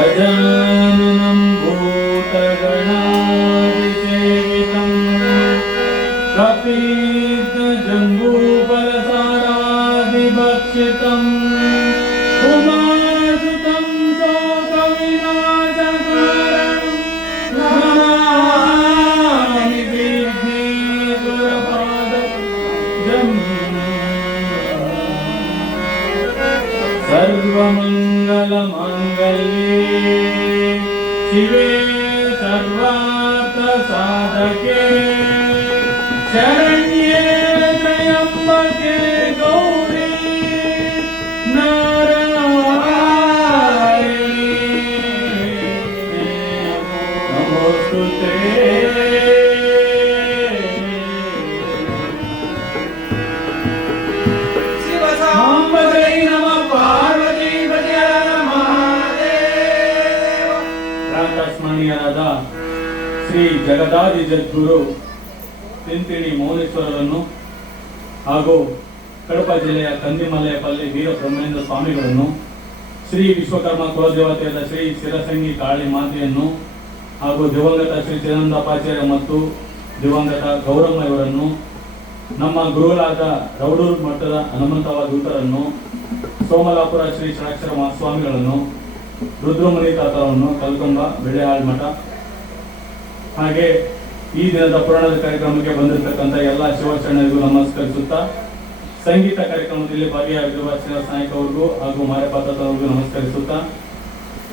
गजाननं भूतगणादिसेवितं कपीतजम्बूफलसारादिभक्षितं उमासुतं शोकविनाशकारणं नमामि विघ्नेश्वरपादं सर्वमङ्गलमाङ्गल्ये शिवे सर्वार्थसाधके शरण्ये त्र्यम्बके गौरी नारायणी नमोस्तुते। ಸ್ಮರಣೀಯರಾದ ಶ್ರೀ ಜಗದಾದಿ ಜಗದ್ಗುರು ತಿಂತಿಣಿ ಮೌನೇಶ್ವರರನ್ನು ಹಾಗೂ ಕಡಪ ಜಿಲ್ಲೆಯ ಕಂದಿಮಲ್ಲೆಪಲ್ಲಿ ವೀರ ಬ್ರಹ್ಮೇಂದ್ರ ಸ್ವಾಮಿಗಳನ್ನು, ಶ್ರೀ ವಿಶ್ವಕರ್ಮ ಕುಲದೇವತೆಯಾದ ಶ್ರೀ ಶಿರಸಂಗಿ ಕಾಳಿ ಮಾತೆಯನ್ನು ಹಾಗೂ ದಿವಂಗತ ಶ್ರೀ ಚಿದಂದಾಪಾಚಾರ್ಯ ಮತ್ತು ದಿವಂಗತ ಗೌರಮ್ಮ ಇವರನ್ನು, ನಮ್ಮ ಗುರುಗಳಾದ ರೌಡೂರು ಮಠದ ಹನುಮಂತವ ದೂತರನ್ನು, ಸೋಮಲಾಪುರ ಶ್ರೀ ಷಡಾಕ್ಷರ ಮಹಾಸ್ವಾಮಿಗಳನ್ನು, ರುದ್ರಮುನಿ ತಾತರನ್ನು, ಕಲ್ಕಂಬ ಬೆಳೆಹಾಳ್ ಮಠ, ಹಾಗೆ ಈ ದಿನದ ಪುರಾಣದ ಕಾರ್ಯಕ್ರಮಕ್ಕೆ ಬಂದಿರತಕ್ಕಂಥ ಎಲ್ಲ ಶಿವಶರಣರಿಗೂ ನಮಸ್ಕರಿಸುತ್ತಾ, ಸಂಗೀತ ಕಾರ್ಯಕ್ರಮದಲ್ಲಿ ಭಾಗಿಯಾಗಿರುವ ಶ್ರೀನಿವಾಸ ನಾಯಕ್ ಅವರಿಗೂ ಹಾಗೂ ಮಾರೆಪಾತ್ರವ್ರಿಗೂ ನಮಸ್ಕರಿಸುತ್ತಾ,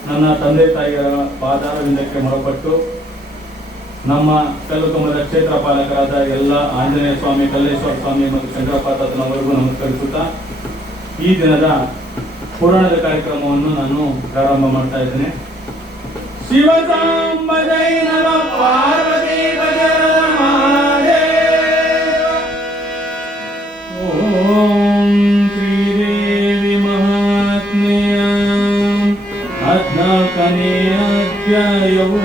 ನನ್ನ ತಂದೆ ತಾಯಿಯರ ಪಾದಾರವಿಂದಕ್ಕೆ ಮೊರಪಟ್ಟು ನಮ್ಮ ಕಲ್ಲುಕಂಬದ ಕ್ಷೇತ್ರ ಪಾಲಕರಾದ ಎಲ್ಲ ಆಂಜನೇಯ ಸ್ವಾಮಿ, ಕಲ್ಲೇಶ್ವರ ಸ್ವಾಮಿ ಮತ್ತು ಶಂಕರಪಾತ್ರನವರಿಗೂ ನಮಸ್ಕರಿಸುತ್ತಾ, ಈ ದಿನದ ಪುರಾಣದ ಕಾರ್ಯಕ್ರಮವನ್ನು ನಾನು ಪ್ರಾರಂಭ ಮಾಡ್ತಾ ಇದ್ದೇನೆ. ಶಿವಸಾಂಬ ಜೈ ನಮಃ ಪಾರ್ವತಿ ಭಜ ಮಹಾದೇವ. ಓಂ ಶ್ರೀದೇವಿ ಮಹಾತ್ಮೆಯ 14ನೇ ಅಧ್ಯಾಯವು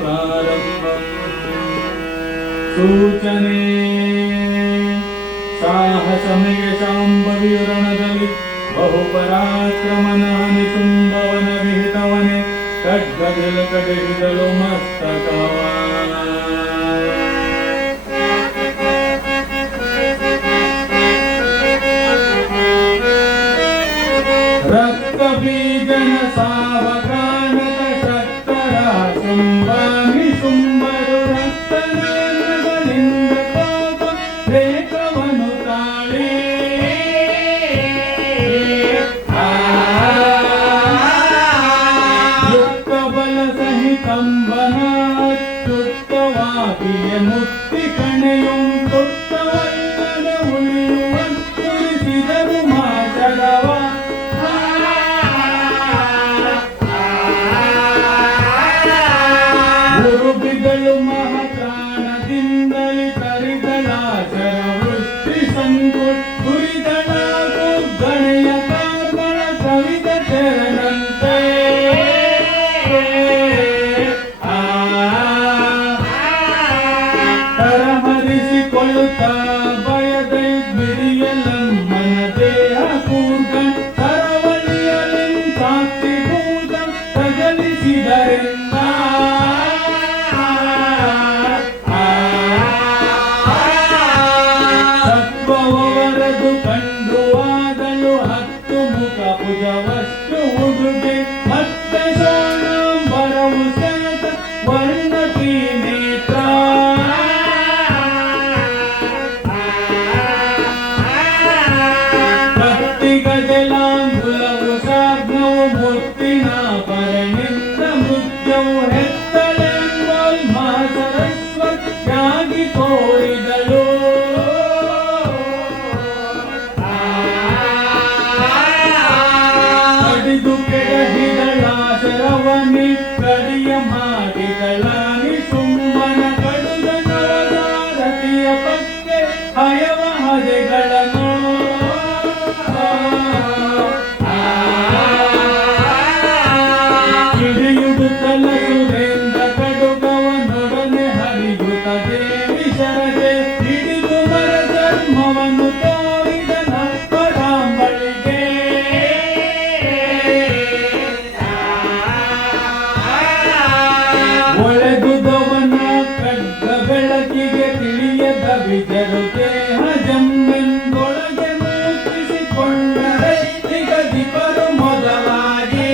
ಪ್ರಾರಂಭ. ಸೂಚನೆ: ಸಾಹಸಮೆಗೆ ಶಾಂಭವಿ ರಣದಲ್ಲಿ ಬಹುಪರಾಕ್ರಮನ ನಿಶುಂಭವನ ವಿಹಿತವನೆ ಖಡ್ಗದಲ್ಲಿ ಕಡೆಗಿದಳು ಮಸ್ತಕವ. ರಕ್ತ ಬೀಜನ ಸಾವಕಾನಕ ಶಕ್ತರ ಶುಂಭಾನಿ ಶುಂಭರು ರಕ್ತನೇಂದ್ರಗಳಿಂದ ಕೋಪ ರೇಖವನ್ನು ತಾಳಿ ಕಂಬನಾತ್ಯುತ್ತವಾಗಿಯೇ ಮುಕ್ತಿ ಕಣೆಯುಂಟುತ್ತವಲ್ಲದೆ ಉಳಿಯುವ ತುರಿಸಿದರು ಮಾತಡವ. ಸರವಳಿಯಲಿಂ ಸಾಕ್ಷಿಭೂತ ತಗಲಿಸಿದರೆಂದ ಸತ್ವವರದು ಕಂಡು ಆಗಲು 10 ಮುಖ ಭುಜವಷ್ಟು ಉಡುಗೆ ಮತ್ತೆ ಸೋಣಂಬರವು ಸೇತ ವರ್ಣ ತ್ರಿನೇತ್ರ ಗಜಲಾಂಗುಲವು ಸಾಗ್ನವು ಮೂರ್ತಿನ ಪರನಿಂದ ಮೃತ್ಯವು ಹೆತ್ತಳೆಂಬಲ್ ಸರಸ್ವತ್ಯಾಗಿ ತೋರಿದಳು ಕಡಿದು ಕೆಡಹಿದಳಾಶರವನಿ ಕಡಿಯ ಮಾಡಿದಳಾನಿ ಸುಮ್ಮನ ಕಡುದ ನವದಾರತಿಯ ಪಕ್ಕೆ ಹಯವ ಹದೆಗಳನ್ನು ಕಿಡಿಯುಡುತ್ತಲ ಸುರೇಂದ್ರ ಕಡುಗವನೊಡನೆ ಹರಿಯುತ್ತ ದೇವಿ ಶರದೆ ಹಿಡಿದು ಮರ ಧರ್ಮವನ್ನು ತೋರಿದನ ಪರಾಂಬಳಿಗೆ ಒಳೆದುದವನ ಖಡ್ಗ ಬೆಳಕಿಗೆ ತಿಳಿಯದ ಬಿದರು ದೇಹ ಜಮ್ಮೆಂದೊಳಗೆ ಮೂರ್ತಿಸಿಕೊಂಡರೆ ನಿಗದಿಪರು ಮೊದಲಾಗಿ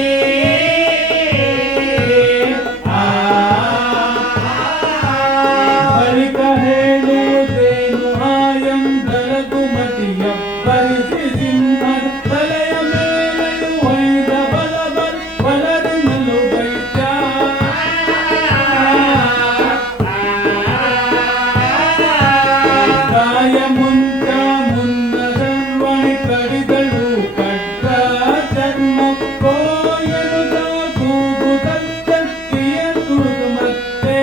ಬಳಿಕ ಹೇಳುವುದೇನು ಆಯಂ ದರಗುಮತಿಯ ಭರಿಸಿ ಸಿಂಹ ತಲೆಯ ಮೇಲೆಯು ಒಯ್ದ ಬಲರಿನಲು ವೈದ್ಯ ಕಾಯ ಮುಂಚ ಮುನ್ನ ಸರ್ವಣಿ ಕಡಿದಳು ಕಡ್ಡ ಚರ್ಮ ಕೋಯನುತ ಕೂಗುತ್ತ ಶಕ್ತಿಯ ತುಳಿದು ಮತ್ತೆ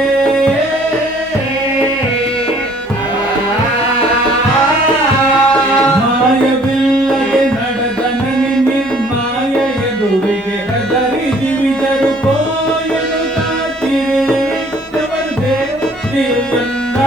ಮಾಯವಿಲ್ಲದೆ ನಡೆದ ನನಿ ನಿರ್ಮಾಯ ಎದುರಿಗೆ ಹೆದರಿ ದಿವಿದರು ಕೋಯನುತ ತಿರುಳಿದ್ದವರು ದೇವರಿಲ್ಲ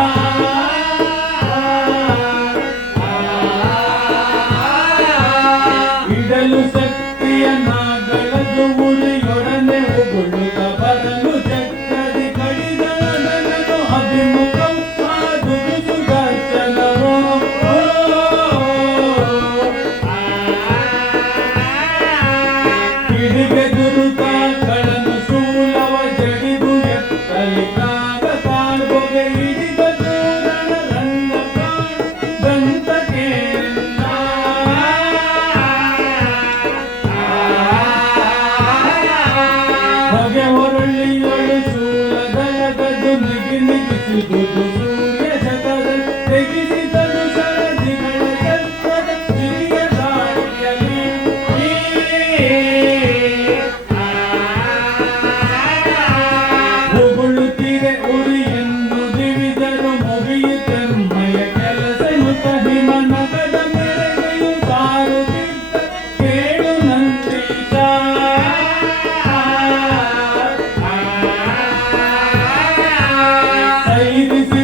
ಇಡಲು ಶಕ್ತಿಯ ನಾಗಳದು ಉರಿಯೊಡನೆ ಉಗುಳುತ್ತ ಬರಲು ಚಕ್ರದಿ ಕಡಿದಳ ನನನು ಅಭಿಮುಖಂ ಆದುದು ಸುದರ್ಶನವೋ ಕಿಡಿಗೆ ದುರುತ ಕಳನು ಶೂಲವ ಜಡಿದು ಎತ್ತಲಿಕಾಗ ಕಾಣ್ಬೊಗೆ ಹಿಡಿದ ದೂರನ ರಂಗ ಪ್ರಾಣ ದಂತಕ್ಕೆ ಹೊಗೆ ಹೊರಳಿಯೊಳು ಶೂಲದಲಗದು ನಿಗಿಸಿದುದು ಸೂರ್ಯ ಶತದ ತೆಗಿಸಿದನು ಸರದಿಗಳ ಚಕ್ರದ ಸಿರಿಯ ದಾಳಿಯಲ್ಲಿ ಉಗುಳುತ್ತಿರೆ ಉರಿಯನ್ನು ದಿವಿದರು ಮುಗಿಯುತ್ತೆಮ್ಮಯ ಕೆಲಸ ಮುತ ಹಿಮ ನಗದ ಮೆರೆಗೆಯು ಸಾರುತ್ತಿದ್ದ ಕೇಳು ನಂದೀಶ ಸೈರಿಸಿ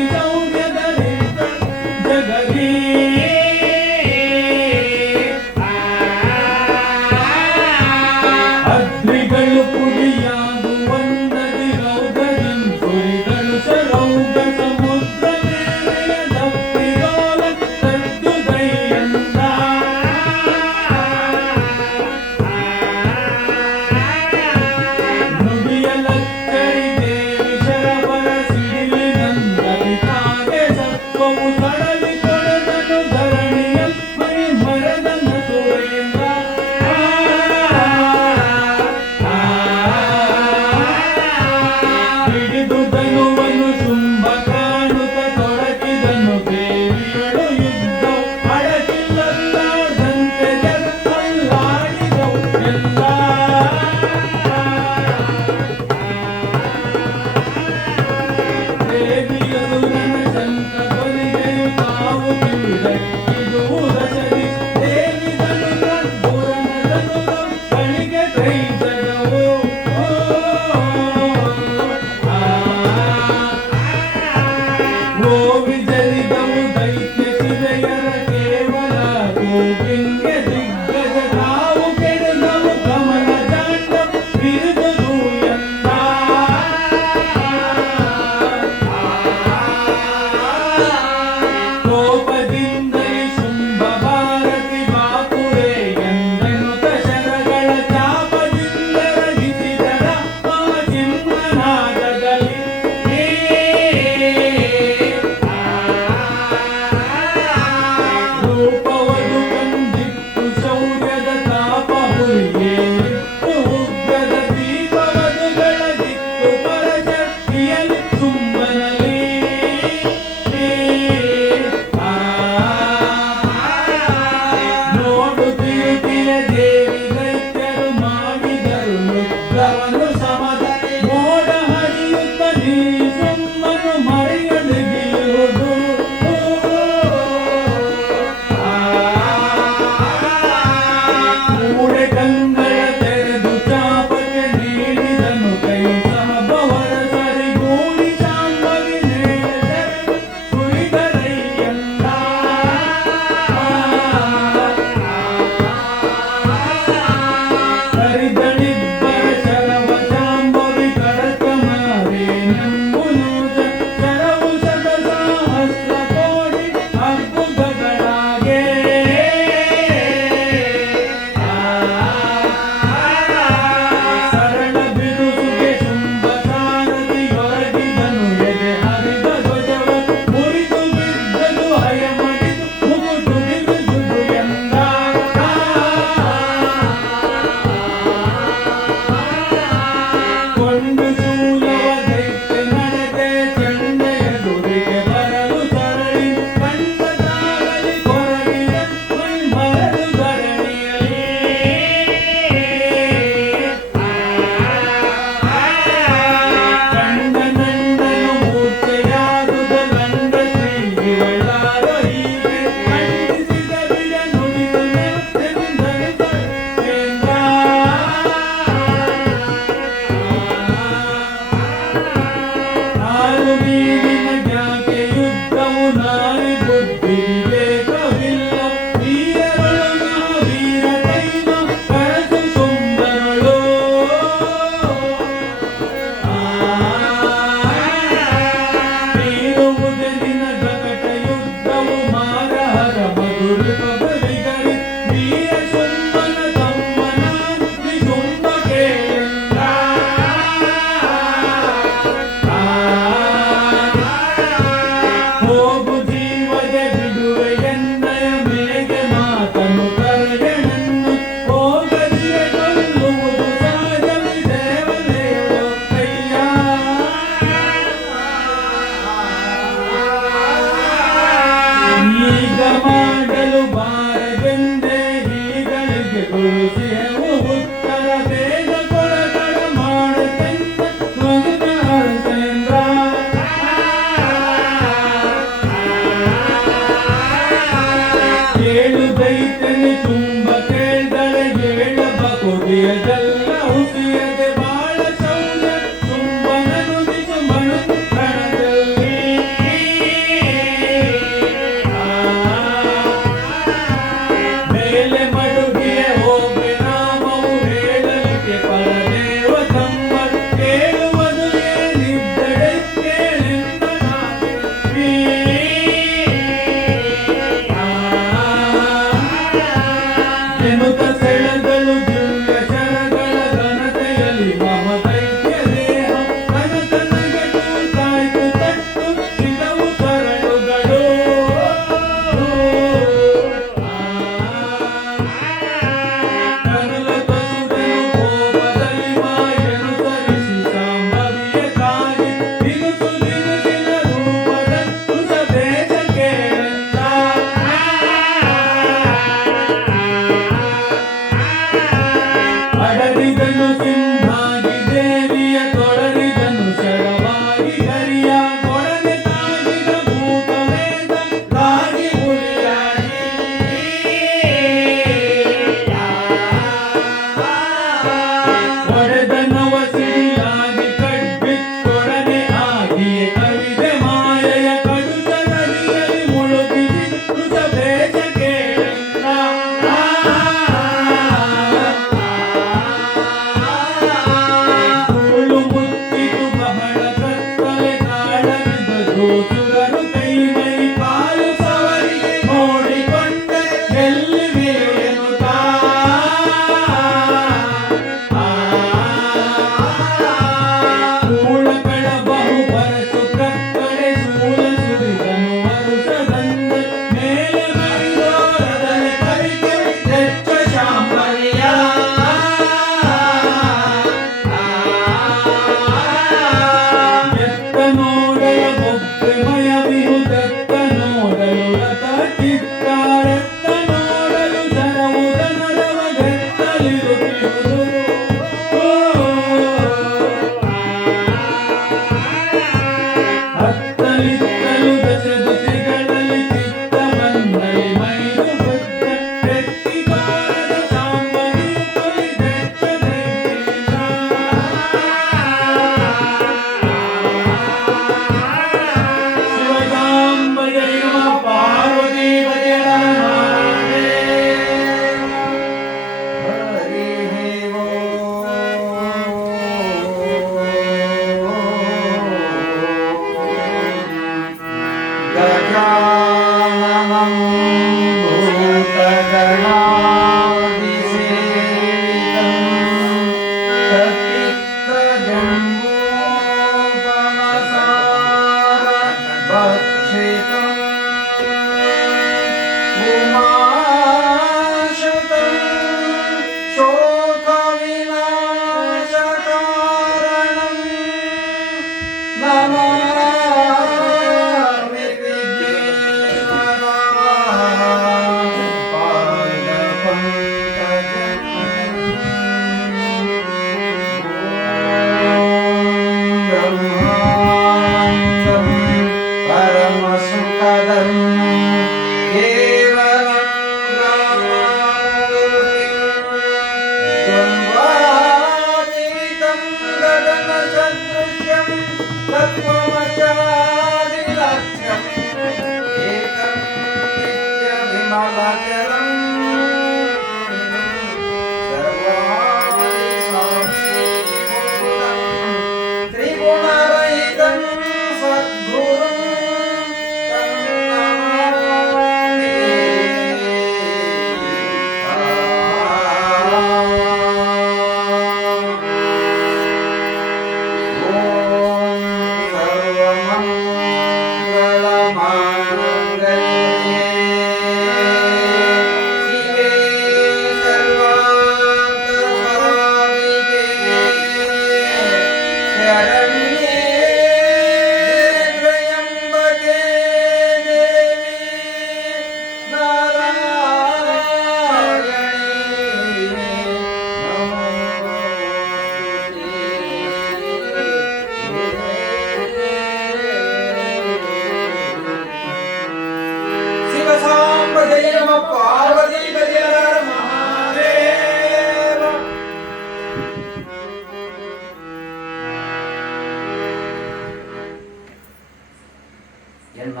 ಎನ್ನ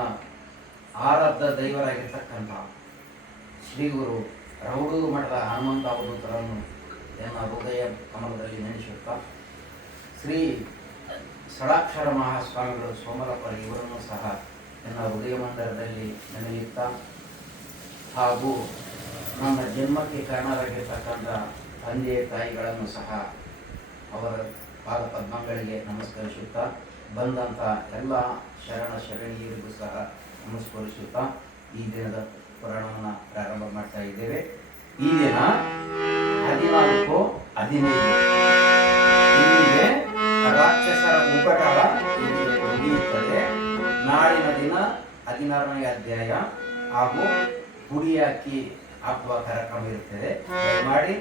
ಆರಾಧ್ಯ ದೈವರಾಗಿರ್ತಕ್ಕಂಥ ಶ್ರೀ ಗುರು ರೌಡೂರು ಮಠದ ಹನುಮಂತ ಅವಧೂತರನ್ನು ಎನ್ನ ಹೃದಯ ಕಮಲದಲ್ಲಿ ನೆನೆಸುತ್ತಾ ಶ್ರೀ ಷಡಾಕ್ಷರ ಮಹಾಸ್ವಾಮಿಗಳು ಸೋಮರಪ್ಪರ ಇವರನ್ನು ಸಹ ಎನ್ನ ಹೃದಯ ಮಂದಿರದಲ್ಲಿ ನೆನೆಯುತ್ತಾ ಹಾಗೂ ನನ್ನ ಜನ್ಮಕ್ಕೆ ಕಾರಣರಾಗಿರ್ತಕ್ಕಂಥ ತಂದೆ ತಾಯಿಗಳನ್ನು ಸಹ ಅವರ ಪಾದ ಪದ್ಮಗಳಿಗೆ ನಮಸ್ಕರಿಸುತ್ತಾ ಬಂದಂಥ ಎಲ್ಲ ಶರಣ ಶರಣೀಯರಿಗೂ ಸಹ ನಮಸ್ಕರಿಸುತ್ತಾ ಈ ದಿನದ ಪುರಾಣವನ್ನು ಪ್ರಾರಂಭ ಮಾಡ್ತಾ ಇದ್ದೇವೆ. ಈ ದಿನ 14-15 ಇಲ್ಲಿಗೆ ರಾಕ್ಷಸರ ಉಪಟಳ ಇಲ್ಲಿಗೆ ಮುಗಿಯುತ್ತದೆ. ನಾಳಿನ ದಿನ 16ನೇ ಅಧ್ಯಾಯ ಹಾಗೂ ಗುಡಿ ಹಾಕಿ ಹಾಕುವ ಕಾರ್ಯಕ್ರಮ ಇರುತ್ತದೆ. ದಯಮಾಡಿ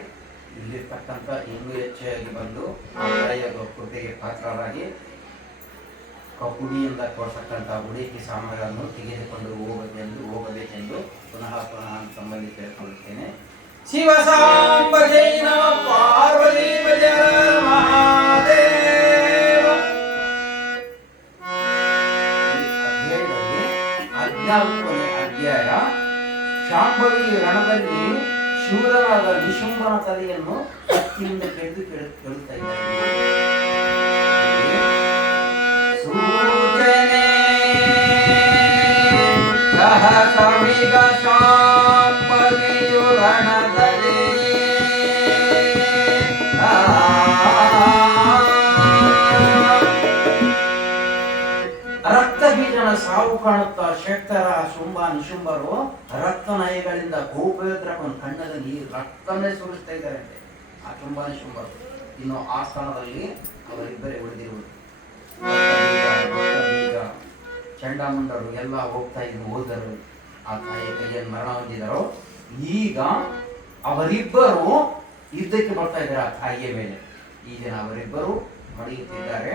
ಇಲ್ಲಿರ್ತಕ್ಕಂಥ ಇನ್ನೂ ಹೆಚ್ಚಾಗಿ ಬಂದು ಆ ತಾಯಿಯ ಕೃಪೆಗೆ ಪಾತ್ರರಾಗಿ ಗುಡಿಯಿಂದ ಕೊಡ್ತಕ್ಕಂಥ ಉಡುಗೆ ಸಾಮಾನುಗಳನ್ನು ತೆಗೆದುಕೊಂಡು ಹೋಗಬೇಕೆಂದು ಪುನಃ ತಮ್ಮಲ್ಲಿ ಕೇಳಿಕೊಳ್ಳುತ್ತೇನೆ. ಶಿವ ಸಾಂಬ ಜೈನ ಪಾರ್ವತಿ ಅಧ್ಯಾತ್ಮನೇ ಅಧ್ಯಾಯ ಶಾಂಭವಿ ರಣದಲ್ಲಿ ಶೂರರಾದ ನಿಶುಂಭನ ತಲೆಯನ್ನು ಕತ್ತಿಯಿಂದ ಕೆಳೆದು ಕೇಳುತ್ತಾ ಇದ್ದಾರೆ. ಸೂಚನೆ ಸಹಸವಿಗ ಶಾಂಭವಿಯು ರಣದಲ್ಲಿ ರಕ್ತ ಬೀಜನ ಸಾವು ಕಾಣುತ್ತಾ ಶಕ್ತರ ಶುಂಭ ನಿಶುಂಭರು ರಕ್ತನಯಗಳಿಂದ ಗೋಪಯೋದ್ರಪ್ಪನ ಕಣ್ಣದ ನೀರು ರಕ್ತನೇ ಸುರಿಸ್ತಾ ಇದ್ದಾರೆ. ಆ ಶುಂಭ ನಿಶುಂಭರು ಇನ್ನು ಆ ಸ್ಥಾನದಲ್ಲಿ ಅವರಿಬ್ಬರೇ ಉಳಿದಿರುವುದು. ಚಂಡಾಮುಂಡರು ಎಲ್ಲ ಹೋಗ್ತಾ ಇದ್ರು, ಹೋದರು. ಆ ತಾಯಿಯ ಕೈಯನ್ನು ಮರಣ ಹೊಂದಿದರು. ಈಗ ಅವರಿಬ್ಬರು ಯುದ್ಧಕ್ಕೆ ಬರ್ತಾ ಇದ್ದಾರೆ ಆ ತಾಯಿಯ ಮೇಲೆ. ಈ ದಿನ ಅವರಿಬ್ಬರು ಮಡಿಯುತ್ತಿದ್ದಾರೆ.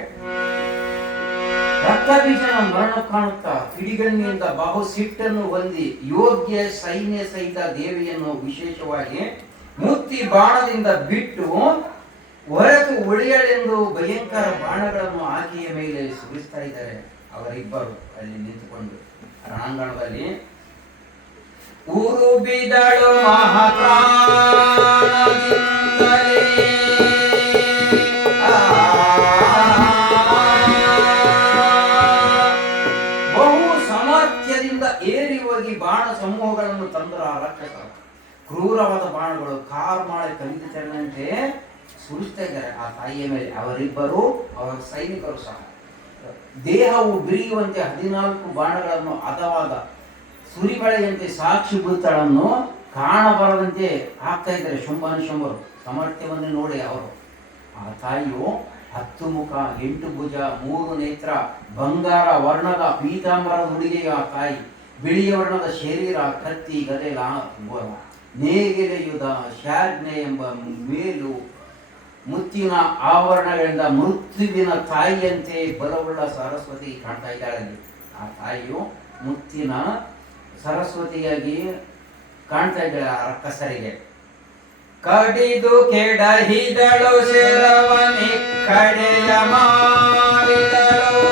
ರಕ್ತ ಬೀಜನ ಮರಣ ಕಾಣುತ್ತಾ ಕಿಡಿಗಣ್ಣಿನಿಂದ ಬಹು ಸಿಟ್ಟನ್ನು ಹೊಂದಿ ಯೋಗ್ಯ ಸೈನ್ಯ ಸಹಿತ ದೇವಿಯನ್ನು ವಿಶೇಷವಾಗಿ ಮುತ್ತಿ ಬಾಣದಿಂದ ಬಿಟ್ಟು ಹೊರತು ಉಳಿಯಲೆಂದು ಭಯಂಕರ ಬಾಣಗಳನ್ನು ಆಕೆಯ ಮೇಲೆ ಸುರಿಸ್ತಾ ಇದ್ದಾರೆ. ಅವರಿಬ್ಬರು ಅಲ್ಲಿ ನಿಂತುಕೊಂಡು ರಣಾಂಗಣದಲ್ಲಿ ಊರು ಬಿದಳು ಮಹಾಪ್ರಾಣದಿಂದಲೇ ಬಹು ಸಾಮರ್ಥ್ಯದಿಂದ ಏರಿ ಹೋಗಿ ಬಾಣ ಸಮೂಹಗಳನ್ನು ತಂದರು ಆ ರಾಕ್ಷಸ. ಕ್ರೂರವಾದ ಬಾಣಗಳು ಕಾರ್ ಮಾಳೆ ಕಲಿತಂತೆ ಸುರಿಸ್ತಾ ಇದ್ದಾರೆ ಆ ತಾಯಿಯ ಮೇಲೆ. ಅವರಿಬ್ಬರು ಅವರ ಸೈನಿಕರು ಸಹ. ದೇಹವು ಬಿರಿಯುವಂತೆ 14 ಬಾಣಗಳನ್ನು ಹದವಾದ ಸುರಿಮಳೆಯಂತೆ ಸಾಕ್ಷಿ ಭೂತಳನ್ನು ಕಾಣಬರದಂತೆ ಹಾಕ್ತಾ ಇದ್ದಾರೆ ಶುಂಭರು. ಸಾಮರ್ಥ್ಯವನ್ನು ನೋಡಿ ಅವರು. ಆ ತಾಯಿಯು 10 ಮುಖ, 8 ಭುಜ, 3 ನೇತ್ರ, ಬಂಗಾರ ವರ್ಣದ ಪೀತಾಂಬರದ ಹುಡುಗಿಯ ಆ ತಾಯಿ, ಬಿಳಿಯ ವರ್ಣದ ಶರೀರ, ಕತ್ತಿ ಗದೆ ನೇಗಿಲೆಯುದ ಶಾರ್ಜ್ಞೆ ಎಂಬ ಮೇಲು ಮುತ್ತಿನ ಆವರಣಗಳಿಂದ ಮೃತ್ಯುವಿನ ತಾಯಿಯಂತೆ ಬಲವುಳ್ಳ ಸರಸ್ವತಿ ಕಾಣ್ತಾ ಇದ್ದಾಳೆ. ಆ ತಾಯಿಯು ಮುತ್ತಿನ ಸರಸ್ವತಿಯಾಗಿ ಕಾಣ್ತಾ ಇದ್ದಾಳೆ ಆ ರಕ್ಕಸರಿಗೆ. ಕಡಿದು ಕೆಡಹಿದಳು ಶಿರವನಿ ಕಡೆಯ ಮಾಡಿದಳು.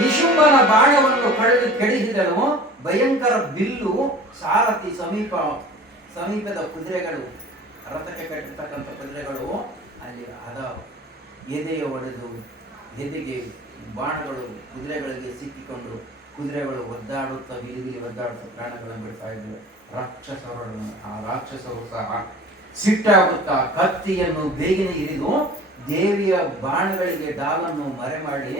ನಿಶುಂಭನ ಬಾಣವನ್ನು ಕಳೆದು ಕೆಡಹಿದಳು. ಭಯಂಕರ ಬಿಲ್ಲು ಸಾರಥಿ ಸಮೀಪದ ಕುದುರೆಗಳು, ರಥಕ್ಕೆ ಕಟ್ಟಿರ್ತಕ್ಕಂಥ ಕುದುರೆಗಳು ಅಲ್ಲಿ ಎದೆಯ ಒಡೆದು ಎದೆಗೆ ಬಾಣಗಳು ಕುದುರೆಗಳಿಗೆ ಸಿಕ್ಕಿಕೊಂಡು ಕುದುರೆಗಳು ಒದ್ದಾಡುತ್ತಾ ಬಿಲಿ ಒದ್ದಾಡುತ್ತಾ ಪ್ರಾಣಗಳನ್ನು ಬಿಡ್ತಾ ಇದ್ದರು. ರಾಕ್ಷಸರು ಸಹ ಸಿಟ್ಟಾಗುತ್ತಾ ಕತ್ತಿಯನ್ನು ಬೇಗನೆ ಇರಿದು ದೇವಿಯ ಬಾಣಗಳಿಗೆ ಡಾಲನ್ನು ಮರೆ ಮಾಡಿ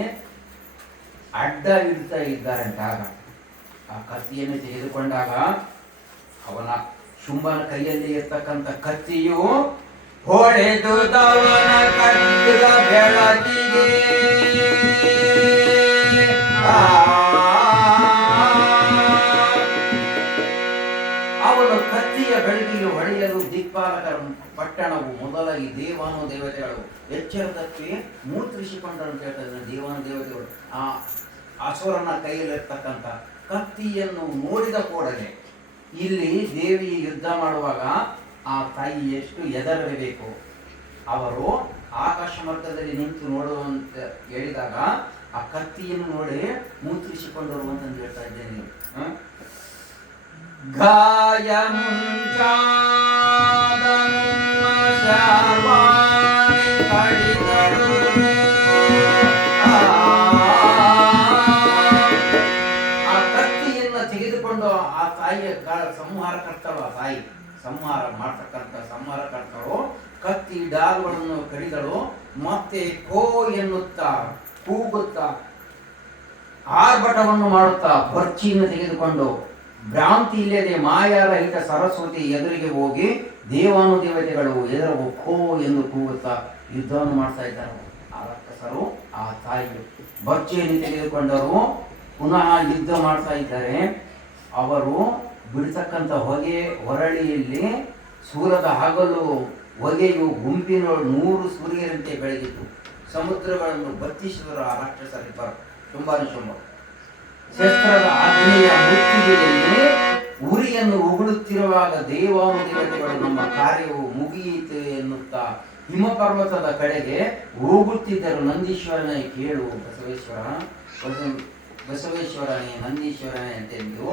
ಅಡ್ಡ ಇಡ್ತಾ ಇದ್ದಾರಂತೆ. ಆಗ ಆ ಕತ್ತಿಯನ್ನು ತೆಗೆದುಕೊಂಡಾಗ ಅವನ ಶುಂಭನ ಕೈಯಲ್ಲಿ ಇರ್ತಕ್ಕಂಥ ಕತ್ತಿಯು ಹೊಳೆದು ದವನ ಕಡ್ಡಿದ ಬೆಳಕಿಗೆ ಅವನು ಕತ್ತಿಯ ಬೆಳಕಿಗೆ ಹೊಡೆಯಲು ದಿಕ್ಪಾಲಕರ ಪಟ್ಟಣವು ಮೊದಲಾಗಿ ದೇವಾನು ದೇವತೆಗಳು ಎಚ್ಚರದಕ್ಕೆ ಮೂರ್ತಿಸಿಕೊಂಡರು ಅಂತ ಹೇಳ್ತಾರೆ. ದೇವಾನು ದೇವತೆಗಳು ಆ ಅಸುರನ ಕೈಯಲ್ಲಿರ್ತಕ್ಕಂಥ ಕತ್ತಿಯನ್ನು ನೋಡಿದ ಕೂಡಲೇ, ಇಲ್ಲಿ ದೇವಿ ಯುದ್ಧ ಮಾಡುವಾಗ ಆ ತಾಯಿ ಎಷ್ಟು ಎದರಬೇಕು. ಅವರು ಆಕಾಶ ಮಾರ್ಗದಲ್ಲಿ ನಿಂತು ನೋಡುವಂತ ಹೇಳಿದಾಗ ಆ ಕತ್ತಿಯನ್ನು ನೋಡಿ ಮೂತ್ರಿಸಿಕೊಂಡರು ಅಂತಂದು ಹೇಳ್ತಾ ಇದ್ದೇನೆ. ಗಾಯ ಮುಂಚಾದ ಶಾರ್ವಾಣಿ ಕಡಿದರು. ಆ ಕತ್ತಿಯನ್ನು ತೆಗೆದುಕೊಂಡು ಆ ತಾಯಿಯ ಸಂಹಾರ ಕರ್ತಳು. ಆ ತಾಯಿ ಸಂಹಾರ ಕರ್ತಳು ಕತ್ತಿ ಡಾಲ್ಗಳನ್ನು ಕಡಿದಳು. ಮತ್ತೆ ಕೋ ಎನ್ನುತ್ತಾ ಕೂಗುತ್ತಾ ಆರ್ಭಟವನ್ನು ಮಾಡುತ್ತಾ ಬರ್ಚಿಯನ್ನು ತೆಗೆದುಕೊಂಡು ಭ್ರಾಂತಿ ಇಲ್ಲದೆ ಮಾಯಾರಹಿತ ಸರಸ್ವತಿ ಎದುರಿಗೆ ಹೋಗಿ ದೇವಾನು ದೇವತೆಗಳು ಎದುರು ಕೋ ಎಂದು ಕೂಗುತ್ತಾ ಯುದ್ಧವನ್ನು ಮಾಡ್ತಾ ಇದ್ದಾರೆ. ಆ ರಕ್ಕಸರು ಆ ತಾಯಿ ಬರ್ಚಿಯನ್ನು ತೆಗೆದುಕೊಂಡರು ಪುನಃ ಯುದ್ಧ ಮಾಡ್ತಾ ಇದ್ದಾರೆ. ಅವರು ಬಿಡ್ತಕ್ಕಂಥ ಹೊಗೆ ಹೊರಳಿಯಲ್ಲಿ ಸೂರ್ಯದ ಹಗಲು ಹೊಗೆಯು ಗುಂಪಿನ 100 ಸೂರ್ಯರಂತೆ ಬೆಳಗಿತು. ಸಮುದ್ರಗಳನ್ನು ಬತ್ತಿಸಿದರು ಆ ರಾಕ್ಷಸರಿಬ್ಬರು ಶುಂಭ. ಶಸ್ತ್ರದ ಅಗ್ನಿಯ ಮುತ್ತಿಗೆಯಲ್ಲಿ ಉರಿಯನ್ನು ಉಗುಳುತ್ತಿರುವಾಗ ದೇವಾನು ದೇವತೆಗಳು ನಮ್ಮ ಕಾರ್ಯವು ಮುಗಿಯಿತು ಎನ್ನುತ್ತಾ ಹಿಮಪರ್ವತದ ಕಡೆಗೆ ಹೋಗುತ್ತಿದ್ದರು. ನಂದೀಶ್ವರನೇ ಕೇಳು ಬಸವೇಶ್ವರನೇ ನಂದೀಶ್ವರನೇ ಅಂತೆಂದು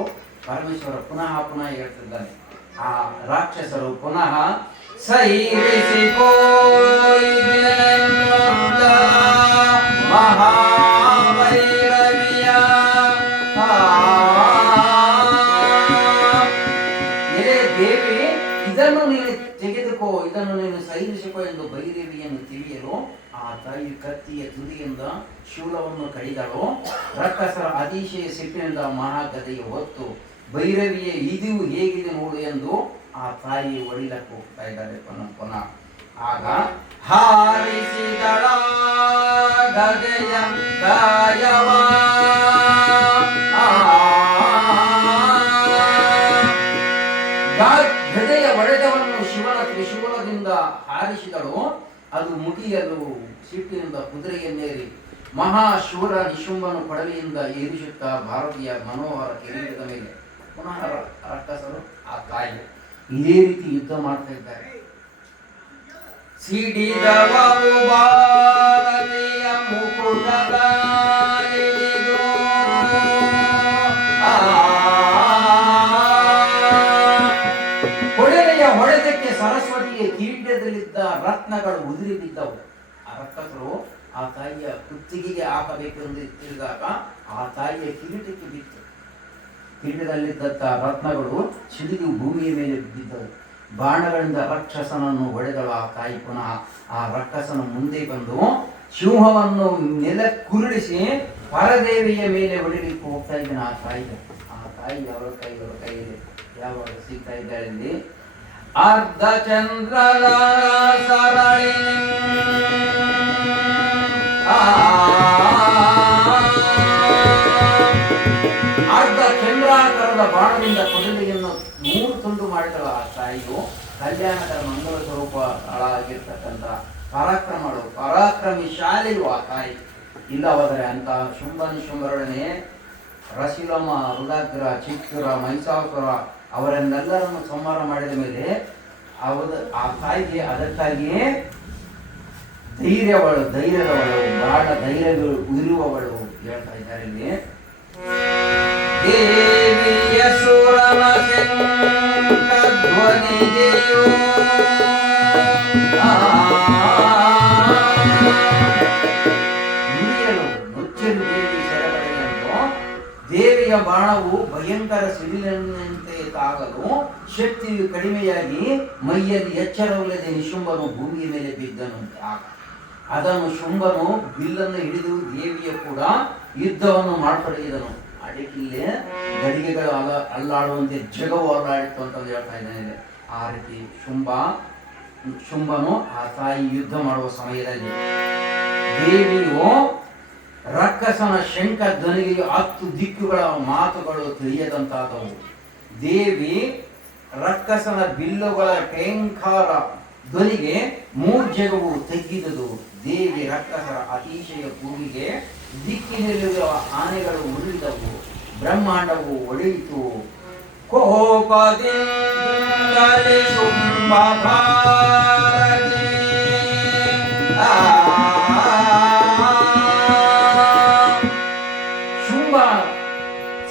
ಪರಮೇಶ್ವರ ಪುನಃ ಹೇಳ್ತಿದ್ದಾನೆ. ಆ ರಾಕ್ಷಸರು ಪುನಃ ಮಹಾಭೈರವಿಯ ದೇವಿ, ಇದನ್ನು ನೀನು ತೆಗೆದುಕೋ, ಇದನ್ನು ನೀನು ಸೈರಿಸಿಕೋ ಎಂದು ಭೈರವಿಯನ್ನು ತಿಳಿಯಲು ಆ ತಾಯಿ ಕತ್ತಿಯ ತುದಿಯಿಂದ ಶೂಲವನ್ನು ಕಡಿದಳು. ರಕ್ಕಸರ ಅತಿಶಯ ಸಿಟ್ಟಿನಿಂದ ಮಹಾಗದೆಯ ಹೊತ್ತು ಭೈರವಿಯೇ ಇದು ಹೇಗಿದೆ ನೋಡು ಎಂದು ಆ ತಾಯಿ ಒಡಿಲಕ್ಕೆ ಹೋಗ್ತಾ ಇದ್ದಾರೆ ಪುನಃ. ಆಗ ಹಾರಿಸಿದಳ ಗದೆಯ ಗಾಯವ ಗದೆಯ ಒಡೆದವನ್ನು ಶಿವನ ತ್ರಿಶೂಲದಿಂದ ಹಾರಿಸಿದಳು. ಅದು ಮುಗಿಯಲು ಸಿಟ್ಟಿನಿಂದ ಕುದುರೆಯನ್ನೇರಿ ಮಹಾಶೂರ ನಿಶುಂಭನು ಕೊಡಲಿಯಿಂದ ಏರಿಸುತ್ತಾ ಭಾರತೀಯ ಮನೋಹರ ಕಿರೀಟದ ಮೇಲೆ ಪುನಃ ರಕ್ಕಸರು ಆ ತಾಯಿ ಇದೇ ರೀತಿ ಯುದ್ಧ ಮಾಡ್ತಾ ಇದ್ದಾರೆ. ಸಿಡಿದವವು ಭಾರತೀಯ ಮುಕುಟದ ಇಳಿದು ಕೊಡಲೆಯ ಹೊಡೆದಕ್ಕೆ ಸರಸ್ವತಿಯ ಕಿರೀಟದಲ್ಲಿದ್ದ ರತ್ನಗಳು ಉದುರಿ ಬಿದ್ದವು. ಆ ರಕ್ಕಸರು ಆ ತಾಯಿಯ ಕುತ್ತಿಗೆಗೆ ಹಾಕಬೇಕೆಂದು ತಿಳಿದಾಗ ಆ ತಾಯಿಯ ಕಿರೀಟಕ್ಕೆ ಬಿತ್ತು. ಕಿರೀಟದಲ್ಲಿದ್ದಂಥ ರತ್ನಗಳು ಸಿಡಿದು ಭೂಮಿಯ ಮೇಲೆ ಬಿದ್ದವು. ಬಾಣಗಳಿಂದ ರಾಕ್ಷಸನನ್ನು ಹೊಡೆದಳು ಆ ತಾಯಿ. ಪುನಃ ಆ ರಾಕ್ಷಸನ ಮುಂದೆ ಬಂದು ಸಿಂಹವನ್ನು ನೆಲಕ್ಕುರುಳಿಸಿ ಪರದೇವಿಯ ಮೇಲೆ ಹೊಡಿಲಿಕ್ಕೆ ಹೋಗ್ತಾ ಇದ್ದಾನೆ ಆ ತಾಯಿ. ಅವರ ಕೈಯಲ್ಲಿ ಯಾವಾಗ ಸಿಗ್ತಾ ಇದ್ದಾಳೆ ಇಲ್ಲಿ, ಅರ್ಧ ಚಂದ್ರದ ಸರಳಿ ಅರ್ಧ ಚಂದ್ರಾಕಾರದ ಬಾಣದಿಂದ ಕೊಡಲಿಯನ್ನು 3 ತುಂಡು ಮಾಡಿದಳು ಆ ತಾಯಿಯು. ಕಲ್ಯಾಣದ ಮಂಗಲ ಸ್ವರೂಪ ಆಗಿರ್ತಕ್ಕಂಥ ಪರಾಕ್ರಮಿ ಶಾಲೆಯು ಆ ತಾಯಿ. ಇಲ್ಲವಾದರೆ ಅಂತ ಶುಂಭರೊಡನೆ ರಸಿಲಮ, ರುದಾಗ್ರ, ಚಿಕ್ಕುರ, ಮಹಿಷಾಸುರ ಅವರನ್ನೆಲ್ಲರನ್ನು ಸಂಹಾರ ಮಾಡಿದ ಮೇಲೆ ಆ ತಾಯಿಗೆ ಅದಕ್ಕಾಗಿಯೇ ಧೈರ್ಯದವಳು, ಬಹಳ ಧೈರ್ಯಗಳು ಇರುವವಳು ಹೇಳ್ತಾ ಇದ್ದಾರೆ ಇಲ್ಲಿ. ದೇವಿಯ ಸುರನ ಶಂಖಧ್ವನಿಗೆಯೋ ನುಚ್ಚಲು ದೇವಿ ಸೆರೆಪಡೆಯನ್ನು ದೇವಿಯ ಬಾಣವು ಭಯಂಕರ ಸಿಡಿಲಿನಂತೆ ತಾಗಲು ಶಕ್ತಿಯು ಕಡಿಮೆಯಾಗಿ ಮೈಯಲ್ಲಿ ಎಚ್ಚರವಿಲ್ಲದೆ ನಿಶುಂಭನು ಭೂಮಿಯ ಮೇಲೆ ಬಿದ್ದನು. ಅದನ್ನು ಶುಂಭನು ಬಿಲ್ಲನ್ನು ಹಿಡಿದು ದೇವಿಯ ಕೂಡ ಯುದ್ಧವನ್ನು ಮಾಡತೊಡಗಿದನು. ಅಡಕಿಲ್ಲೇ ಗಡಿಗೆಗಳು ಅಲ್ಲಾಡುವಂತೆ ಜಗವು ಅಲ್ಲಾಡಿತ್ತು ಅಂತಂದು ಹೇಳ್ತಾ ಇದ್ದಾನೆ. ಆ ರೀತಿ ಶುಂಭನು ಆ ತಾಯಿ ಯುದ್ಧ ಮಾಡುವ ಸಮಯದಲ್ಲಿ ದೇವಿಯು ರಕ್ಕಸನ ಶಂಖ ಧ್ವನಿಗೆ 10 ದಿಕ್ಕುಗಳ ಮಾತುಗಳು ತಿಳಿಯದಂತಾದವು. ದೇವಿ ರಕ್ಕಸನ ಬಿಲ್ಲುಗಳ ಟೇಂಕಾರ ಧ್ವನಿಗೆ 3 ಜಗವು ತಗ್ಗಿದುದು. ದೇವಿ ರಕ್ಕಸರ ಅತಿಶಯ ಕೂಗಿಗೆ ದಿಕ್ಕಿನಲ್ಲಿರುವ ಆನೆಗಳು ಉರುಳಿದವು, ಬ್ರಹ್ಮಾಂಡವು ಒಡೆಯಿತು. ಕೋಪದಿಂದಲೇ ಶುಂಭ ಭಾರತಿ ಶುಂಭ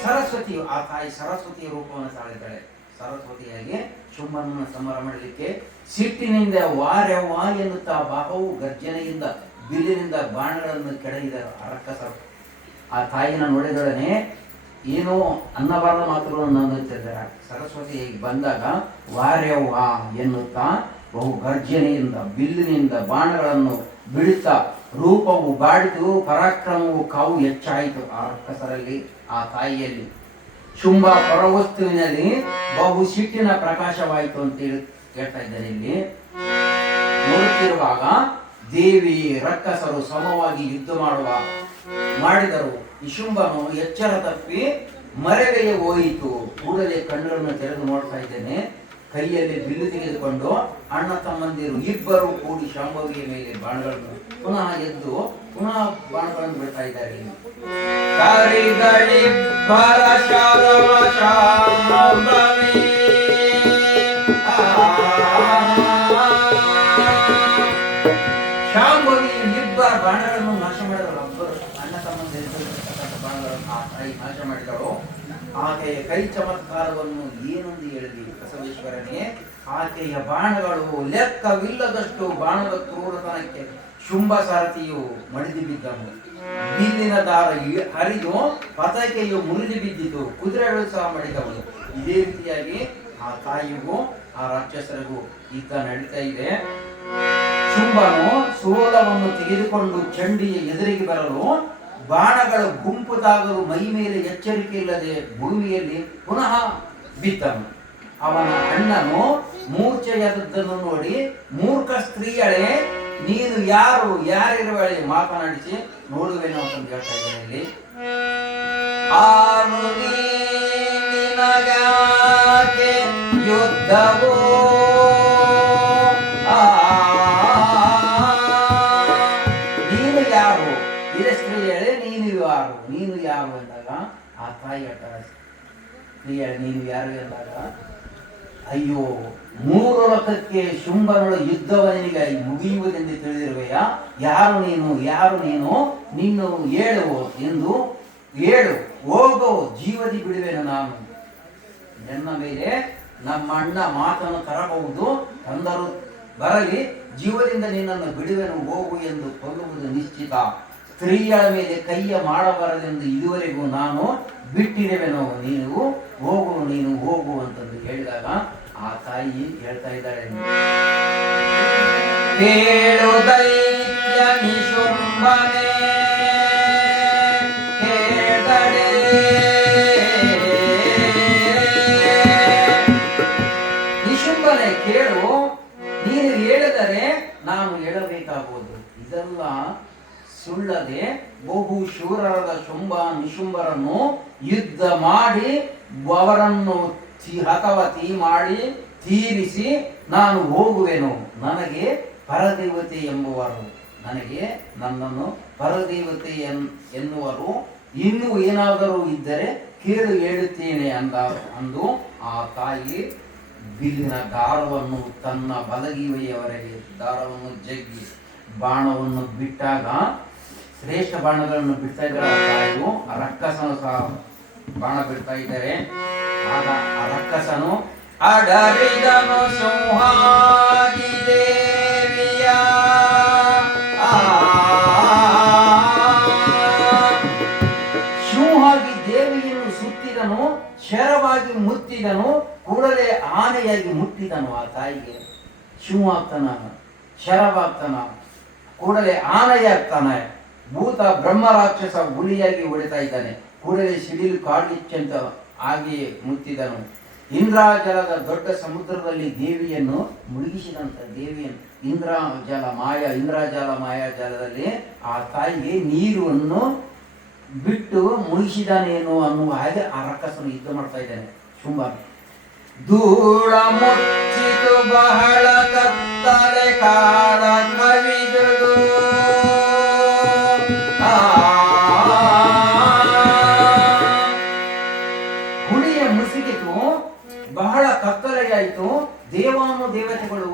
ಸರಸ್ವತಿಯು ಆ ತಾಯಿ ಸರಸ್ವತಿಯ ರೂಪವನ್ನು ತಾಳಿದ್ದಾಳೆ. ಸರಸ್ವತಿಯಾಗಿ ಶುಂಭನನ್ನು ಸಂಹಾರ ಮಾಡಲಿಕ್ಕೆ ಸಿಟ್ಟಿನಿಂದ ವಾರ್ಯವಾ ಎನ್ನುತ್ತಾ ಬಾಹವು ಗರ್ಜನೆಯಿಂದ ಬಿಲ್ಲಿನಿಂದ ಬಾಣಗಳನ್ನು ಕೆಡಹಿದರು ರಕ್ಕಸರು. ಆ ತಾಯಿನ ನೋಡಿದೊಡನೆ ಏನೋ ಅನ್ನಬಾರದ ಮಾತುಗಳನ್ನು ಅನ್ನುತ್ತಿದ್ದಾರೆ. ಸರಸ್ವತಿ ಬಂದಾಗ ವಾರ್ಯವಾ ಎನ್ನುತ್ತಾ ಬಹು ಗರ್ಜನೆಯಿಂದ ಬಿಲ್ಲಿನಿಂದ ಬಾಣಗಳನ್ನು ಬಿಡುತ್ತಾ ರೂಪವು ಬಾಡಿತು, ಪರಾಕ್ರಮವು ಕಾವು ಹೆಚ್ಚಾಯಿತು ಆ ರಕ್ಕಸರಲ್ಲಿ, ಆ ತಾಯಿಯಲ್ಲಿ. ಶುಂಭ ಪರವಸ್ತುವಿನಲ್ಲಿ ಬಹು ಸಿಟ್ಟಿನ ಪ್ರಕಾಶವಾಯಿತು ಅಂತ ಹೇಳ್ತಾ ಇದ್ದಾರೆ ಇಲ್ಲಿ. ನೋಡುತ್ತಿರುವಾಗ ದೇವಿ ರಕ್ಕಸರು ಸಮವಾಗಿ ಯುದ್ಧ ಮಾಡಿದರು. ಶುಂಭನು ಎಚ್ಚರ ತಪ್ಪಿ ಮರೆವೆಯ ಹೋಯಿತು. ಕೂಡಲೇ ಕಣ್ಣುಗಳನ್ನು ತೆರೆದು ನೋಡ್ತಾ ಇದ್ದೇನೆ. ಕೈಯಲ್ಲಿ ಬಿಲ್ಲು ತೆಗೆದುಕೊಂಡು ಅಣ್ಣ ತಮ್ಮಂದಿರು ಇಬ್ಬರು ಕೂಡಿ ಶಾಂಭವಿಯ ಮೇಲೆ ಬಾಣಗಳನ್ನು ಪುನಃ ಎದ್ದು ಪುನಃ ಬಾಣಗಳನ್ನು ಬಿಡ್ತಾ ಇದ್ದಾರೆ. ಶಾಂಭವಿ ಇಬ್ಬರ ಬಾಣಗಳನ್ನು ನಾಶ ಮಾಡಿದಳು. ಒಬ್ಬರು ಅಣ್ಣ ತಮ್ಮಂದಿರು ಬಾಣಗಳನ್ನು ಆ ತಾಯಿ ನಾಶ ಮಾಡಿದಳು. ಆಕೆಯ ಕೈ ಚಮತ್ಕಾರವನ್ನು ಏನೆಂದು ಹೇಳಲಿ ಬಸವೇಶ್ವರನೇ. ಆಕೆಯ ಬಾಣಗಳು ಲೆಕ್ಕವಿಲ್ಲದಷ್ಟು ಬಾಣದ ಕ್ರೂರತನಕ್ಕೆ ಶುಂಭ ಸಾರಥಿಯು ಮಡಿದು ಬಿದ್ದನು. ಬಿಲ್ಲಿನ ದಾರ ಹರಿದು ಪತಾಕೆಯು ಮುರಿದು ಬಿದ್ದಿತು. ಕುದುರೆಗಳು ಸಹ ಮಡಿದವು. ಇದೇ ರೀತಿಯಾಗಿ ಆ ತಾಯಿಗೂ ಆ ರಾಕ್ಷಸರಿಗೂ ಯುದ್ಧ ನಡೀತಾ ಇದೆ. ಶುಂಭನು ಸೋಲವನ್ನು ತೆಗೆದುಕೊಂಡು ಚಂಡಿಯ ಎದುರಿಗೆ ಬರಲು ಬಾಣಗಳು ಗುಂಪು ತಾಗಲು ಮೈ ಮೇಲೆ ಎಚ್ಚರಿಕೆ ಇಲ್ಲದೆ ಭೂಮಿಯಲ್ಲಿ ಪುನಃ ಬಿದ್ದನು. ಅವನ ಅಣ್ಣನು ಮೂರ್ಛೆಯಾದದ್ದನ್ನು ನೋಡಿ, ಮೂರ್ಖ ಸ್ತ್ರೀಯಳೆ ನೀನು ಯಾರಿರುವಳೆ ಮಾತನಾಡಿಸಿ ನೋಡುವೆನು ಅಂತ ಹೇಳ್ತಾ ಇದ್ದೇನೆ ಇಲ್ಲಿ. ಯುದ್ಧವೋ ನೀನು ಯಾರು ಎಂದಾಗ ಆ ತಾಯಿ ಸ್ತ್ರೀಯಳೆ ನೀನು ಯಾರು ಎಂದಾಗ, ಅಯ್ಯೋ 3 ಲೋಕಕ್ಕೆ ಶುಂಭನೊಳ ಯುದ್ಧವ ನಿನಗೆ ಮುಗಿಯುವುದೆಂದು ತಿಳಿದಿರುವೆಯಾ? ಯಾರು ನೀನು ನಿನ್ನು ಹೇಳು ಹೋಗೋ, ಜೀವದಿ ಬಿಡುವೆನು ನಾನು. ನನ್ನ ಮೇಲೆ ನಮ್ಮ ಅಣ್ಣ ಮಾತನ್ನು ತರಬಹುದು, ತಂದರು ಬರಲಿ, ಜೀವದಿಂದ ನಿನ್ನನ್ನು ಬಿಡುವೆನು, ಹೋಗು ಎಂದು ಕೊಲ್ಲುವುದು ನಿಶ್ಚಿತ. ಸ್ತ್ರೀಯಳ ಮೇಲೆ ಕೈಯ ಮಾಡಬಾರದೆಂದು ಇದುವರೆಗೂ ನಾನು ಬಿಟ್ಟಿರುವೆನು, ನೀನು ಹೋಗು ಅಂತಂದು ಹೇಳಿದಾಗ ಆ ತಾಯಿ ಹೇಳ್ತಾ ಇದ್ದಾಳೆ, ಕೇಳು ದೈತ್ಯ ನಿಶುಂಭನೇ ಕೇಳಡೆ, ನಿಶುಂಭನೆ ಕೇಳು, ನೀನು ಹೇಳಿದರೆ ನಾನು ಹೇಳಬೇಕಾಗುವುದು. ಇದೆಲ್ಲ ಸುಳ್ಳದೆ ಬಹು ಶೂರರಾದ ಶುಂಭ ನಿಶುಂಭರನ್ನು ಯುದ್ಧ ಮಾಡಿ ಅವರನ್ನು ಮಾಡಿ ತೀರಿಸಿ ನಾನು ಹೋಗುವೆನು. ನನಗೆ ಪರದೇವತೆ ಎಂಬುವರು, ನನಗೆ ನನ್ನನ್ನು ಪರದೇವತೆ ಎನ್ನುವರು ಇನ್ನೂ ಏನಾದರೂ ಇದ್ದರೆ ಕೇಳು ಹೇಳುತ್ತೇನೆ ಅಂದು ಆ ತಾಯಿ ಬಿಲ್ಲಿನ ದಾರವನ್ನು ತನ್ನ ಬಲಗಿವೆಯವರೆಗೆ ದಾರವನ್ನು ಜಗ್ಗಿ ಬಾಣವನ್ನು ಬಿಟ್ಟಾಗ, ಶ್ರೇಷ್ಠ ಬಾಣಗಳನ್ನು ಬಿಡ್ತಾ ಇದ್ದಾರೆ ಆ ತಾಯಿಯು. ಆ ರಕ್ಕಸನು ಸಹ ಬಾಣ ಬಿಡ್ತಾ ಇದ್ದಾರೆ. ಆಗ ಆ ರಕ್ಕಸನು ಅಡರಿದನು ಸಂಹಾರಿ ದೇವಿಯ, ಸಿಂಹಾಗಿ ದೇವಿಯನ್ನು ಸುತ್ತಿದನು, ಶರವಾಗಿ ಮುತ್ತಿದನು, ಕೂಡಲೇ ಆನೆಯಾಗಿ ಮುಟ್ಟಿದನು. ಆ ತಾಯಿಗೆ ಸಿಂಹಾಗ್ತಾನ, ಶರವಾಗ್ತಾನ, ಕೂಡಲೇ ಆನೆಯಾಗ್ತಾನೆ. ಭೂತ ಬ್ರಹ್ಮ ರಾಕ್ಷಸ ಹುಲಿಯಾಗಿ ಹೊಡಿತಾ ಇದ್ದಾನೆ. ಕೂಡಲೇ ಸಿಡಿಲು ಕಾಡ್ಲಿಚ್ಚಂತ ಆಗಿ ಮುತ್ತಿದನು. ಇಂದ್ರಾಜಲದ ದೊಡ್ಡ ಸಮುದ್ರದಲ್ಲಿ ದೇವಿಯನ್ನು ಮುಳುಗಿಸಿದಂತ ದೇವಿಯನ್ನು ಇಂದ್ರಾಜಲ ಮಾಯಾಜಲದಲ್ಲಿ ಆ ತಾಯಿಗೆ ನೀರನ್ನು ಬಿಟ್ಟು ಮುಳುಗಿಸಿದಾನೇನೋ ಅನ್ನುವ ಹಾಗೆ ಆ ರಕ್ಕಸನು ಯುದ್ಧ ಮಾಡ್ತಾ ಇದ್ದಾನೆ ಶುಂಭ. ಧೂಳ ಮುಚ್ಚಿತು ಬಹಳ ಕತ್ತಲೆ ಕಾಲ ಕವಿದುದು, ಹುಳಿಯ ಮುಸುಗಿತು, ಬಹಳ ಕತ್ತಲೆಯಾಯಿತು. ದೇವಾನು ದೇವತೆಗಳು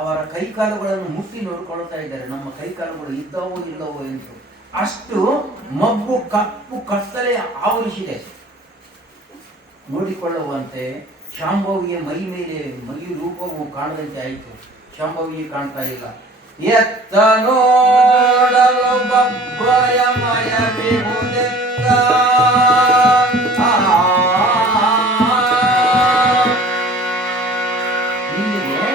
ಅವರ ಕೈಕಾಲುಗಳನ್ನು ಮುಟ್ಟಿ ನೋಡ್ಕೊಳ್ತಾ ಇದ್ದಾರೆ, ನಮ್ಮ ಕೈಕಾಲುಗಳು ಇದ್ದವೋ ಇಲ್ಲವೋ ಎಂದು. ಅಷ್ಟು ಮಬ್ಬು ಕಪ್ಪು ಕತ್ತಲೆ ಆವರಿಸಿದೆ. ನೋಡಿಕೊಳ್ಳುವಂತೆ ಶಾಂಭವಿಯ ಮೈ ಮೇಲೆ ಮೈ ರೂಪವು ಕಾಣದಂತೆ ಆಯಿತು. ಶಾಂಭವಿಯು ಕಾಣ್ತಾ ಇಲ್ಲ. ಎತ್ತ ನೋಡಲು ಬಬ್ಬಯಮಯ ವಿಭುದೆತ್ತ, ಇಲ್ಲಿಗೆ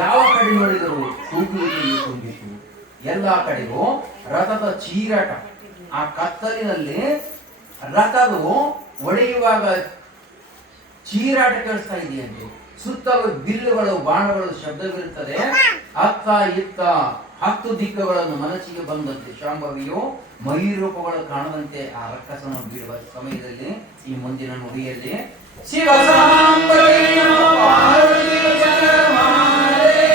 ಯಾವ ಕಡೆ ನೋಡಿದರೂ ಕೂಗುವಿಕೆಯು ತುಂಬಿತು. ಎಲ್ಲ ಕಡೆಗೂ ರಥದ ಚೀರಾಟ. ಆ ಕತ್ತಲಿನಲ್ಲಿ ರಥದು ಒಡೆಯುವಾಗ ಚೀರಾಟ ಕೇಳಿಸ್ತಾ ಇದೆಯಂತೆ. ಸುತ್ತಲೂ ಬಿಲ್ಲುಗಳು ಬಾಣಗಳು ಶಬ್ದವಿರುತ್ತದೆ. ಅತ್ತ ಇತ್ತ 10 ದಿಕ್ಕುಗಳನ್ನು ಮನಸ್ಸಿಗೆ ಬಂದಂತೆ ಶಾಂಭವಿಯು ಮೈರೂಪಗಳು ಕಾಣದಂತೆ ಆ ರಕ್ಕಸನ ಬಿಡುವ ಸಮಯದಲ್ಲಿ ಈ ಮುಂದಿನ ನುಡಿಯಲ್ಲಿ ಶಿವ ಸಾಂಬಯ್ಯ ಪಾರ್ವತಿ ಜಗನ್ಮಾದೇವ,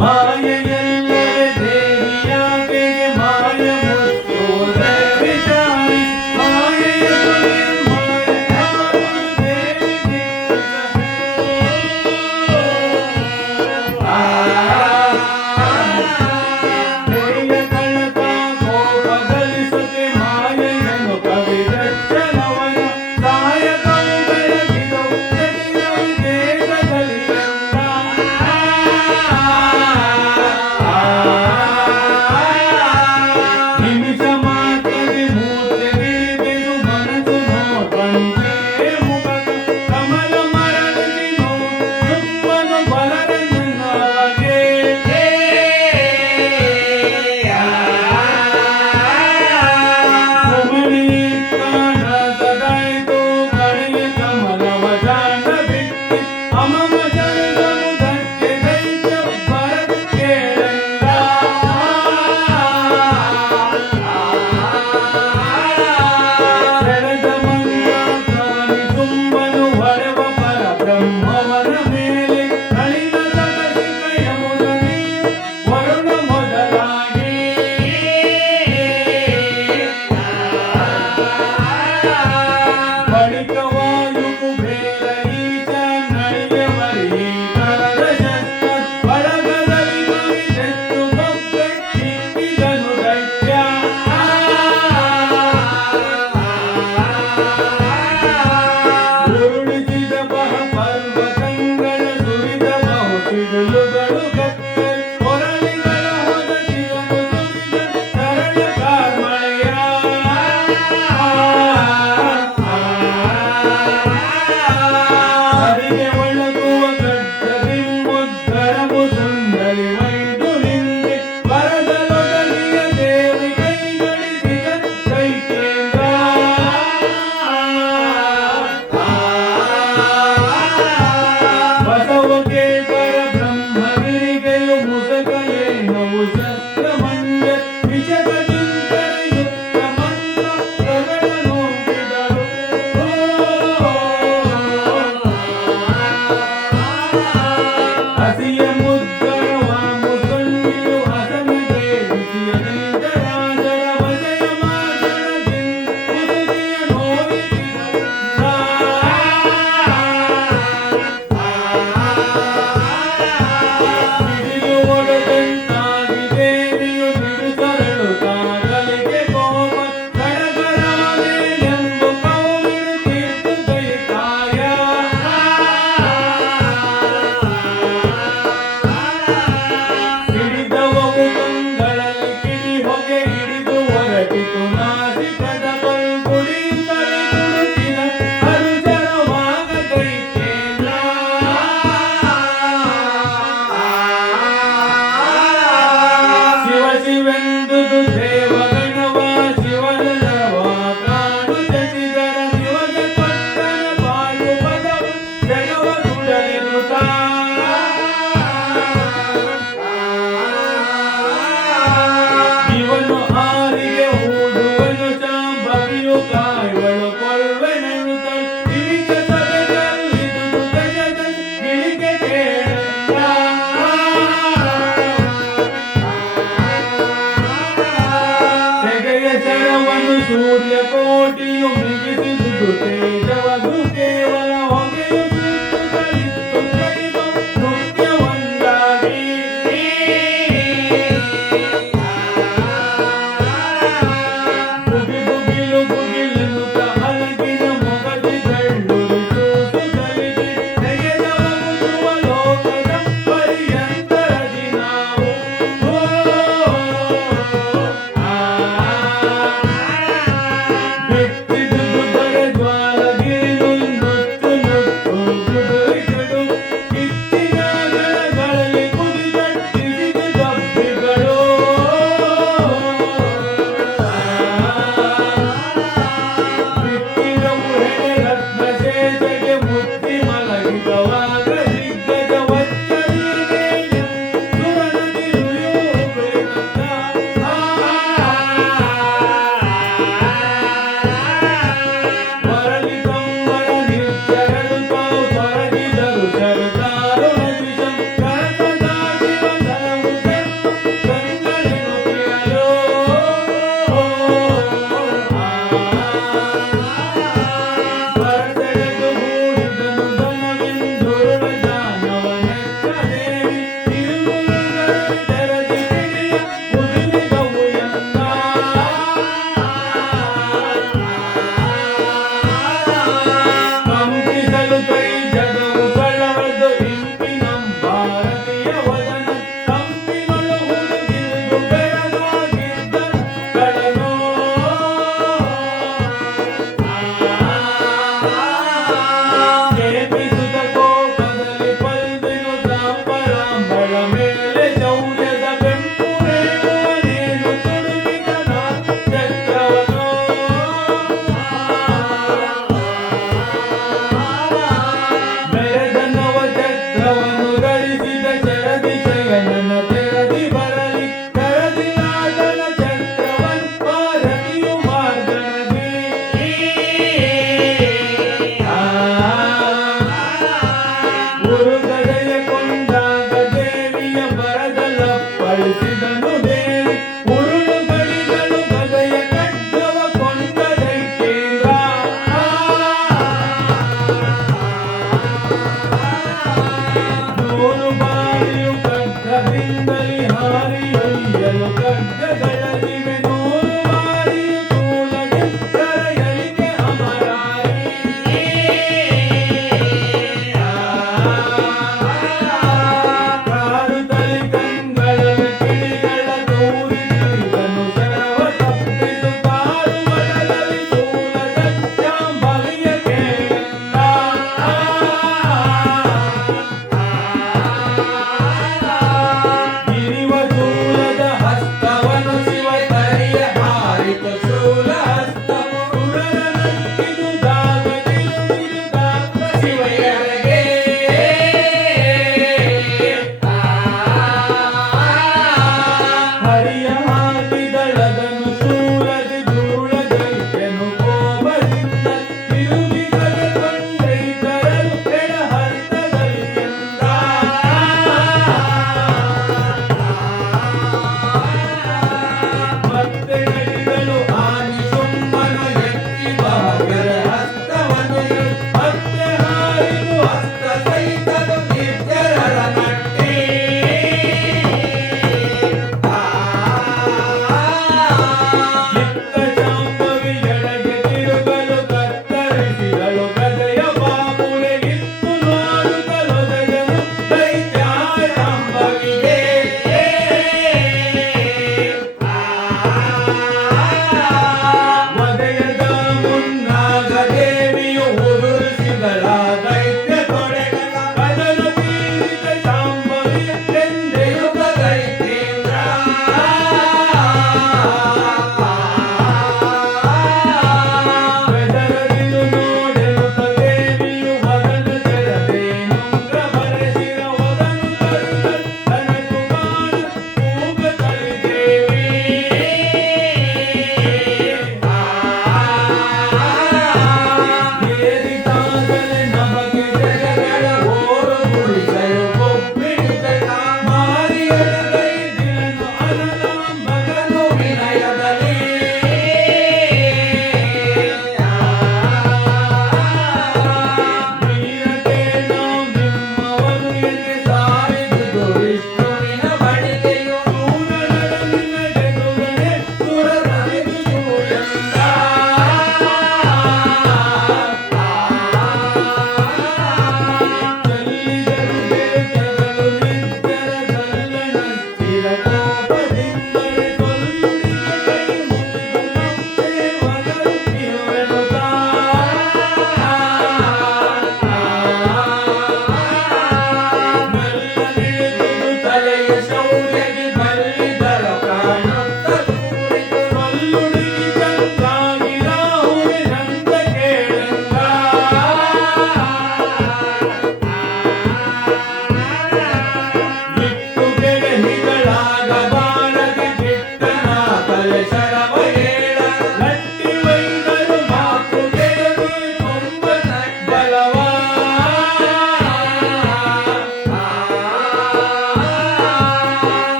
ಮಾಯೆಯಲ್ಲೇ ದೇವಿಯಾಗೆ ಮಾಯ ಮುತ್ತು ವಿಚಾರಿ, ಮಾಯೆಯಲ್ಲೇ ಸಿಡಿಲುಗಳು ಕತ್ತರಿ ಹೊರಳಿಗಳ ಹೊದಸಿಗನು ಸುರಿದ ಸರಳ ಕಾರ್ಮಳೆಯ ಅಡಿಗೆ ಒಳಗುವ ಗಡ್ಡದಿಂಬುದ್ಧರವು ಸುಂದರಿ ವೈದು ನಿಂದೆ ವರದಲೊಡಲಿಯ ದೇವಿ ಕೈಗಳಿಸಿದ ಚೈತೇಂದ್ರ ಬಸವಕ್ಕೆ ಪರಬ್ರಹ್ಮ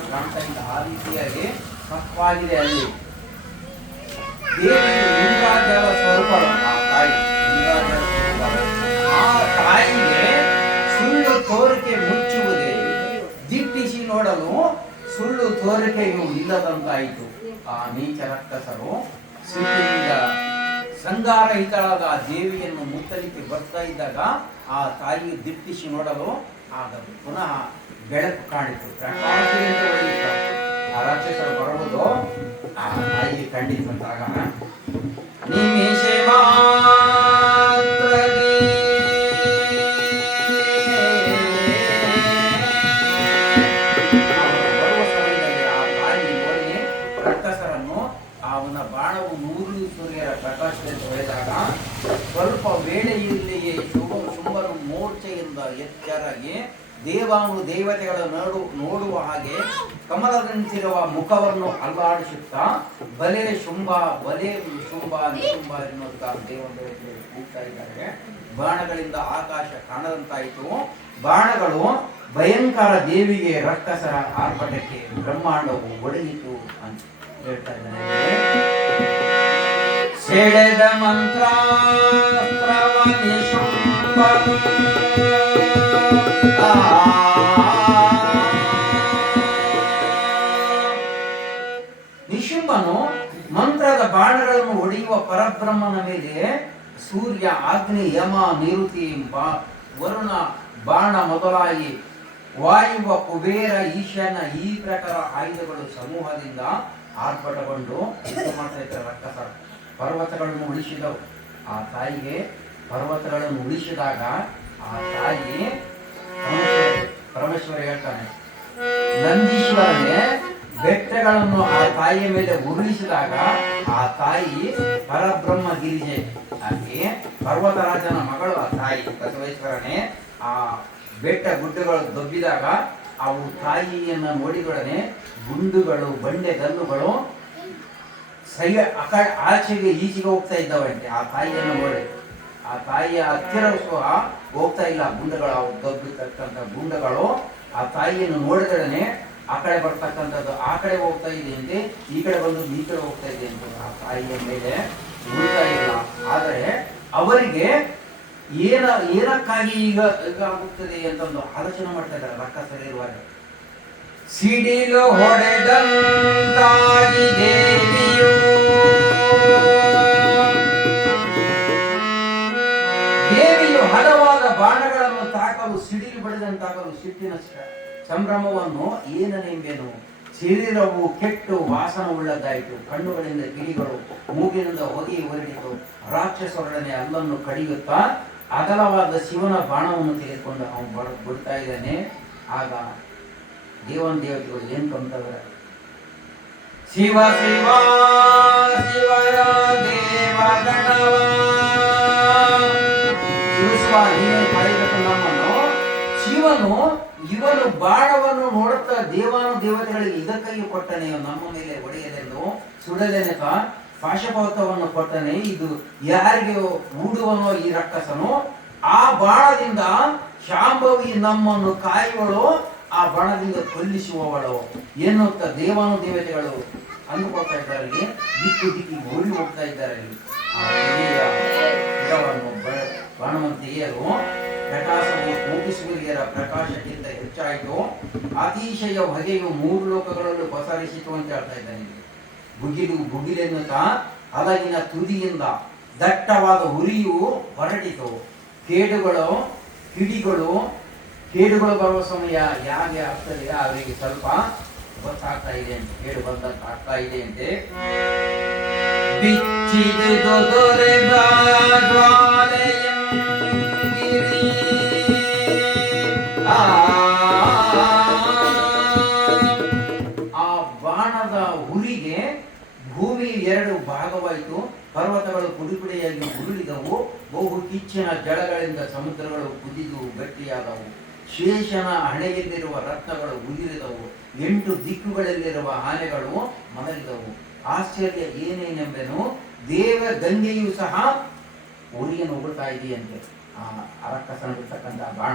ಬಾಣಗಳನ್ನು ಕಾಣ್ತಾ ಇದ್ದ. ಆ ರೀತಿಯಾಗಿ ಕಪ್ಪಾಗಿದೆ ಅಲ್ಲಿ. ದೇವಿ ಇಂದ್ರಾಜಲ ಸ್ವರೂಪಳು ಆ ತಾಯಿ. ಇಂದ್ರಾಜಲ ಸ್ವರೂಪಳು. ಆ ತಾಯಿಗೆ ಸುಳ್ಳು ತೋರಿಕೆ ಮುಚ್ಚುವುದೇ, ದಿಟ್ಟಿಸಿ ನೋಡಲು ಸುಳ್ಳು ತೋರಿಕೆಯು ಇಲ್ಲದಂತಾಯಿತು. ಆ ನೀಚ ರಕ್ಕಸರು ಸಿಟ್ಟಿನಿಂದ ಸಂಗಾರಹಿತಳಾದ ಆ ದೇವಿಯನ್ನು ಮುತ್ತಲಿಕ್ಕೆ ಬರ್ತಾ ಇದ್ದಾಗ ಆ ತಾಯಿ ದಿಟ್ಟಿಸಿ ನೋಡಲು ಆಗ ಪುನಃ ಬೆಳಕು ಕಾಣಿತು. ಪ್ರಕಾಶದಿಂದ ಹೊಳೆಯಿತು. ಆ ರಾಕ್ಷಸರು ಬರುವುದು ಆ ತಾಯಿಗೆ ಕಂಡಿತಂತಾಗ ನಿಮಿಷೆ ಬರುವ ಸಮಯದಲ್ಲಿ ಆ ತಾಯಿ ನೋಡಿ ರಕ್ಕಸರನ್ನು ಅವನ ಬಾಣವು 100 ಸೂರ್ಯರ ಪ್ರಕಾಶದಿಂದ ಹೊಳೆದಾಗ ಸ್ವಲ್ಪ ವೇಳೆಯಲ್ಲಿಯೇ ಶುಂಭನು ಮೂರ್ಛೆಯಿಂದ ಎಚ್ಚರಾಗಿ ದೇವಾನು ದೇವತೆಗಳ ನೋಡುವ ಹಾಗೆ ಕಮಲದಂತಿರುವ ಮುಖವನ್ನು ಅಲ್ಲಾಡಿಸುತ್ತಾ ಬಲೆ ಶುಂಭ ನಿಶುಂಭ ಎನ್ನುತ್ತಾ ದೇವತೆಗಳು ಕೂಗ್ತಾ ಇದ್ದಾರೆ. ಬಾಣಗಳಿಂದ ಆಕಾಶ ಕಾಣದಂತಾಯಿತು. ಬಾಣಗಳು ಭಯಂಕರ ದೇವಿಗೆ ರಕ್ಕಸರ ಆರ್ಭಟಕ್ಕೆ ಬ್ರಹ್ಮಾಂಡವು ಒಡೆಯಿತು ಅಂತ ಹೇಳ್ತಾ ಇದ್ದಾರೆ. ಸೆಳೆದ ಮಂತ್ರಾಸ್ತ್ರವ ನಿಶುಂಭನು ನಿಶುಂಭನು ಮಂತ್ರದ ಬಾಣಗಳನ್ನು ಹೊಡೆಯುವ ಪರಬ್ರಹ್ಮನ ಮೇಲೆ ಸೂರ್ಯ, ಅಗ್ನಿ, ಯಮ, ನಿರುತಿ, ವರುಣ ಬಾಣ ಮೊದಲಾಗಿ ವಾಯುವ, ಕುಬೇರ, ಈಶಾನ್ಯ ಈ ಪ್ರಕಾರ ಆಯುಧಗಳು ಸಮೂಹದಿಂದ ಆರ್ಭಟಗೊಂಡು ಯುದ್ಧ ಮಾಡ್ತಾ ಇದ್ದಾರೆ ರಕ್ಕಸರು. ಪರ್ವತಗಳನ್ನು ಉಳಿಸಿದವು. ಆ ತಾಯಿಗೆ ಪರ್ವತಗಳನ್ನು ಉಳಿಸಿದಾಗ ಆ ತಾಯಿ ಪರಮೇಶ್ವರ ಹೇಳ್ತಾನೆ, ನಂದೀಶ್ವರನೇ ಬೆಟ್ಟಗಳನ್ನು ಆ ತಾಯಿಯ ಮೇಲೆ ಉರುಳಿಸಿದಾಗ ಆ ತಾಯಿ ಪರಬ್ರಹ್ಮ ಗಿರಿಜೆ, ಆಕೆ ಪರ್ವತರಾಜನ ಮಗಳು. ಆ ತಾಯಿ ಬಸವೇಶ್ವರನೇ ಆ ಬೆಟ್ಟ ಗುಡ್ಡಗಳು ದೊಬ್ಬಿದಾಗ ಅವು ತಾಯಿಯನ್ನ ನೋಡಿದೊಡನೆ ಗುಂಡುಗಳು, ಬಂಡೆ ಗಲ್ಲುಗಳು ಆಚೆಗೆ ಈಚೆಗೆ ಹೋಗ್ತಾ ಇದ್ದವಂತೆ. ಆ ತಾಯಿಯನ್ನು ನೋಡಿ ಆ ತಾಯಿಯ ಹತ್ತಿರ ಸಹ ಹೋಗ್ತಾ ಇಲ್ಲ. ಗುಂಡುಗಳು ದೊಬ್ಬಿರ್ತಕ್ಕಂಥ ಗುಂಡುಗಳು ಆ ತಾಯಿಯನ್ನು ನೋಡಿದೊಡನೆ ಆ ಕಡೆ ಬರ್ತಕ್ಕಂಥದ್ದು ಆ ಕಡೆ ಹೋಗ್ತಾ ಇದೆ ಅಂತೆ, ಈ ಕಡೆ ಬಂದು ಈ ಕಡೆ ಹೋಗ್ತಾ ಇದೆ ಅಂತ ಆ ತಾಯಿಯ ಮೇಲೆ ಉಳ್ತಾ ಇಲ್ಲ. ಆದರೆ ಅವರಿಗೆ ಏನಕ್ಕಾಗಿ ಈಗ ಆಗುತ್ತದೆ ಅಂತ ಒಂದು ಆಲೋಚನೆ ಮಾಡ್ತಾ ಇದ್ದಾರೆ ರಕ್ಕಸರಿರುವಾಗ. ಸಿಡಿಲು ಹೊಡೆದಂತಾಗಿ ದೇವಿಯು ಹಲವಾದ ಬಾಣಗಳನ್ನು ತಾಕಲು, ಸಿಡಿಲು ಬಡಿದಂತಾಗಲು ಸಿಟ್ಟಿನ ಸಂಭ್ರಮವನ್ನು ಏನನೆಂಬೆನು. ಶರೀರವು ಕೆಟ್ಟು ವಾಸನ ಉಳ್ಳದಾಯಿತು. ಕಣ್ಣುಗಳಿಂದ ಕಿಡಿಗಳು, ಮೂಗಿನಿಂದ ಹೊಗೆ ಹೊರಡಿತು. ರಾಕ್ಷಸರೊಡನೆ ಅಲ್ಲನ್ನು ಕಡಿಯುತ್ತಾ ಅಗಲವಾದ ಶಿವನ ಬಾಣವನ್ನು ತೆಗೆದುಕೊಂಡು ಅವನು ಬಿಡ್ತಾ ಇದ್ದಾನೆ. ಆಗ ದೇವತೆಗಳು ಏನ್ ಕಂತಾರೆ, ಶಿವ ಶಿವ ಶಿವಯ ದೇವಗಣವ ನೀನೇ ಕಾಯಬೇಕು ನಮ್ಮನ್ನು. ಶಿವನು ಇವನು ಬಾಣವನ್ನು ನೋಡುತ್ತಾ ದೇವತೆಗಳಿಗೆ ಇದಕ್ಕಾಗಿ ಕೊಟ್ಟನೆ, ನಮ್ಮ ಮೇಲೆ ಒಡೆಯಲೆಂದು ಸುಡಲೆನೆಕ ಪಾಶಪೌತವನ್ನು ಕೊಟ್ಟನೆ. ಇದು ಯಾರಿಗೆ ಹೂಡುವನೋ ಈ ರಕ್ಕಸನು, ಆ ಬಾಣದಿಂದ ಶಾಂಭವಿ ನಮ್ಮನ್ನು ಕಾಯುವಳು, ಆ ಬಾಣದಿಂದ ಕೊಲ್ಲಿಸುವವಳು ಎನ್ನುತ್ತಾ ದೇವತೆಗಳು ಅಂದುಕೊಳ್ತಾ ಇದ್ದಾರೆ. ದಿಕ್ಕಿಗೆ ಓಡಿ ಹೋಗ್ತಾ ಇದ್ದಾರೆ. ಬಾಣವಂತೆಯರು ಪ್ರಕಾಶವು ಕೋಟಿಸುವುದರ ಪ್ರಕಾಶಕ್ಕಿಂತ ಹೆಚ್ಚಾಯಿತು. ಅತಿಶಯ ಹೊಗೆಯು 3 ಲೋಕಗಳಲ್ಲೂ ಪಸರಿಸಿತು ಅಂತ ಹೇಳ್ತಾ ಇದ್ದಾನೆ. ಭುಗಿಲೆನ್ನುತ್ತಾ ಹಲಗಿನ ತುದಿಯಿಂದ ದಟ್ಟವಾದ ಉರಿಯು ಹೊರಟಿತು. ಕೇಡುಗಳು ಬರುವ ಸಮಯ ಯಾಗೆ ಆಗ್ತದೆ ಅವರಿಗೆ ಸ್ವಲ್ಪ ಗೊತ್ತಾಗ್ತಾ ಇದೆ ಅಂತ, ಕೇಡು ಬಂದಂತ ಆಗ್ತಾ ಇದೆ ಅಂತೆ. ಆ ಬಾಣದ ಹುರಿಗೆ ಭೂಮಿ 2 ಭಾಗವಾಯಿತು. ಪರ್ವತಗಳು ಪುಡಿಪುಡಿಯಾಗಿ ಉರುಳಿದವು. ಬಹು ಕಿಚ್ಚಿನ ಜಳಗಳಿಂದ ಸಮುದ್ರಗಳು ಕುದಿದು ಗಟ್ಟಿಯಾದವು. ಶೇಷನ ಹಣೆಯಲ್ಲಿರುವ ರತ್ನಗಳು ಉದುರಿದವು. 8 ದಿಕ್ಕುಗಳಲ್ಲಿರುವ ಆನೆಗಳು ಮಲಗಿದವು. ಆಶ್ಚರ್ಯ ಏನೇನೆಂಬೆನು, ದೇವ ಗಂಗೆಯೂ ಸಹ ಉರಿಯನ್ನು ಉಗುಳ್ತಾ ಇದೆಯಂತೆ. ಆ ರಕ್ಕಸನ ಬಿಡ್ತಕ್ಕಂಥ ಬಾಣ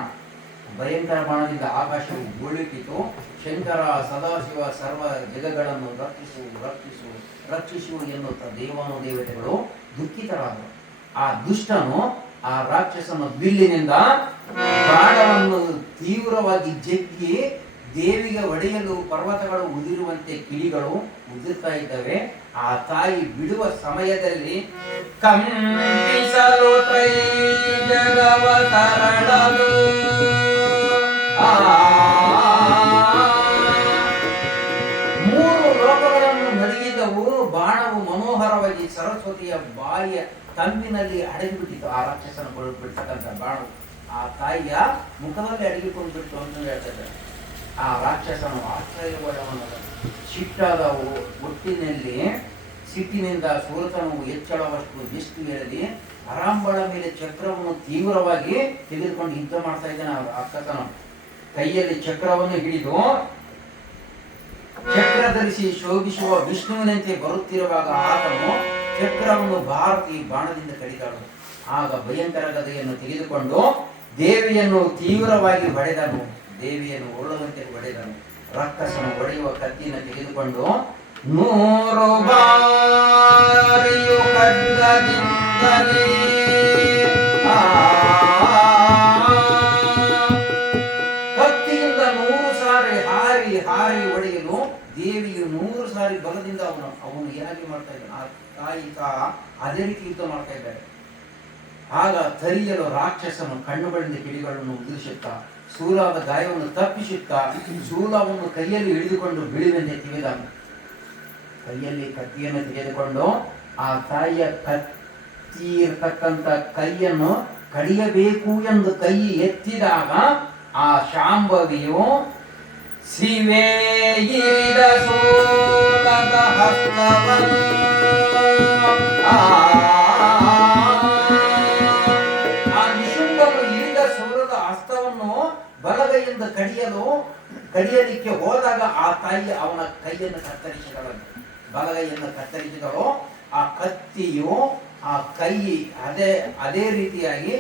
ಭಯಂಕರ ಬಾಣದಿಂದ ಆಕಾಶವು ಗೋಳಿಟ್ಟಿತು. ಶಂಕರ ಸದಾಶಿವ ಸರ್ವ ಜಗಗಳನ್ನು ರಕ್ಷಿಸು ರಕ್ಷಿಸು ರಕ್ಷಿಸು ಎನ್ನುತ್ತಾ ದೇವಾನು ದೇವತೆಗಳು ದುಃಖಿತರಾದರು. ಆ ದುಷ್ಟನು ಆ ರಾಕ್ಷಸನ ಬಿಲ್ಲಿನಿಂದ ಬಾಣವನ್ನು ತೀವ್ರವಾಗಿ ಜಗ್ಗಿ ದೇವಿಗೆ ಹೊಡೆಯಲು ಪರ್ವತಗಳು ಉದಿರುವಂತೆ ಕಿಡಿಗಳು ಉದುರ್ತಾ ಇದ್ದವೆ. ಆ ತಾಯಿ ಬಿಡುವ ಸಮಯದಲ್ಲಿ ಕಂಪಿಸಲು ಜಗವ ತರಳಲು ಮೂರು ಲೋಕಗಳನ್ನು ನಡುಗಿದವು. ಬಾಣವು ಮನೋಹರವಾಗಿ ಸರಸ್ವತಿಯ ಬಾಯಿಯ ತಂಬಿನಲ್ಲಿ ಅಡಗಿಬಿಟ್ಟಿತ್ತು. ಆ ರಾಕ್ಷಸನ ಬಿಡ್ತಕ್ಕಂಥ ಬಾಣವು ಆ ತಾಯಿಯ ಮುಖದಲ್ಲಿ ಅಡಗಿಕೊಂಡು ಬಿಟ್ಟು ಅಂತ ಹೇಳ್ತಾರೆ. ಆ ರಾಕ್ಷಸನು ಆಶ್ಚರ್ಯಗೊಳ್ಳವನು ಸಿಟ್ಟಾದ ಒಟ್ಟಿನಲ್ಲಿ ಸಿಟ್ಟಿನಿಂದ ಸೂರತನು ಎಚ್ಚಳವಷ್ಟು ದಿಷ್ಟು ಏರಲಿ ಅರಾಂಬಳ ಮೇಲೆ ಚಕ್ರವನ್ನು ತೀವ್ರವಾಗಿ ತೆಗೆದುಕೊಂಡು ಯುದ್ಧ ಮಾಡ್ತಾ ಇದ್ದಾನೆ. ಆ ರಾಕ್ಷಸನು ಕೈಯಲ್ಲಿ ಚಕ್ರವನ್ನು ಹಿಡಿದು ಚಕ್ರ ಧರಿಸಿ ಶೋಭಿಸುವ ವಿಷ್ಣುವಿನಂತೆ ಬರುತ್ತಿರುವಾಗ ಆತನು ಚಕ್ರವನ್ನು ಭಾರತಿ ಬಾಣದಿಂದ ಕಡಿದಳು. ಆಗ ಭಯಂಕರ ಗದೆಯನ್ನು ತೆಗೆದುಕೊಂಡು ದೇವಿಯನ್ನು ತೀವ್ರವಾಗಿ ಹೊಡೆದನು. ದೇವಿಯನ್ನು ಉರುಳದಂತೆ ಹೊಡೆದನು. ರಾಕ್ಷಸನು ಹೊಡೆಯುವ ಕತ್ತಿಯನ್ನು ತೆಗೆದುಕೊಂಡು 100 ಬಾರಿಯು ಖಡ್ಗದಿಂದಲೇ ಕತ್ತಿಯಿಂದ 100 ಸಾರಿ ಹಾರಿ ಹಾರಿ ಹೊಡೆಯಲು ದೇವಿಯು 100 ಸಾರಿ ಬಲದಿಂದ ಅವನು ಏನಾಗಿ ಮಾಡ್ತಾ ಇದ್ದಾನೆ. ಆ ತಾಯಿ ಅದೇ ರೀತಿ ಯುದ್ಧ ಮಾಡ್ತಾ ಇದ್ದಾರೆ. ಆಗ ತರಿಯಲು ರಾಕ್ಷಸನು ಕಣ್ಣುಗಳಿಂದ ಕಿಡಿಗಳನ್ನು ಉದುರಿಸುತ್ತಾ ಶೂಲದ ಗಾಯವನ್ನು ತಪ್ಪಿಸುತ್ತಾ ಶೂಲವನ್ನು ಕೈಯಲ್ಲಿ ಹಿಡಿದುಕೊಂಡು ಬಿಳಿವೆಂದೆ ತೆಗೆದನು. ಕೈಯಲ್ಲಿ ಕತ್ತಿಯನ್ನು ತೆಗೆದುಕೊಂಡು ಆ ತಾಯಿಯ ಕತ್ತಿ ಇರತಕ್ಕಂಥ ಕೈಯನ್ನು ಕಡಿಯಬೇಕು ಎಂದು ಕೈ ಎತ್ತಿದಾಗ ಆ ಶಾಂಭವಿಯು ಶಿವೆಯಿರಿದ ಶೂಲದ ಹಸ್ತವನ್ನು ಬಲಗೈಯಿಂದ ಕಡಿಯಲಿಕ್ಕೆ ಹೋದಾಗ ಆ ತಾಯಿ ಅವನ ಕೈಯನ್ನು ಕತ್ತರಿಸಿದಳು. ಬಲಗೈಯನ್ನು ಕತ್ತರಿಸಿದಳು. ಆ ಕತ್ತಿಯು ಆ ಕೈ ಅದೇ ರೀತಿಯಾಗಿ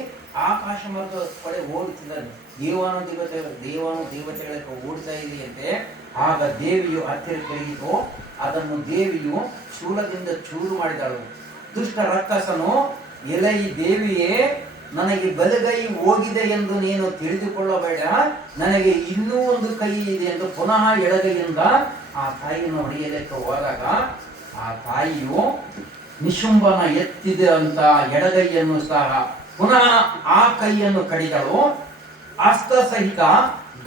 ಆಕಾಶ ಮಾರ್ಗ ಕಡೆ ಓಡುತ್ತಿದ್ದನು. ದೇವಾನು ದೇವತೆಗಳಿಗೆ ಓಡ್ತಾ ಇದೆಯಂತೆ. ಆಗ ದೇವಿಯು ಹತ್ತಿರ ತಿರುಗಿತು. ಅದನ್ನು ದೇವಿಯು ಶೂಲದಿಂದ ಚೂರು ಮಾಡಿದಳು. ದುಷ್ಟ ರಾಕ್ಷಸನು ಎಲೈ ದೇವಿಯೇ, ನನಗೆ ಬಲಗೈ ಹೋಗಿದೆ ಎಂದು ನೀನು ತಿಳಿದುಕೊಳ್ಳಬೇಡ, ನನಗೆ ಇನ್ನೂ ಒಂದು ಕೈ ಇದೆ ಎಂದು ಪುನಃ ಎಡಗೈಯಿಂದ ಆ ತಾಯಿಯನ್ನು ಹೊಡೆಯಲಿಕ್ಕೆ ಹೋದಾಗ ಆ ತಾಯಿಯು ನಿಶುಂಭನ ಎತ್ತಿದೆ ಅಂತ ಎಡಗೈಯನ್ನು ಸಹ ಪುನಃ ಆ ಕೈಯನ್ನು ಕಡಿದಳು. ಹಸ್ತ ಸಹಿತ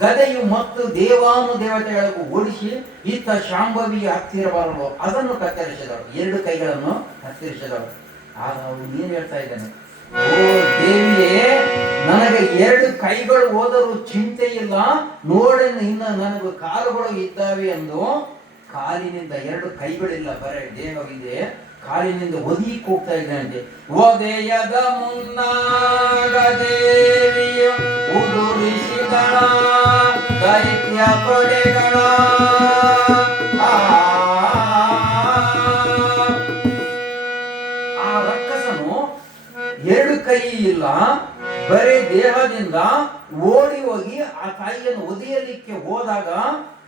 ಗದೆಯು ಮತ್ತು ದೇವಾನು ದೇವತೆಗಳಿಗೂ ಓಡಿಸಿ ಈತ ಶಾಂಭವಿಯ ಹತ್ತಿರ ಬರಲು ಅದನ್ನು ಕತ್ತರಿಸಿದಳು. 2 ಕೈಗಳನ್ನು ಕತ್ತರಿಸಿದಳು. ಆಗ ಅವನು ನೀನು ಹೇಳ್ತಾ ಇದ್ದಾನೆ, ಓ ದೇವಿಯೇ, ನನಗೆ 2 ಕೈಗಳು ಹೋದರೂ ಚಿಂತೆ ಇಲ್ಲ, ನೋಡಿ ಇನ್ನು ನನಗೆ ಕಾಲುಗಳು ಇದ್ದಾವೆ ಎಂದು ಕಾಲಿನಿಂದ 2 ಕೈಗಳಿಲ್ಲ, ಬರೇ ದೇಹವಿದೆ, ಕಾಲಿನಿಂದ ಒದೀಕ್ ಹೋಗ್ತಾ ಇದ್ದಾನೆ. ಒದೆಯದ ಮುನ್ನಾಗ ದೇವಿಯು ಉದುರಿಸಿದಳ ದೈತ್ಯ ಪಡೆಗಳ ಆ ರಕ್ಕಸನು 2 ಕೈ ಇಲ್ಲ, ಬರೀ ದೇಹದಿಂದ ಓಡಿ ಹೋಗಿ ಆ ತಾಯಿಯನ್ನು ಒದೆಯಲಿಕ್ಕೆ ಹೋದಾಗ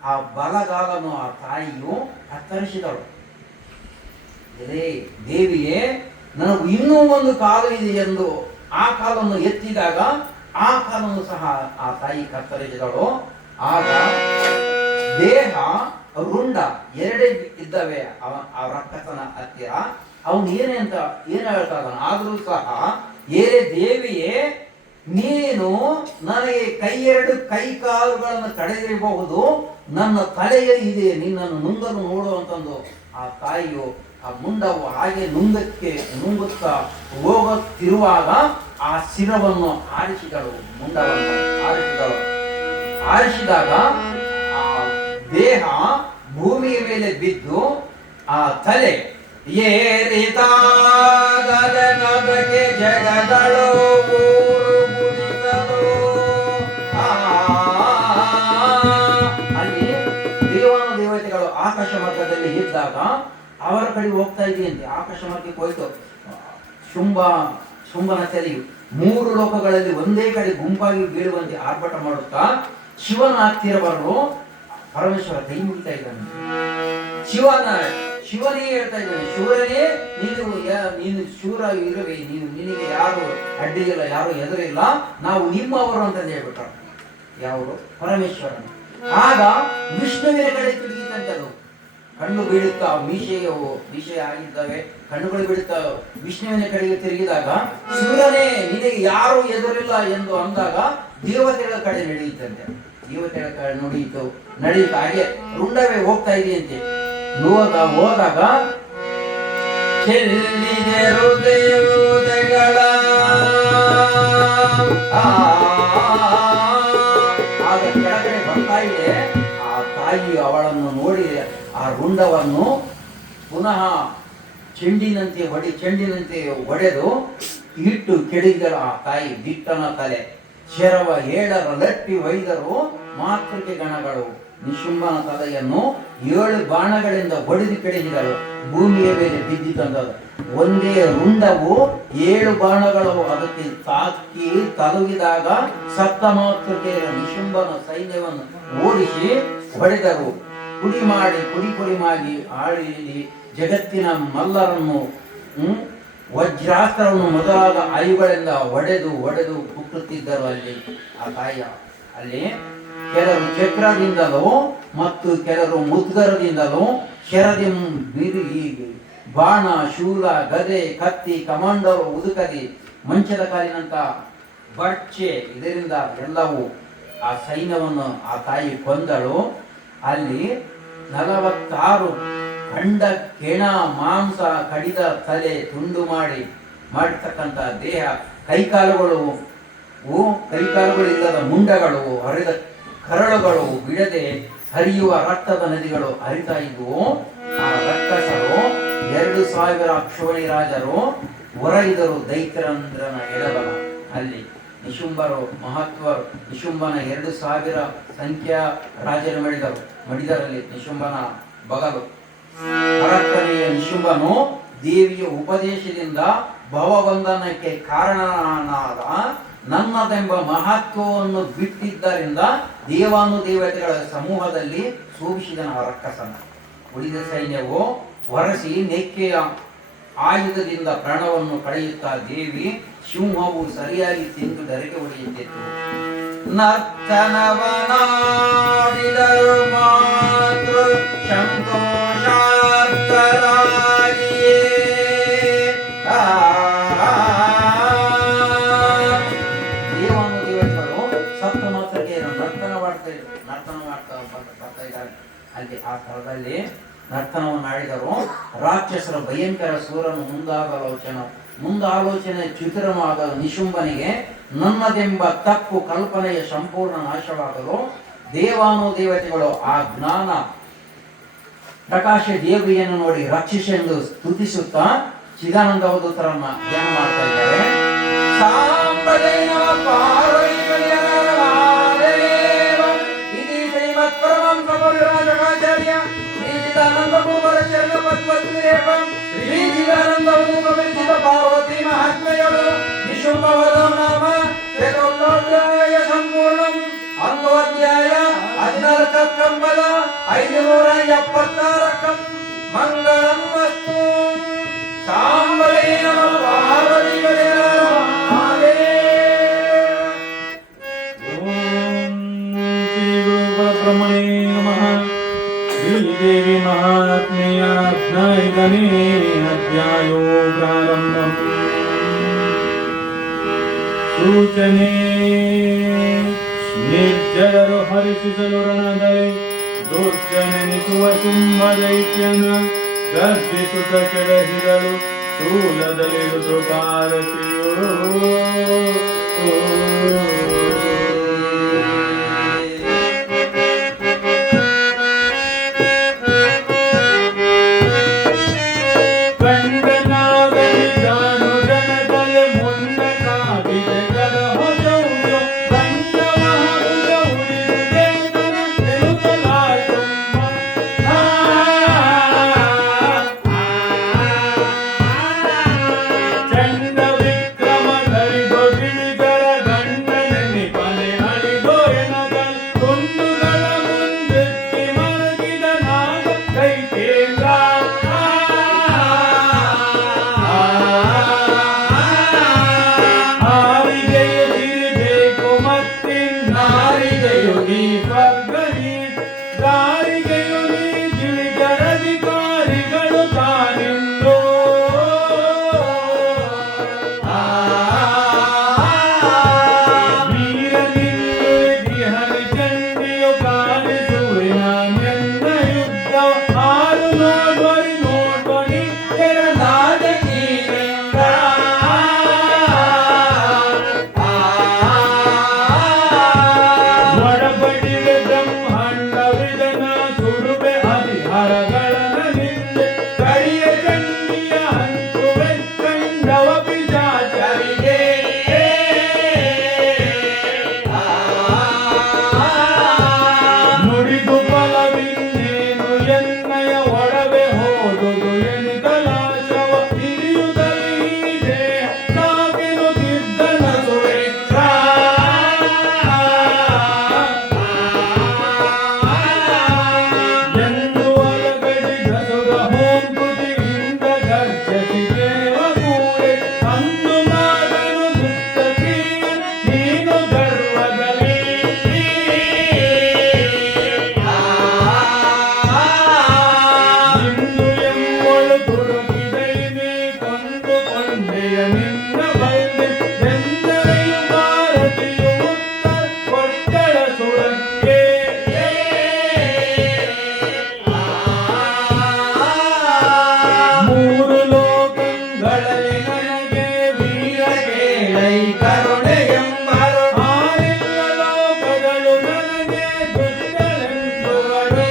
ಆ ಬಲಗಾಲನ್ನು ಆ ತಾಯಿಯು ಕತ್ತರಿಸಿದಳು. ದೇವಿಯೇ, ನನಗೆ ಇನ್ನೂ ಒಂದು ಕಾಲು ಇದೆ ಎಂದು ಆ ಕಾಲನ್ನು ಎತ್ತಿದಾಗ ಆ ಕಾಲನ್ನು ಸಹ ಆ ತಾಯಿ ಕತ್ತರಿಸಿದಳು. ಆಗ ದೇಹ ರುಂಡ 2 ಇದ್ದವೆ ಆ ರಕ್ಕಸನ ಹತ್ತಿರ. ಅವನು ಏನು ಹೇಳ್ತಾ ಇದ್ದಾನೆ, ಆದರೂ ಸಹ ಏ ದೇವಿಯೇ, ನೀನು ನನಗೆ 2 ಕೈ ಕಾಲುಗಳನ್ನು ಕಡಿದಿರಬಹುದು, ನನ್ನ ತಲೆಯಲ್ಲಿ ಇದೆ ನಿನ್ನನ್ನು ನುಂಗಲು ನೋಡುವಂತಂದು ಆ ತಾಯಿಯು ಆ ಮುಂಡವು ಹಾಗೆ ನುಂಗುತ್ತಾ ಹೋಗುತ್ತಿರುವಾಗ ಆ ಶಿರವನ್ನು ಆರಿಸಿದಳು. ಮುಂಡವನ್ನು ಆರಿಸಿದಾಗ ಆ ದೇಹ ಭೂಮಿಯ ಮೇಲೆ ಬಿದ್ದು ಆ ತಲೆ ಏರಿತಾಗದನಗೆ ಜಗದಳು ಅಲ್ಲಿ ದೇವಾನು ದೇವತೆಗಳು ಆಕಾಶ ಮಾರ್ಗದಲ್ಲಿ ಇದ್ದಾಗ ಅವರ ಕಡೆ ಹೋಗ್ತಾ ಇದೆಯಂತೆ. ಆಕಾಶ ಮಾರ್ಗಕ್ಕೆ ಹೋಯ್ತು. ಶುಂಭನ ತಲೆಯು ಮೂರು ಲೋಕಗಳಲ್ಲಿ ಒಂದೇ ಕಡೆ ಗುಂಪಾಗಿ ಬೀಳುವಂತೆ ಆರ್ಭಟ ಮಾಡುತ್ತಾ ಶಿವನ ಹತ್ತಿರ ಬರಲು ಪರಮೇಶ್ವರ ಕೈ ಮುಗಿತಾ ಇದ್ದಾನೆ. ಶಿವನೇ ಹೇಳ್ತಾ ಇದ್ದಾನೆ, ಶೂರನೇ ನೀನು ಶೂರ ಇರುವೆ, ನಿನಗೆ ಯಾರು ಅಡ್ಡಿ ಇಲ್ಲ, ಯಾರು ಎದುರಿಲ್ಲ, ನಾವು ನಿಮ್ಮವರು ಅಂತ ಹೇಳ್ಬಿಟ್ಟ. ಯಾವರು? ಪರಮೇಶ್ವರನ. ಆಗ ವಿಷ್ಣುವಿನ ಕಡೆ ತಿರುಗಿತಂತದು. ಕಣ್ಣು ಬೀಳುತ್ತಾ ವಿಷಯ ಆಗಿದ್ದಾವೆ, ಕಣ್ಣುಗಳು ಬೀಳುತ್ತಾ ವಿಷ್ಣುವಿನ ಕಡೆಗೆ ತಿರುಗಿದಾಗ ಸೂರ್ಯನೇ ನಿನಗೆ ಯಾರು ಎದುರಿಲ್ಲ ಎಂದು ಅಂದಾಗ ದೇವತೆಗಳ ಕಡೆ ನಡೆಯುತ್ತಂತೆ. ದೇವತೆಗಳ ಕಡೆ ನಡೆಯುತ್ತಾ ಹಾಗೆ ರುಂಡವೇ ಹೋಗ್ತಾ ಇದೆಯಂತೆ. ಹೋದಾಗ ಚೆಲ್ಲಿದೆ ಹೃದಯಗಳ ಆಗ ಕೆಳಗಡೆ ಬರ್ತಾ ಇದೆ. ಆ ತಾಯಿ ಅವಳನ್ನು ನೋಡಿ ಆ ರುಂಡವನ್ನು ಪುನಃ ಚೆಂಡಿನಂತೆ ಒಡೆದು ಇಟ್ಟು ಕೆಡಿದರ ಆ ತಾಯಿ ದಿಟ್ಟನ ತಲೆ ಶರವ ಏಳರ ಲಟ್ಟಿ ವೈದರು ಮಾತೃಕೆ ಗಣಗಳು ನಿಶುಂಭನ ತಲೆಯನ್ನು 7 ಬಾಣಗಳಿಂದ ಹೊಡೆದು ಕೆಡಹಿದರು. ಭೂಮಿಯ ಮೇಲೆ ಬಿದ್ದಿತಂದದು. ಒಂದೇ ರುಂಡವು 7 ಬಾಣಗಳು ಅದಕ್ಕೆ ತಾಕಿ ತಲುಗಿದಾಗ ಸಪ್ತ ಮಾತೃಕೆಯ ನಿಶುಂಭನ ಸೈನ್ಯವನ್ನು ಓಡಿಸಿ ಹೊಡೆದರು. ಪುಡಿ ಮಾಡಿ ಆಳಿ ಜಗತ್ತಿನ ಮಲ್ಲರನ್ನು ವಜ್ರಾಸ್ತ್ರವನ್ನು ಮೊದಲಾದ ಆಯುಗಳಿಂದ ಒಡೆದು ಕುಟ್ಟುತ್ತಿದ್ದರು. ಆ ತಾಯಿಯ ಅಲ್ಲಿ ಕೆಲವರು ಚಕ್ರದಿಂದಲೂ ಮತ್ತು ಕೆಲವರು ಮುದ್ಗರದಿಂದಲೂ ಶರದಿ ಬಾಣ, ಶೂಲ, ಗದೆ, ಕತ್ತಿ, ಕಮಾಂಡರು, ಉದುಕದಿ, ಮಂಚದ ಕಾಲಿನಂತ ಬರ್ಚೆ ಇದರಿಂದ ಎಲ್ಲವೂ ಆ ಸೈನ್ಯವನ್ನು ಆ ತಾಯಿ ಕೊಂದಳು. ಅಲ್ಲಿ 46 ಖಂಡ ಕೆಣ ಮಾಂಸ ಕಡಿದ ತಲೆ ತುಂಡು ಮಾಡಿರ್ತಕ್ಕಂಥ ದೇಹ, ಕೈಕಾಲುಗಳು ಇಲ್ಲದ ಮುಂಡಗಳು, ಹರಿದ ಕರಳುಗಳು, ಬಿಡದೆ ಹರಿಯುವ ರಕ್ತದ ನದಿಗಳು ಹರಿತಾ ಇದ್ವು. ಆ ರಕ್ಕಸರು 2000 ಅಕ್ಷೋಣಿ ರಾಜರು ಹೊರಗಿದರು ದೈತ್ಯರಂದ್ರನ ಎಡಬಲ. ಅಲ್ಲಿ ನಿಶುಂಭನ 2000 ಸಂಖ್ಯಾ ರಾಜರು ಮಡಿದರಲ್ಲಿ ನಿಶುಂಭನ ಬಗಲು. ಪರಾಕ್ರಮಿಯ ನಿಶುಂಭನು ದೇವಿಯ ಉಪದೇಶದಿಂದ ಭವಬಂಧನಕ್ಕೆ ಕಾರಣನಾದ ನನ್ನದೆಂಬ ಮಹತ್ವವನ್ನು ಬಿಟ್ಟಿದ್ದರಿಂದ ದೇವಾನುದೇವತೆಗಳ ಸಮೂಹದಲ್ಲಿ ಶೋಭಿಸಿದನ ರಕ್ಕಸನ. ಉಳಿದ ಸೈನ್ಯವು ಹೊರಸಿ ನೆಕ್ಕೆಯ ಆಯುಧದಿಂದ ಪ್ರಾಣವನ್ನು ಕಳೆಯುತ್ತಾ ದೇವಿ ಸಿಂಹವು ಸರಿಯಾಗಿ ತಿಂದು ಧರೆಗೆ ಹೊಡೆಯುತ್ತಿತ್ತು. ನರ್ತನವನಾಡಿದರು ಮಾತೃ ಸಂತೋಷಾರ್ಥರಾಗಿಯೇ ದೇವಾನುದೇವತೆಗಳು ಸಪ್ತ ಮಾತ್ರಕ್ಕೆ ನರ್ತನ ಮಾಡ್ತಾ ಬರ್ತಾ ಇದ್ದಾರೆ. ಅಲ್ಲಿ ಆ ಸ್ಥಳದಲ್ಲಿ ನರ್ತನವನ್ನು ಆಡಿದರು. ರಾಕ್ಷಸರ ಭಯಂಕರ ಸೂರನು ಮುಂದಾಲೋಚನೆ ಚ್ಯುತರನು ಆದ ನಿಶುಂಭನಿಗೆ ನನ್ನದೆಂಬ ತಪ್ಪು ಕಲ್ಪನೆಯ ಸಂಪೂರ್ಣ ನಾಶವಾಗಲು ದೇವಾನುದೇವತೆಗಳು ಆ ಜ್ಞಾನ ಪ್ರಕಾಶ ದೇವಿಯನ್ನು ನೋಡಿ ರಕ್ಷಿಸೆಂದು ಸ್ತುತಿಸುತ್ತಾ ಚಿದಾನಂದ ಅವಧೂತರನ್ನ ಧ್ಯಾನ ಮಾಡ್ತಾ ಇದ್ದಾರೆ. ಪಾರ್ವತಿ ಮಹಾತ್ಮೆಯಳು ನಿಶುಂಭವದನಾಮ ಸಂಪೂರ್ಣಂ ಅಧ್ಯಾಯ 14 576 ಮಂಗಳಂ ವಸ್ತು ಸಾಂಬರೇ ನಮಃ ಪಾರ್ವತಿಗಳೇ ಬ್ರಹ್ಮಣೇ ನಮಃ. ಶ್ರೀದೇವಿ ಮಹಾತ್ಮೆಯ 15ನೇ ಅಧ್ಯಾಯೋ ಪ್ರಾರಂಭಂ. ಸೂಚನೆ ನಿರ್ಜರರು ಹರಿಸಿಸಲು ರಣದಲ್ಲಿ ದುರ್ಜನೆನಿಸುವ ಶುಂಭದೈತ್ಯನ ಗರ್ಜಿಸುತ್ತ ಕೆಡಹಿದಳು ಶೂಲದಲ್ಲಿರುವುದು ಭಾರತೀಯೋ. ಚಂಡ ವಿಕ್ರಮ ಧರಿದೊಡಿ ಹರಗಳನ ಹಿಂದೆ ಕಡಿಯ ಚಂಡಿಯ ಹಂಚುವೆ ಕಂಡವ ಪಿಶಾಚರಿಗೆ ನುಡಿದು ಫಲವಿನ್ನೇನು ಎನ್ನಯ ಒಡವೆ ಹೋದುದು ಎನಿದಲಾಶವ ಹಿರಿಯುತ್ತಲೀದೆ ಸಾಗೆನು ತಿದ್ದನ ಸುರೇಂದ್ರ ಎಂದು ಒಳಗಡೆ ಗಸುಗ ಹೋಂಕುತಿಯಿಂದ ಗರ್ಜಸಿ ದೇವಗೂಡೆ ಅಂದು ಮಾಡನು ದುಷ್ಟಕ್ರಿಯ ನೀನು ಗರ್ವದಲ್ಲಿ ಇಂದು ಎಮ್ಮೊಳು ತುಡುಕಿದೈನೆ ಕೊಂದುಕೊಂಡೆಯ ನಿನ್ನ ಬಲ್ಲೆ ಎಂದರೆಯು ಭಾರತಿಯು ಉತ್ತರ ಕೊಟ್ಟಳ ಸುಳಕ್ಕೆ ಮೂರು ಲೋಕಗಳಲ್ಲಿ ನನಗೆ ವೀರ ಕೇಳೈ ಕರುಣೆ ಎಂಬರು ಆರಿಲ್ಲ ಲೋಕಗಳು ನನಗೆ ದುಷ್ಟಳೆಂದುವರು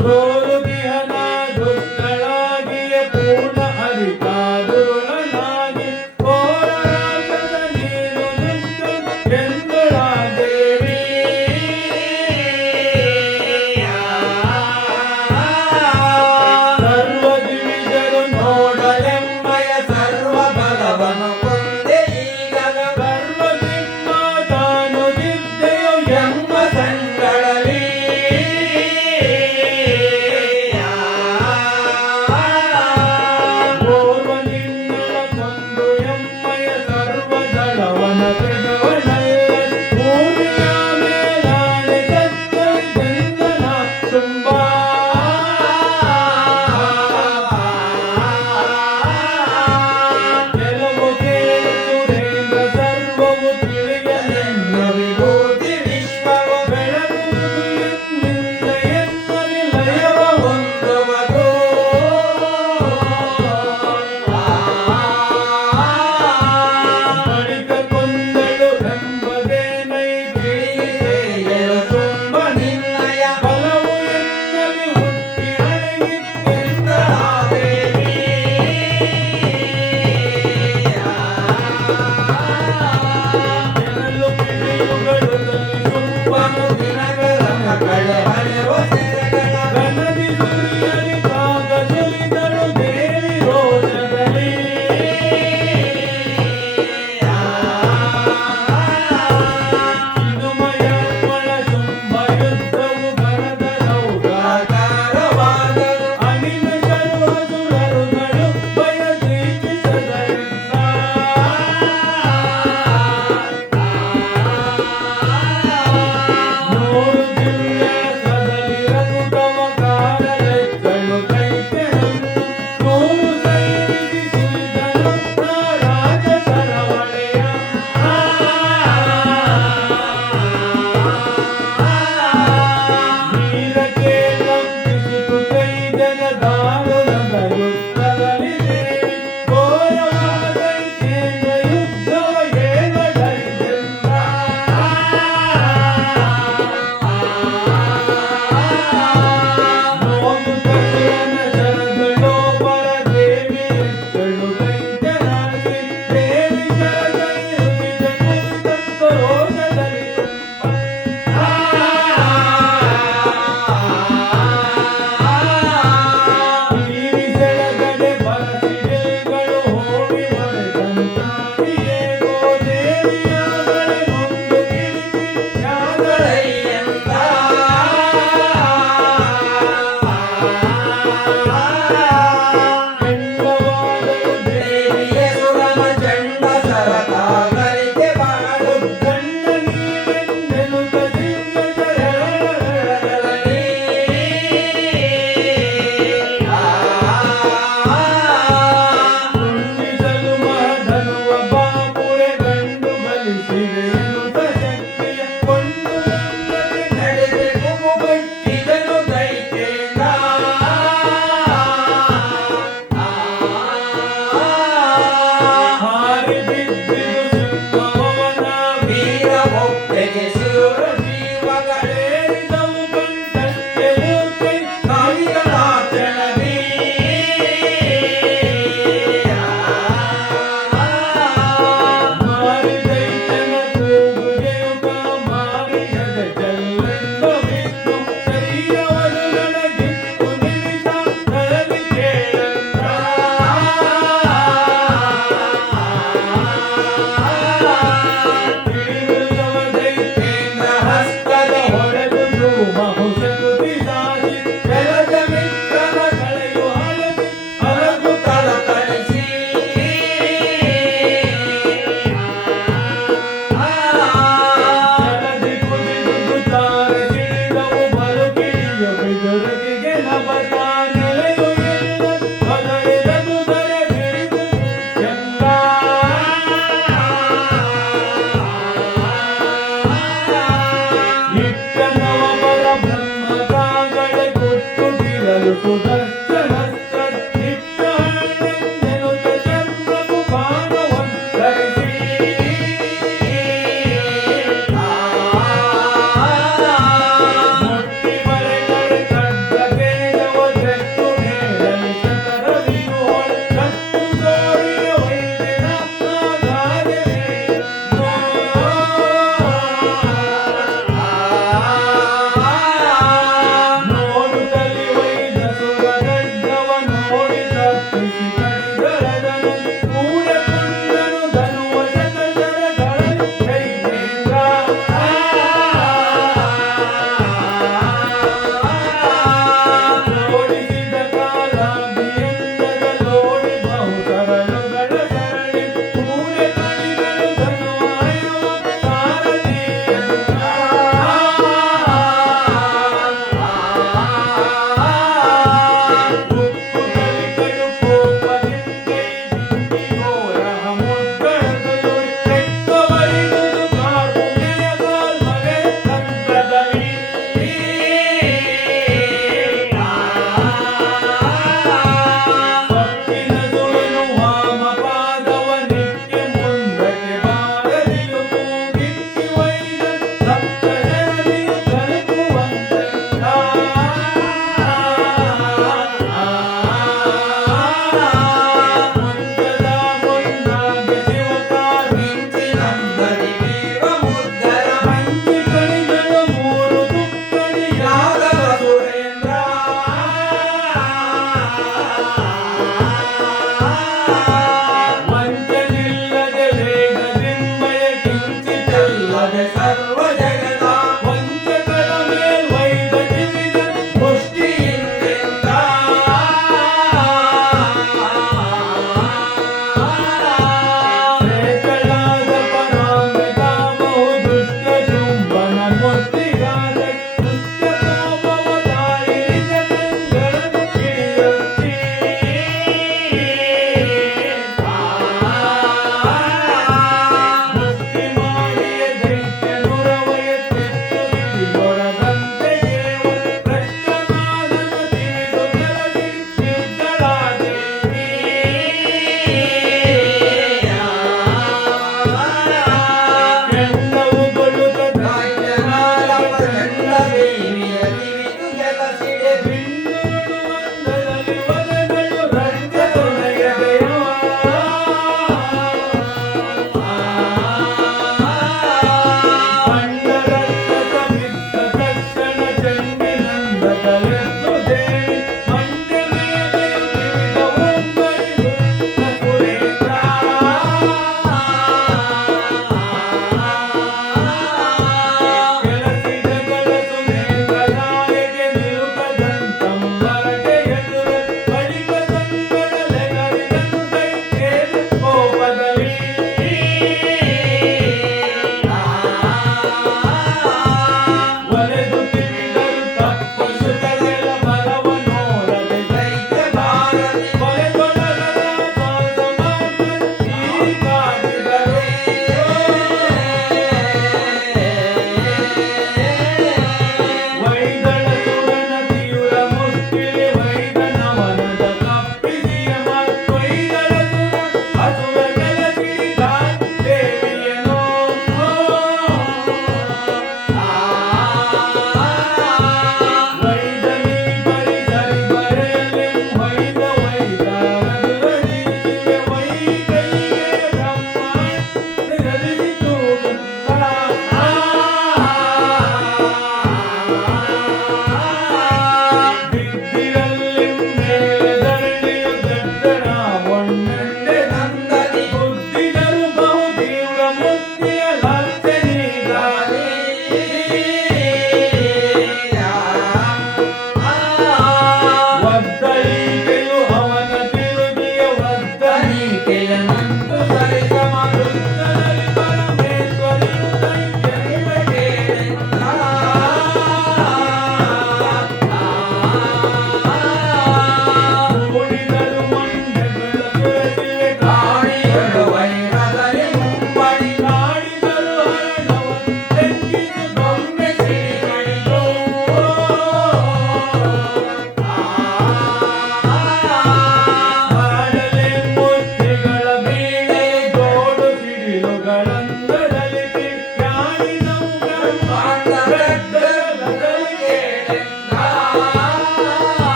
ತೋರುದಿಹನ ದುಷ್ಟಳಾಗಿಯೇ ಪೂರ್ಣ ಅಧಿಕಾರುಳನಾಗಿ ಘೋರ ರಾಕ್ಷಸ ನೀನು ದುಷ್ಟ ಎಂದುಳ ದೇವಿ ಸರ್ವ ದಿವಿಜರು ನೋಡಲೆಮ್ಮಯ ಸರ್ವ ಬಲವನು ಕೊಂದೆ ಈಗಲ ಸರ್ವ ಸಿಂಹ ತಾನು ಗಿದ್ದೆಯು ಎಂಬ ಸಂಗಳಲ್ಲಿ ಓರ್ವ ನಿನ್ನಳ ಕೊಂದು ಎಮ್ಮಯ ಸರ್ವ ದಳವನ ತೆಗವನಲ್ಲ ಭೂಮಿಯ ಮೇಲಾಣೆ ಸತ್ತವಿದೆಂದನ ಶುಂಭ ಕೆಲವು ಕೇಳು ಸುರೇಂದ್ರ ಸರ್ವವು ತಿಳಿಯಲೆನ್ನ ವಿಭೂತಿ ವಿಶ್ವವ ಬೆಳಗುವುದು ಎನ್ನಿಂದ ಎನ್ನಲಿ ಲಯವ ಹೊಂದುವುದು ಬಳಿಕ ಕೊಂದಳು ಎಂಬುದೇನೈ ತಿಳಿಯಿತೆಯಲು ತುಂಬ ನಿನ್ನಯ ಬಲವು ಎನ್ನಲಿ ಹುಟ್ಟಿ ಅಡಗಿತ್ತೆಂದ ದೇವಿ ಜನಲು ಪಿಡಿಯುಗಳು ಸುಮ್ಮನು ದಿನಗಳ ಕಳೆ ಹಳೆವ ಸೆರೆಗಳ ಗಣದಿ ಸುರಿಯಲಿ ಕಾಗ ಸುಲಿದಳು ದೇವಿ ರೋಷದಲ್ಲಿ ಚಿನುಮಯಮ್ಮಳ ಶುಂಭ ಯುದ್ಧವು ಗಣದ ರೌದ್ರಾಕಾರವಾದರು ಅನಿಮಿಷರು ಅಸುರರುಗಳು ಭಯ ದೀಪಿಸದರಿಂದ ನೂರು ದಿವ್ಯ ಸದಲಿ ರಘುತಮ ಕಾರಲೆಚ್ಚಳು ದೈತ್ಯನನ್ನು ನೂರು ಸೈನಿಸಿ ಸುರಿದನು ರಾಜ ಸರವಳೆಯ ವೀರಕ್ಕೆ ಕಂಪಿಸಿತು ಕೈದನ ದಾರುಣದ ಯುದ್ಧದಲ್ಲಿ ದೇವಿ ಘೋರವಾದ ದೈತ್ಯೇಂದ್ರ ಯುದ್ಧವ ಏಗಡೈದೆಂದ ನೋಯುತಸುರನ ಶರದಳೋ ಪರ ದೇವಿ ಎಚ್ಚಳು ದೈತ್ಯನಾಗಿ ದೇವಿ ಶರದೈರುತಿದ ಕುರಿತ ರೋಷದಲ್ಲಿ ಟಿವಿ ಸೆಳಗಡೆ ಬರಸಿಡಿಲ್ಗಳು ಹೋಗಿ ಹೊಡೆದಂತಾಗಿಯೇ ಗೋದೇವಿಯಾಗಳೆ ನೊಂದು ಕಿಡಿಕಿಡಿಯಾದಳಯ್ಯಂದ ಹೆಣ್ಣವಾದಳು ದೇವಿಯ ಸುರಮ ಚಂಡ ಸರದಾಗಲಿಗೆ ಬಾಳು ಗಂಡ ನೀವೆಂದೆನುತ ದಿವ್ಯ ಜಯಗಳಲ್ಲಿ ಕುಂಡಿಸಲು ಮಹಧನುವ ಬಾಪುರೆ ಗಂಡು ಬಲಿಸಿದೆ ಎನ್ನುತ್ತ ಶಕ್ತಿಯ ಕೊಂಡು ಸುರ ಜೀವಗಳೇರಿದವು ಕಂಠಕ್ಕೆ ಮೂರ್ತಿ ನಾವಿಗಳಾಚರಣದಿ ಮಾರಿದೈತನ ಕೂಗುಗೆಯುಗ ಮಾರಿಯದ ಜಲ್ಲೆಂದ ಬಿದ್ದು ಶರೀರವನ್ನು ನನಗಿತ್ತು ನಿಮಿಷ ನರಳಿ ಕೇಳಂದ ತಿಳಿಯುವುದವ ದೈತೇಂದ್ರ ಹಸ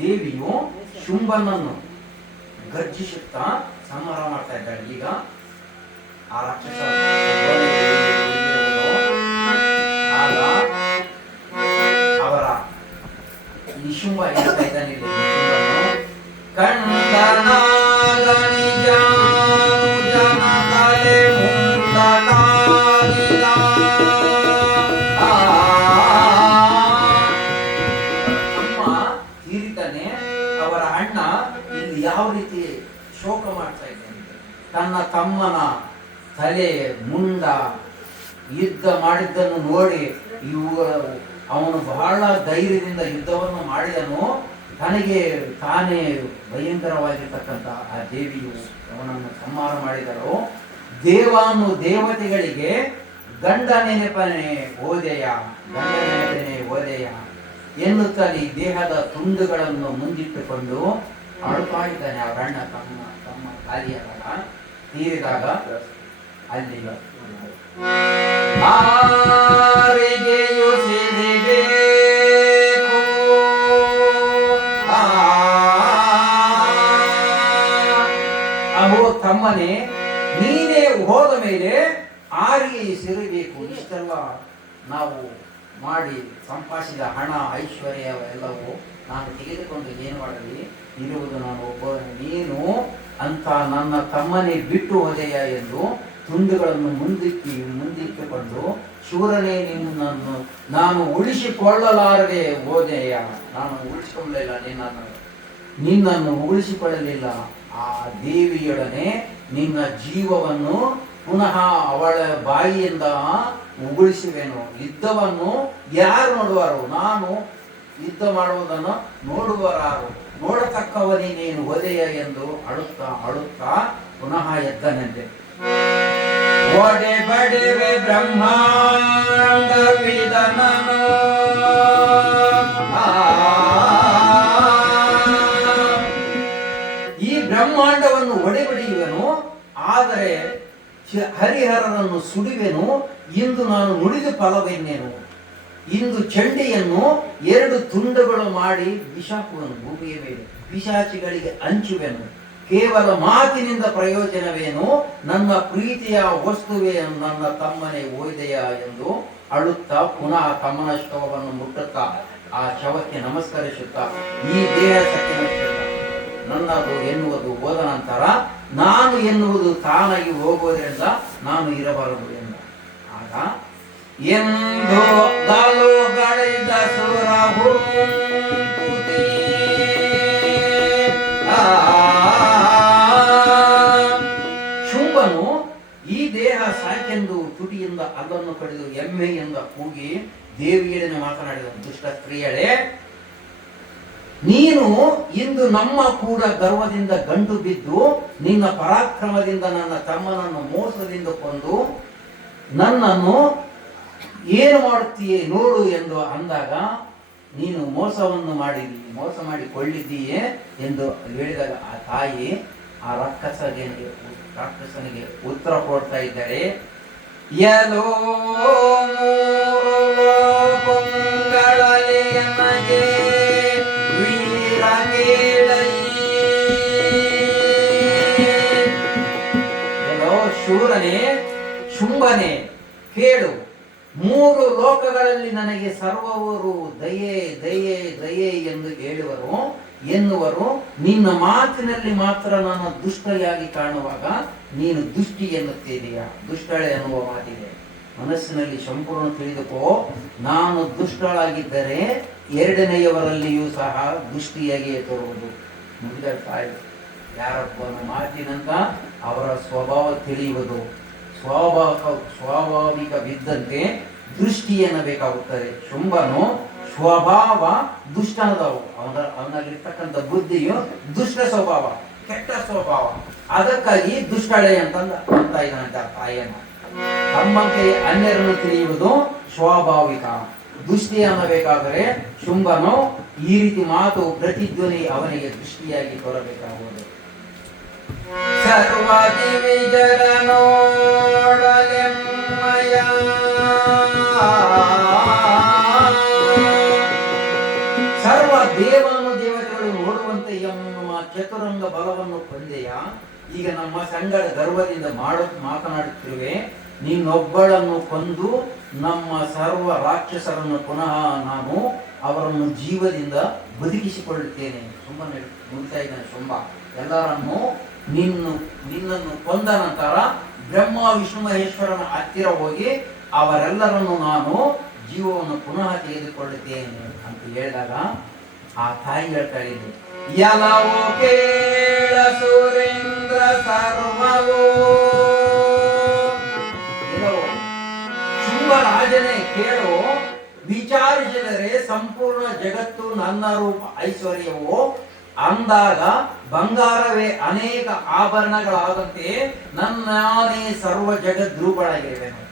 ದೇವಿಯು ಶುಂಭನನ್ನು ಗರ್ಜಿಸುತ್ತಾ ಸಂಹಾರ ಮಾಡ್ತಾ ಇದ್ದಾಳೆ. ಈಗ ಆ ರಾಕ್ಷಸ ಆಗ ಅವರ ನಿಶುಂಭ ಹೇಳ್ತಾ ಇದ್ದಾನೆ, ಅವರ ಅಣ್ಣ ಇಲ್ಲಿ ಯಾವ ರೀತಿ ಶೋಕ ಮಾಡ್ತಾ ಇದ್ದಾನೆ. ತನ್ನ ತಮ್ಮನ ತಲೆ ಮುಂಡ ಯುದ್ಧ ಮಾಡಿದ್ದನ್ನು ನೋಡಿ ಅವನು ಬಹಳ ಧೈರ್ಯದಿಂದ ಯುದ್ಧವನ್ನು ಮಾಡಿದನು. ತನಗೆ ತಾನೇ ಭಯಂಕರವಾಗಿರ್ತಕ್ಕಂಥ ಆ ದೇವಿಯು ಅವನನ್ನು ಸಂಹಾರ ಮಾಡಿದರು. ದೇವತೆಗಳಿಗೆ ಗಂಡ ನೆನಪನೆ ಓದೆಯ, ಗಂಡ ನೆನಪನೆ ಓದೆಯ ಎನ್ನುತ್ತಲೇ ದೇಹದ ತುಂಡುಗಳನ್ನು ಮುಂದಿಟ್ಟುಕೊಂಡು ಅಳುತ್ತಾ ಇದ್ದಾನೆ. ಅವರಣ್ಣ ತಮ್ಮ ಕಾರ್ಯದಾಗ ತೀರಿದಾಗ ಅಲ್ಲಿ ಅಹೋ ತಮ್ಮನೇ, ನೀನೇ ಹೋದ ಮೇಲೆ ಆರಿಗೆ ಸಿರಬೇಕು. ಇಷ್ಟೆಲ್ಲ ನಾವು ಮಾಡಿ ಸಂಪಾದಿಸಿದ ಹಣ ಐಶ್ವರ್ಯ ಎಲ್ಲವೂ ನಾನು ತೆಗೆದುಕೊಂಡು ಏನು ಮಾಡಲಿ, ಇರುವುದು ನಾನು ಒಬ್ಬ. ನೀನು ಅಂತ ನನ್ನ ತಮ್ಮನೇ ಬಿಟ್ಟು ಹೋದೆಯ ಎಂದು ತುಂಡುಗಳನ್ನು ಮುಂದಿಟ್ಟುಕೊಂಡು ಶೂರನೇ ನಿನ್ನನ್ನು ನಾನು ಉಳಿಸಿಕೊಳ್ಳಲಾರದೆ ಹೋದೆಯ. ನಾನು ಉಳಿಸಿಕೊಳ್ಳಲಿಲ್ಲ, ನಿನ್ನನ್ನು ಉಳಿಸಿಕೊಳ್ಳಲಿಲ್ಲ. ಆ ದೇವಿಯೊಡನೆ ನಿನ್ನ ಜೀವವನ್ನು ಪುನಃ ಅವಳ ಬಾಯಿಯಿಂದ ಉಗುಳಿಸುವೆನು. ಯುದ್ಧವನ್ನು ಯಾರು ನೋಡುವರು? ನಾನು ಯುದ್ಧ ಮಾಡುವುದನ್ನು ನೋಡುವರಾರು? ನೋಡತಕ್ಕವನೇ ನೀನು ಒದೆಯ ಎಂದು ಅಳುತ್ತಾ ಪುನಃ ಎದ್ದನಂತೆ. ಒಡೆ ಬಡಿವೆ ಬ್ರಹ್ಮಾಂಡ ವಿದನನು, ಈ ಬ್ರಹ್ಮಾಂಡವನ್ನು ಒಡೆಬಡಿಯುವನು, ಆದರೆ ಹರಿಹರನನ್ನು ಸುಡುವೆನು. ಇಂದು ನಾನು ನುಡಿದು ಫಲವೆನ್ನೇನು. ಇಂದು ಚಂಡಿಯನ್ನು 2 ತುಂಡುಗಳು ಮಾಡಿ ಬಿಸಾಕುವನು ಭೂಮಿಯ ಮೇಲೆ, ಪಿಶಾಚಿಗಳಿಗೆ ಹಂಚುವೆನು. ಕೇವಲ ಮಾತಿನಿಂದ ಪ್ರಯೋಜನವೇನು? ನನ್ನ ಪ್ರೀತಿಯ ವಸ್ತುವೇ ನನ್ನ ತಮ್ಮನೇ ಓಯ್ದೆಯ ಎಂದು ಅಳುತ್ತಾ ಪುನಃ ತಮ್ಮನ ಶವವನ್ನು ಮುಟ್ಟುತ್ತಾ ಆ ಶವಕ್ಕೆ ನಮಸ್ಕರಿಸುತ್ತಾ ಈ ದೇಹ ಸತ್ಯ ನನ್ನದು ಎನ್ನುವುದು ಹೋದ ನಂತರ ನಾನು ಎನ್ನುವುದು ತಾನಾಗಿ ಹೋಗುವುದರಿಂದ ನಾನು ಇರಬಾರದು ಎಂದ. ಆಗ ಎಂದು ಗಳಿದ ಸುರ ಹುರುಂಕುತಿ ಯಾಕೆಂದು ತುಟಿಯಿಂದ ಅಲ್ಲನ್ನು ಕಡಿದು ಎಮ್ಮೆಯಿಂದ ಕೂಗಿ ದೇವಿಯರನ್ನು ಮಾತನಾಡಿದ ದುಷ್ಟ ಸ್ತ್ರೀಯಳೇ, ನೀನು ಇಂದು ನಮ್ಮ ಕೂಡ ಗರ್ವದಿಂದ ಗಂಟು ಬಿದ್ದು ನಿನ್ನ ಪರಾಕ್ರಮದಿಂದ ನನ್ನ ತಮ್ಮನನ್ನು ಮೋಸದಿಂದ ಕೊಂದು ನನ್ನನ್ನು ಏನು ಮಾಡುತ್ತೀಯೇ ನೋಡು ಎಂದು ಅಂದಾಗ, ನೀನು ಮೋಸ ಮಾಡಿ ಕೊಳ್ಳಿದ್ದೀಯೇ ಎಂದು ಹೇಳಿದಾಗ ಆ ತಾಯಿ ಆ ರಾಕ್ಷಸನಿಗೆ ಉತ್ತರ ಕೊಡ್ತಾ ಇದ್ದಾರೆ. ಯಲೋ ಪೊಂಗಳಲೆ ನಗೆ ವೀರ ಕೇಳೈ. ಯಲೋ ಶೂರನೇ, ಶುಂಭನೇ, ಕೇಳು. 3 ಲೋಕಗಳಲ್ಲಿ ನನಗೆ ಸರ್ವವರು ದಯೆ ದಯೆ ದಯೆ ಎಂದು ಎನ್ನುವರು. ನಿನ್ನ ಮಾತಿನಲ್ಲಿ ಮಾತ್ರ ನಾನು ದುಷ್ಟಯಾಗಿ ಕಾಣುವಾಗ ನೀನು ದುಷ್ಟಿ ಎನ್ನುತ್ತಿದೆಯಾ? ದುಷ್ಟಳೆ ಅನ್ನುವ ಮಾತಿದೆ. ಮನಸ್ಸಿನಲ್ಲಿ ಸಂಪೂರ್ಣ ತಿಳಿದುಕೋ, ನಾನು ದುಷ್ಟಳಾಗಿದ್ದರೆ 2ನೆಯವರಲ್ಲಿಯೂ ಸಹ ದುಷ್ಟಿಯಾಗಿಯೇ ತೋರುವುದು. ಮುಗಿದ ತಾಯಿ ಯಾರೊಬ್ಬನ ಮಾತಿನಂತ ಅವರ ಸ್ವಭಾವ ತಿಳಿಯುವುದು. ಸ್ವಾಭಾವಿಕವಿದ್ದಂತೆ ದೃಷ್ಟಿ ಎನ್ನಬೇಕಾಗುತ್ತದೆ. ಶುಂಭನು ಸ್ವಭಾವ ದುಷ್ಟನದವು. ಅವನಲ್ಲಿರ್ತಕ್ಕಂಥ ಬುದ್ಧಿಯು ದುಷ್ಟ ಸ್ವಭಾವ, ಕೆಟ್ಟ ಸ್ವಭಾವ. ಅದಕ್ಕಾಗಿ ದುಷ್ಟಳೆ ಅಂತ ಇದ್ದಾನಂತ ತಾಯಿಯನ್ನ. ತಮ್ಮಂತೆ ಅನ್ಯರನ್ನು ತಿಳಿಯುವುದು ಸ್ವಾಭಾವಿಕ. ದೃಷ್ಟಿ ಅನ್ನಬೇಕಾದರೆ ಶುಂಭನು ಈ ರೀತಿ ಮಾತು ಪ್ರತಿಧ್ವನಿ ಅವನಿಗೆ ದೃಷ್ಟಿಯಾಗಿ ತೋರಬೇಕಾಗುವುದು. ಸರ್ವದಿ ವಿಜರನೋಡಲೆಮ್ಮಯ ಸರ್ವ ದೇವತೆಗಳು ನೋಡುವಂತೆ ಎನ್ನುವ ಚತುರಂಗ ಬಲವನ್ನು ಕೊಂದೆಯ. ಈಗ ನಮ್ಮ ಸಂಗಡ ಗರ್ವದಿಂದ ಮಾತನಾಡುತ್ತಿರುವೆ. ನೀನೊಬ್ಬಳನ್ನು ಕೊಂದು ನಮ್ಮ ಸರ್ವ ರಾಕ್ಷಸರನ್ನು ಪುನಃ ನಾನು ಅವರನ್ನು ಜೀವದಿಂದ ಬದುಕಿಸಿಕೊಳ್ಳುತ್ತೇನೆ. ಸುಮ್ಮನೆ ಮುಗಿತಾ ಇದ್ದಾನೆ ಶುಂಭ. ಎಲ್ಲರನ್ನು ನಿನ್ನನ್ನು ಕೊಂದ ನಂತರ ಬ್ರಹ್ಮ ವಿಷ್ಣು ಮಹೇಶ್ವರನ ಹತ್ತಿರ ಹೋಗಿ ಅವರೆಲ್ಲರನ್ನು ನಾನು ಜೀವವನ್ನು ಪುನಃ ತೆಗೆದುಕೊಳ್ಳುತ್ತೇನೆ ಅಂತ ಹೇಳಿದಾಗ ಆ ತಾಯಿ ಹೇಳ್ತಾ ಇದ್ದೀನಿ, ಯಲವೋ ಕೇಳ ಸುರೇಂದ್ರ ಸರ್ವವೋ. ಶುಂಭರಾಜನೇ ಕೇಳು, ವಿಚಾರಿಸಿದರೆ ಸಂಪೂರ್ಣ ಜಗತ್ತು ನನ್ನ ರೂಪ ಐಶ್ವರ್ಯವೋ ಅಂದಾಗ ಬಂಗಾರವೇ ಅನೇಕ ಆಭರಣಗಳಾದಂತೆ ನನ್ನಾನೇ ಸರ್ವ ಜಗದ್ರೂಪಳಾಗಿರುವೆನು.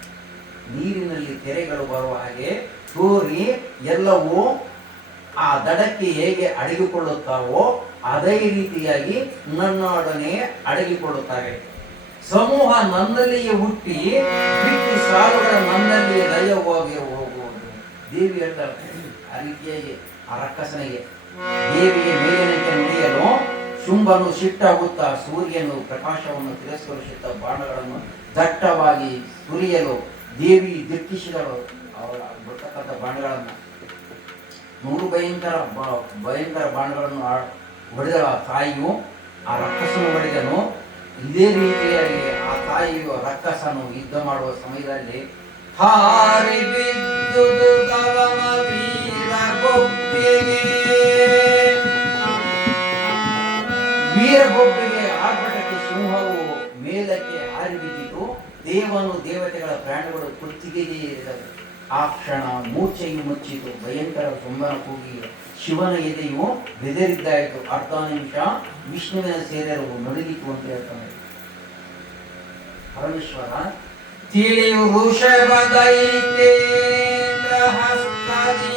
ನೀರಿನಲ್ಲಿ ತೆರೆಗಳು ಬರುವ ಹಾಗೆ ತೋರಿ ಎಲ್ಲವೂ ಆ ದಡಕ್ಕೆ ಹೇಗೆ ಅಡಗಿಕೊಳ್ಳುತ್ತಾವೋ ಅದೇ ರೀತಿಯಾಗಿ ನನ್ನೊಡನೆ ಅಡಗಿಕೊಳ್ಳುತ್ತವೆ. ಸಮೂಹ ನನ್ನಲ್ಲಿಯೇ ಹುಟ್ಟಿ ಬಿಟ್ಟು ಸಾಲುಗಳ ನನ್ನಲ್ಲಿಯೇ ಲಯವಾಗಿ ಹೋಗುವುದು. ದೇವಿ ಹೇಳ್ತಾರೆ ಆ ರೀತಿಯಾಗಿ ಆ ರಕ್ಕಸನಿಗೆ ದೇವಿಯ ಮೇಲಿನಂತೆ ನುಡಿಯಲು ಶುಂಭನು ಸಿಟ್ಟಾಗುತ್ತಾ ಸೂರ್ಯನು ಪ್ರಕಾಶವನ್ನು ತಿರಸ್ಕರಿಸುತ್ತಾ ಬಾಣಗಳನ್ನು ದಟ್ಟವಾಗಿ ಸುರಿಯಲು ದೇವಿ ದಿಟ್ಟಿಸಿದಳು. ಅವಳ ಬರ್ತಕ್ಕಂಥ ಬಾಣಗಳನ್ನು 100 ಭಯಂಕರ ಬಾಣಗಳನ್ನು ಹೊಡೆದಳ ತಾಯಿಯು. ಆ ರಕ್ಕಸನು ಹೊಡೆದನು. ಇದೇ ರೀತಿಯಾಗಿ ಆ ತಾಯಿಯು ರಕ್ಕಸನು ಯುದ್ಧ ಮಾಡುವ ಸಮಯದಲ್ಲಿ ಹಾರಿ ಬಿದ್ದುದು ಗವನ ವೀರಗೊಬ್ಬೆಗೆ ಆರ್ಭಟಕ್ಕೆ ಸಿಂಹವು ಮೇಲಕ್ಕೆ ಹಾರಿ ಬಿದ್ದಿತು. ದೇವತೆಗಳ ಪ್ರಾಣಗಳು ಕುತ್ತಿಗೆಗೆ ಇರಿದವು. ಆ ಕ್ಷಣ ಮೂರ್ಛೆಯು ಮುಚ್ಚಿತು. ಭಯಂಕರ ಶುಂಭನ ಕೂಗಿ ಶಿವನ ಎದೆಯು ಬೆದರಿದ್ದಾಯಿತು. ಅರ್ಧ ನಿಮಿಷ ವಿಷ್ಣುವಿನ ಸೇರಲು ನಡುಗಿತು ಅಂತ ಹೇಳ್ತಾನೆ ಪರಮೇಶ್ವರ. ತಿಳಿಯು ಋಷಭ ದೈತೇಂದ್ರ ಹಸ್ತದಿ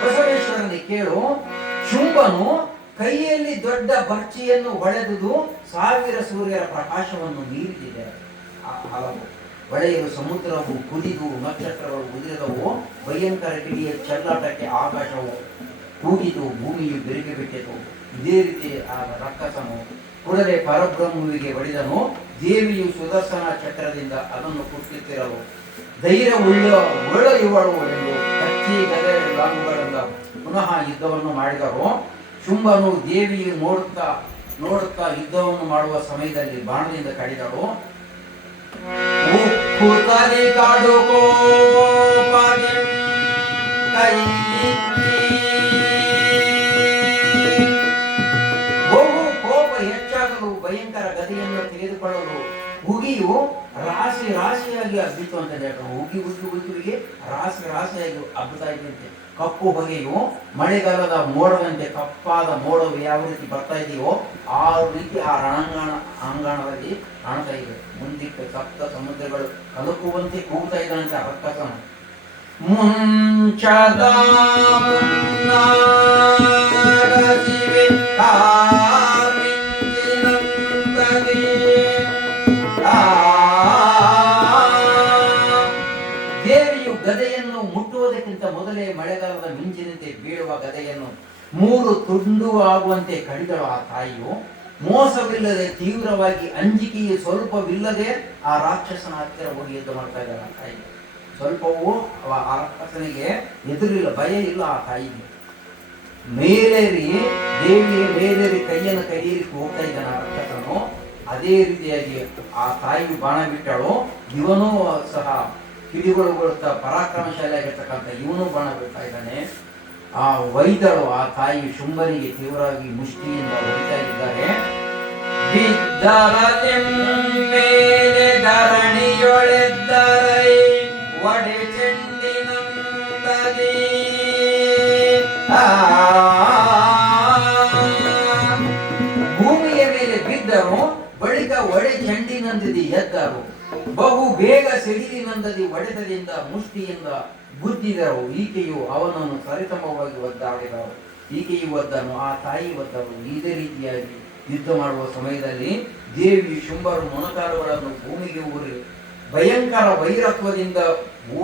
ಬಸವೇಶ್ವರನಿಗೆ ಕೇಳು, ಶುಂಭನು ಕೈಯಲ್ಲಿ ದೊಡ್ಡ ಬರ್ಚಿಯನ್ನು ಹೊಳೆದುದು 1000 ಸೂರ್ಯರ ಪ್ರಕಾಶವನ್ನು ಮೀರಿದೆ. ಹೊಳೆಯಲು ಸಮುದ್ರವು ಕುದಿದು ನಕ್ಷತ್ರಗಳು ಉದಿರಿದವು. ಭಯಂಕರ ಕಿಡಿಯ ಚೆಲ್ಲಾಟಕ್ಕೆ ಆಕಾಶವು ಕೂಗಿತು, ಭೂಮಿಯು ಬೆರಗಿ ಬಿಟ್ಟಿತು. ಇದೇ ರೀತಿ ಆ ರಕ್ಕಸನು ಕೂಡಲೇ ಪರಬ್ರಹ್ಮುವಿಗೆ ಹೊಡೆದನು. ದೇವಿಯು ಸುದರ್ಶನ ಚಕ್ರದಿಂದ ಅದನ್ನು ಕುಟ್ಟುತ್ತಿರಲು ಧೈರ್ಯ ಒಳ್ಳ ಇವಳು ಎಂದು ಕತ್ತಿ ಗದೆ ಲಾಂಗುಗಳಿಂದ ಪುನಃ ಯುದ್ಧವನ್ನು ಮಾಡಿದರು. ಶುಂಭನು ದೇವಿಯು ನೋಡುತ್ತಾ ಯುದ್ಧವನ್ನು ಮಾಡುವ ಸಮಯದಲ್ಲಿ ಬಾಣದಿಂದ ಕಡಿದಳು. ಬಹು ಕೋಪ ಚೆನ್ನಾಗಿ ಹಬ್ಬಿತ್ತು ಅಂತ ಹೇಳ್ತಾರೆ. ಉಗಿ ಉಗಿ ಉಗಿ ಉಗಿ ರಾಸಿ ರಾಸಿಯಾಗಿ ಹಬ್ಬುತ್ತಾ ಇದ್ದಂತೆ. ಕಪ್ಪು ಹೊಗೆಯು ಮಳೆಗಾಲದ ಮೋಡದಂತೆ ಕಪ್ಪಾದ ಮೋಡವು ಯಾವ ರೀತಿ ಬರ್ತಾ ಇದೆಯೋ ಆ ರೀತಿ ಆ ಅಂಗಣದಲ್ಲಿ ಕಾಣ್ತಾ ಇದೆ. ಮುಂದಿಕ್ಕೆ ಸಪ್ತ ಸಮುದ್ರಗಳು ಕಲಕುವಂತೆ ಕೂಗ್ತಾ ಇದ್ದಂತೆ ರಕ್ಕಸನ. ಮುಂಚದ ಮುನ್ನಾಡಸಿವೆ ಕಾಮಿಂಚಿನಂದದಿ ದೇವಿಯು ಗದೆಯನ್ನು ಮುಟ್ಟುವುದಕ್ಕಿಂತ ಮೊದಲೇ ಮಳೆಗಾಲದ ಮಿಂಚಿನಂತೆ ಬೀಳುವ ಗದೆಯನ್ನು 3 ತುಂಡು ಆಗುವಂತೆ ಕಡಿದಳು ಆ ತಾಯಿಯು. ಮೋಸವಿಲ್ಲದೆ ತೀವ್ರವಾಗಿ ಅಂಜಿಕೆಯು ಸ್ವಲ್ಪವಿಲ್ಲದೆ ಆ ರಾಕ್ಷಸನ ಹತ್ತಿರ ಹೋಗಿ ಯುದ್ಧ ಮಾಡ್ತಾ ಇದ್ದಾಳೆ ಆ ತಾಯಿ. ಸ್ವಲ್ಪವೂ ಆ ರಾಕ್ಷಸನಿಗೆ ಎದುರಿಲ್ಲ, ಭಯ ಇಲ್ಲ ಆ ತಾಯಿಗೆ. ಮೇಲೇರಿ ದೇವಿಯ ಮೇಲೇರಿ ಕೈಯನ್ನು ಕೈಯಲ್ಲಿ ಹೋಗ್ತಾ ಇದ್ದಾನೆ ಆ ರಾಕ್ಷಸನು. ಅದೇ ರೀತಿಯಾಗಿ ಆ ತಾಯಿಯು ಬಾಣ ಬಿಟ್ಟಳು. ಇವನು ಸಹ ಕಿಡಿಗೊಳುಗೊಳ್ತಾ ಪರಾಕ್ರಮಶಾಲಿ ಆಗಿರ್ತಕ್ಕಂಥ ಇವನು ಬಾಣ ಬಿಡ್ತಾ ಇದ್ದಾನೆ. ಆ ವೈದ್ಯರು ಆ ತಾಯಿ ಶುಂಭನಿಗೆ ತೀವ್ರವಾಗಿ ಮುಷ್ಟಿಯಿಂದ ಹೊಡಿತಾ ಇದ್ದಾರೆ. ಮೇಲೆ ಧರಣಿಯೊಳೆದ್ದರೈ ಒಡೆ ಚೆಂಡಿನಂದದಿ ಭೂಮಿಯ ಮೇಲೆ ಬಿದ್ದರು. ಬಳಿಕ ಒಡೆ ಚೆಂಡಿನಂದದಿ ಎದ್ದರು. ಬಹು ಬೇಗ ಸಿಡಿಲಿನಂದದಿ ಒಡೆತದಿಂದ ಮುಷ್ಟಿಯಿಂದ ಬುದ್ಧಿದರು. ಈಕೆಯು ಅವನನ್ನು ಸರಿಸಮವಾಗಿ ಒದ್ದಾಡಿದರು. ಈಕೆಯು ಒದ್ದನು, ಆ ತಾಯಿ ಒದ್ದಳು. ಇದೇ ರೀತಿಯಾಗಿ ಯುದ್ಧ ಮಾಡುವ ಸಮಯದಲ್ಲಿ ದೇವಿ ಶುಂಭರು ಮೊಣಕಾಲುಗಳನ್ನು ಭೂಮಿಗೆ ಊರಿ ಭಯಂಕರ ವೈರತ್ವದಿಂದ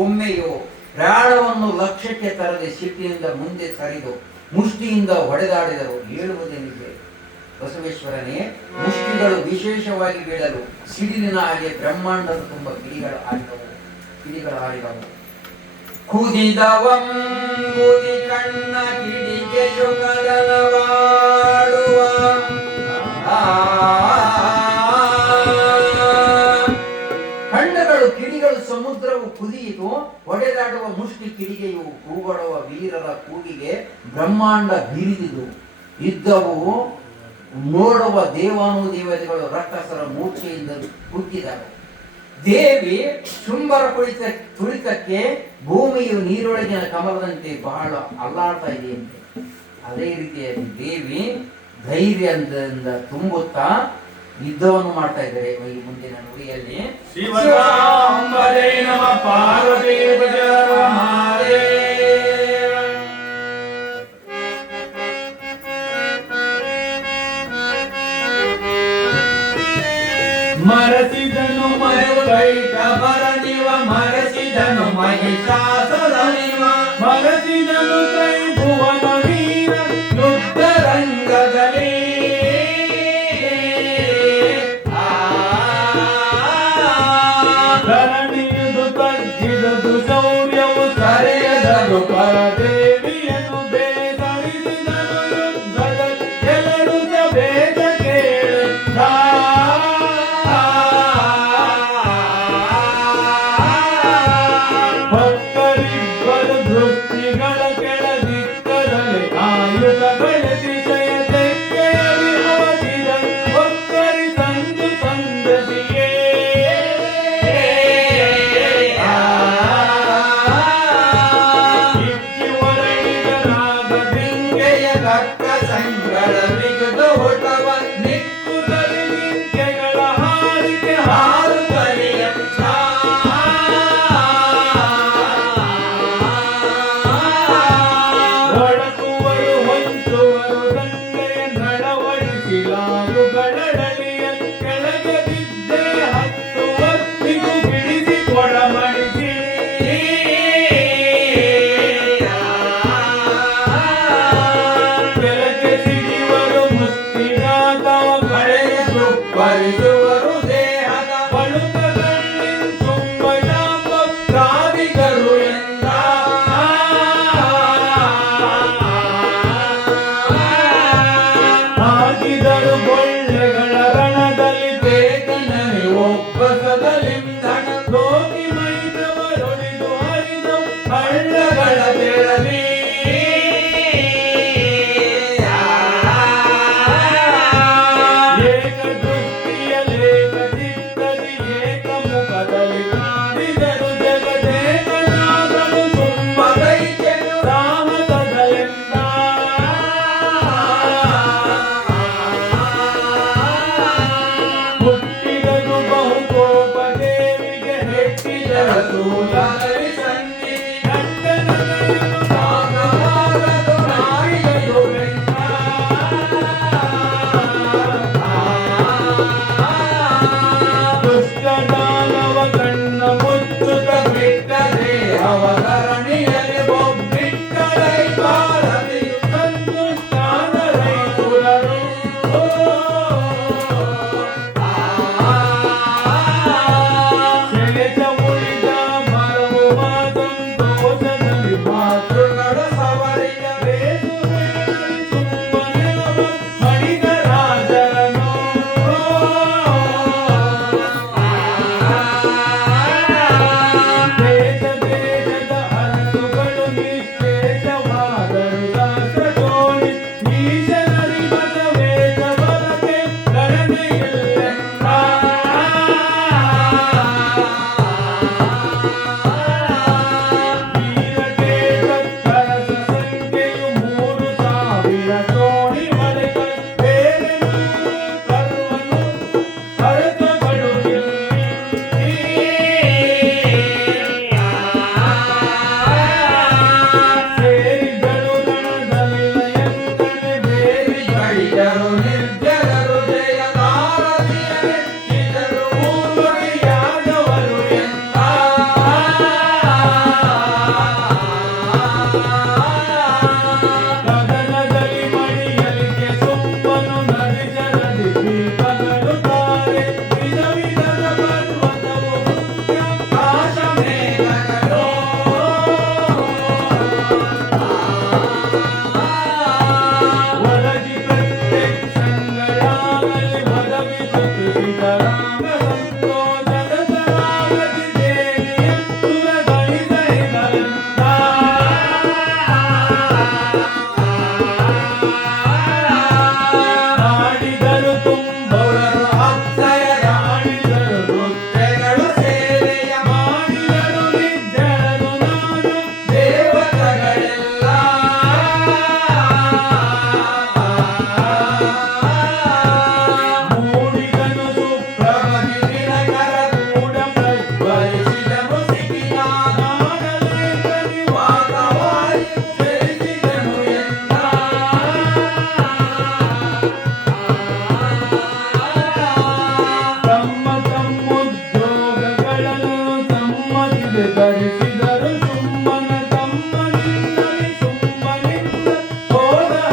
ಒಮ್ಮೆಯು ಪ್ರಾಣವನ್ನು ಲಕ್ಷ್ಯಕ್ಕೆ ತರದೆ ಸಿಟ್ಟಿನಿಂದ ಮುಂದೆ ಸರಿದು ಮುಷ್ಟಿಯಿಂದ ಹೊಡೆದಾಡಿದರು. ಹೇಳುವುದೇನಿದೆ ಬಸವೇಶ್ವರನೇ, ಮುಷ್ಟಿಗಳು ವಿಶೇಷವಾಗಿ ಬೀಳಲು ಸಿಡಿಲಿನ ಹಾಗೆ ಬ್ರಹ್ಮಾಂಡದ ತುಂಬ ಕಿಡಿಗಳು ಆಡಿದವು. ಕುದಿದವಂಬುದಿ ಕಣ್ಣ ಕಿಡಿಗೆಯು ಕದನವಾಡುವ ಕಣ್ಣುಗಳು ಕಿಡಿಗಳು ಸಮುದ್ರವು ಕುದಿಯಿತು. ಹೊಡೆದಾಡುವ ಮುಷ್ಟಿ ಕಿಡಿಗೆಯು ಕೂಗೊಡುವ ವೀರರ ಕೂಗಿಗೆ ಬ್ರಹ್ಮಾಂಡ ಬೀರಿದಿದು. ಇದ್ದವು ನೋಡುವ ದೇವಾನುದೇವತೆಗಳು ರಕ್ಕಸರ ಮೂರ್ಛೆಯಿಂದ ಕುಗ್ಗಿದರು. ದೇವಿ ಶುಂಭರ ತುಳಿತಕ್ಕೆ ಭೂಮಿಯು ನೀರೊಳಗಿನ ಕಮಲದಂತೆ ಬಹಳ ಅಲ್ಲಾಡ್ತಾ ಇದೆಯಂತೆ. ಅದೇ ರೀತಿಯಾಗಿ ದೇವಿ ಧೈರ್ಯದಿಂದ ತುಂಬುತ್ತಾ ಯುದ್ಧವನ್ನು ಮಾಡ್ತಾ ಇದ್ದಾರೆ. ಈ ಮುಂದಿನ ನುಡಿಯಲ್ಲಿ ಶಿವಸಾಂಬರೇ ನಮ ಪಾರ್ವತಿ ಮರಸಿದನು ಮೈಕೈಟವರನಿವ ಮರಸಿದನು ಮಹಿಷಾಸುರನಿವ ಮರಸಿದನು ತ್ರೈಭುವನ ವೀರ ಯುದ್ಧರಂಗದಲ್ಲಿ ಧರಣಿಯುದು ತಗ್ಗಿದುದು ಶೌರ್ಯವು ಸರೆಯದನು ಪರದೇವಿಯನ್ನು ಬೇಸರಿಸಿದನು ಯುದ್ಧದ ಎಲ್ಲರೂ ಬೇಗ ಕೇಳ ಭಕ್ತರಿಬ್ಬರು ದೃಷ್ಟಿಗಳ ಕೆಳದಿಕ್ಕದಲ್ಲಿ ಆಯುಧ ಬೆಳೆದಿಶಯ ತೆಕ್ಕೆಯ ವಿಹವಸಿದ ಭಕ್ತರಿ ಸಂದು ಸಂದಸಿಯೇ ಇಕ್ಕಿವರಣಿಗರಾಗದಿಂಗೆಯ ರಕ್ತ ಸಂಗಳ ಬಿಗಿದು ಹುಟ್ಟವ ನಿಕ್ಕುದಲ್ಲಿ ನಿಂಕೆಗಳ ಹಾರಿಕೆ ಹಾರು ಬಲಿಯ ಒಡಕುವರು ಹೊಂಚುವರು ದಂಡೆಯ ನಡವಡಿಸಿಲಾಯುಗಳಡಲಿಯ ಕೆಳಗೆ ಬಿದ್ದೆ ಹತ್ತು ಹೊತ್ತಿಗೂ ಬಿಡಿಸಿ ಕೊಡಮಡಿಸಿ ಕೆಳಗೆ ಸಿಡಿವರು ಮುಷ್ಟಿನಾದವ ಕಳೆದು ಪರಿಸುವರು ದೇಹದ ಬಳುಕದಲ್ಲಿ ಸುಂಬಜಾಂಬ ಪ್ರಾದಿಗರು ಎಂದ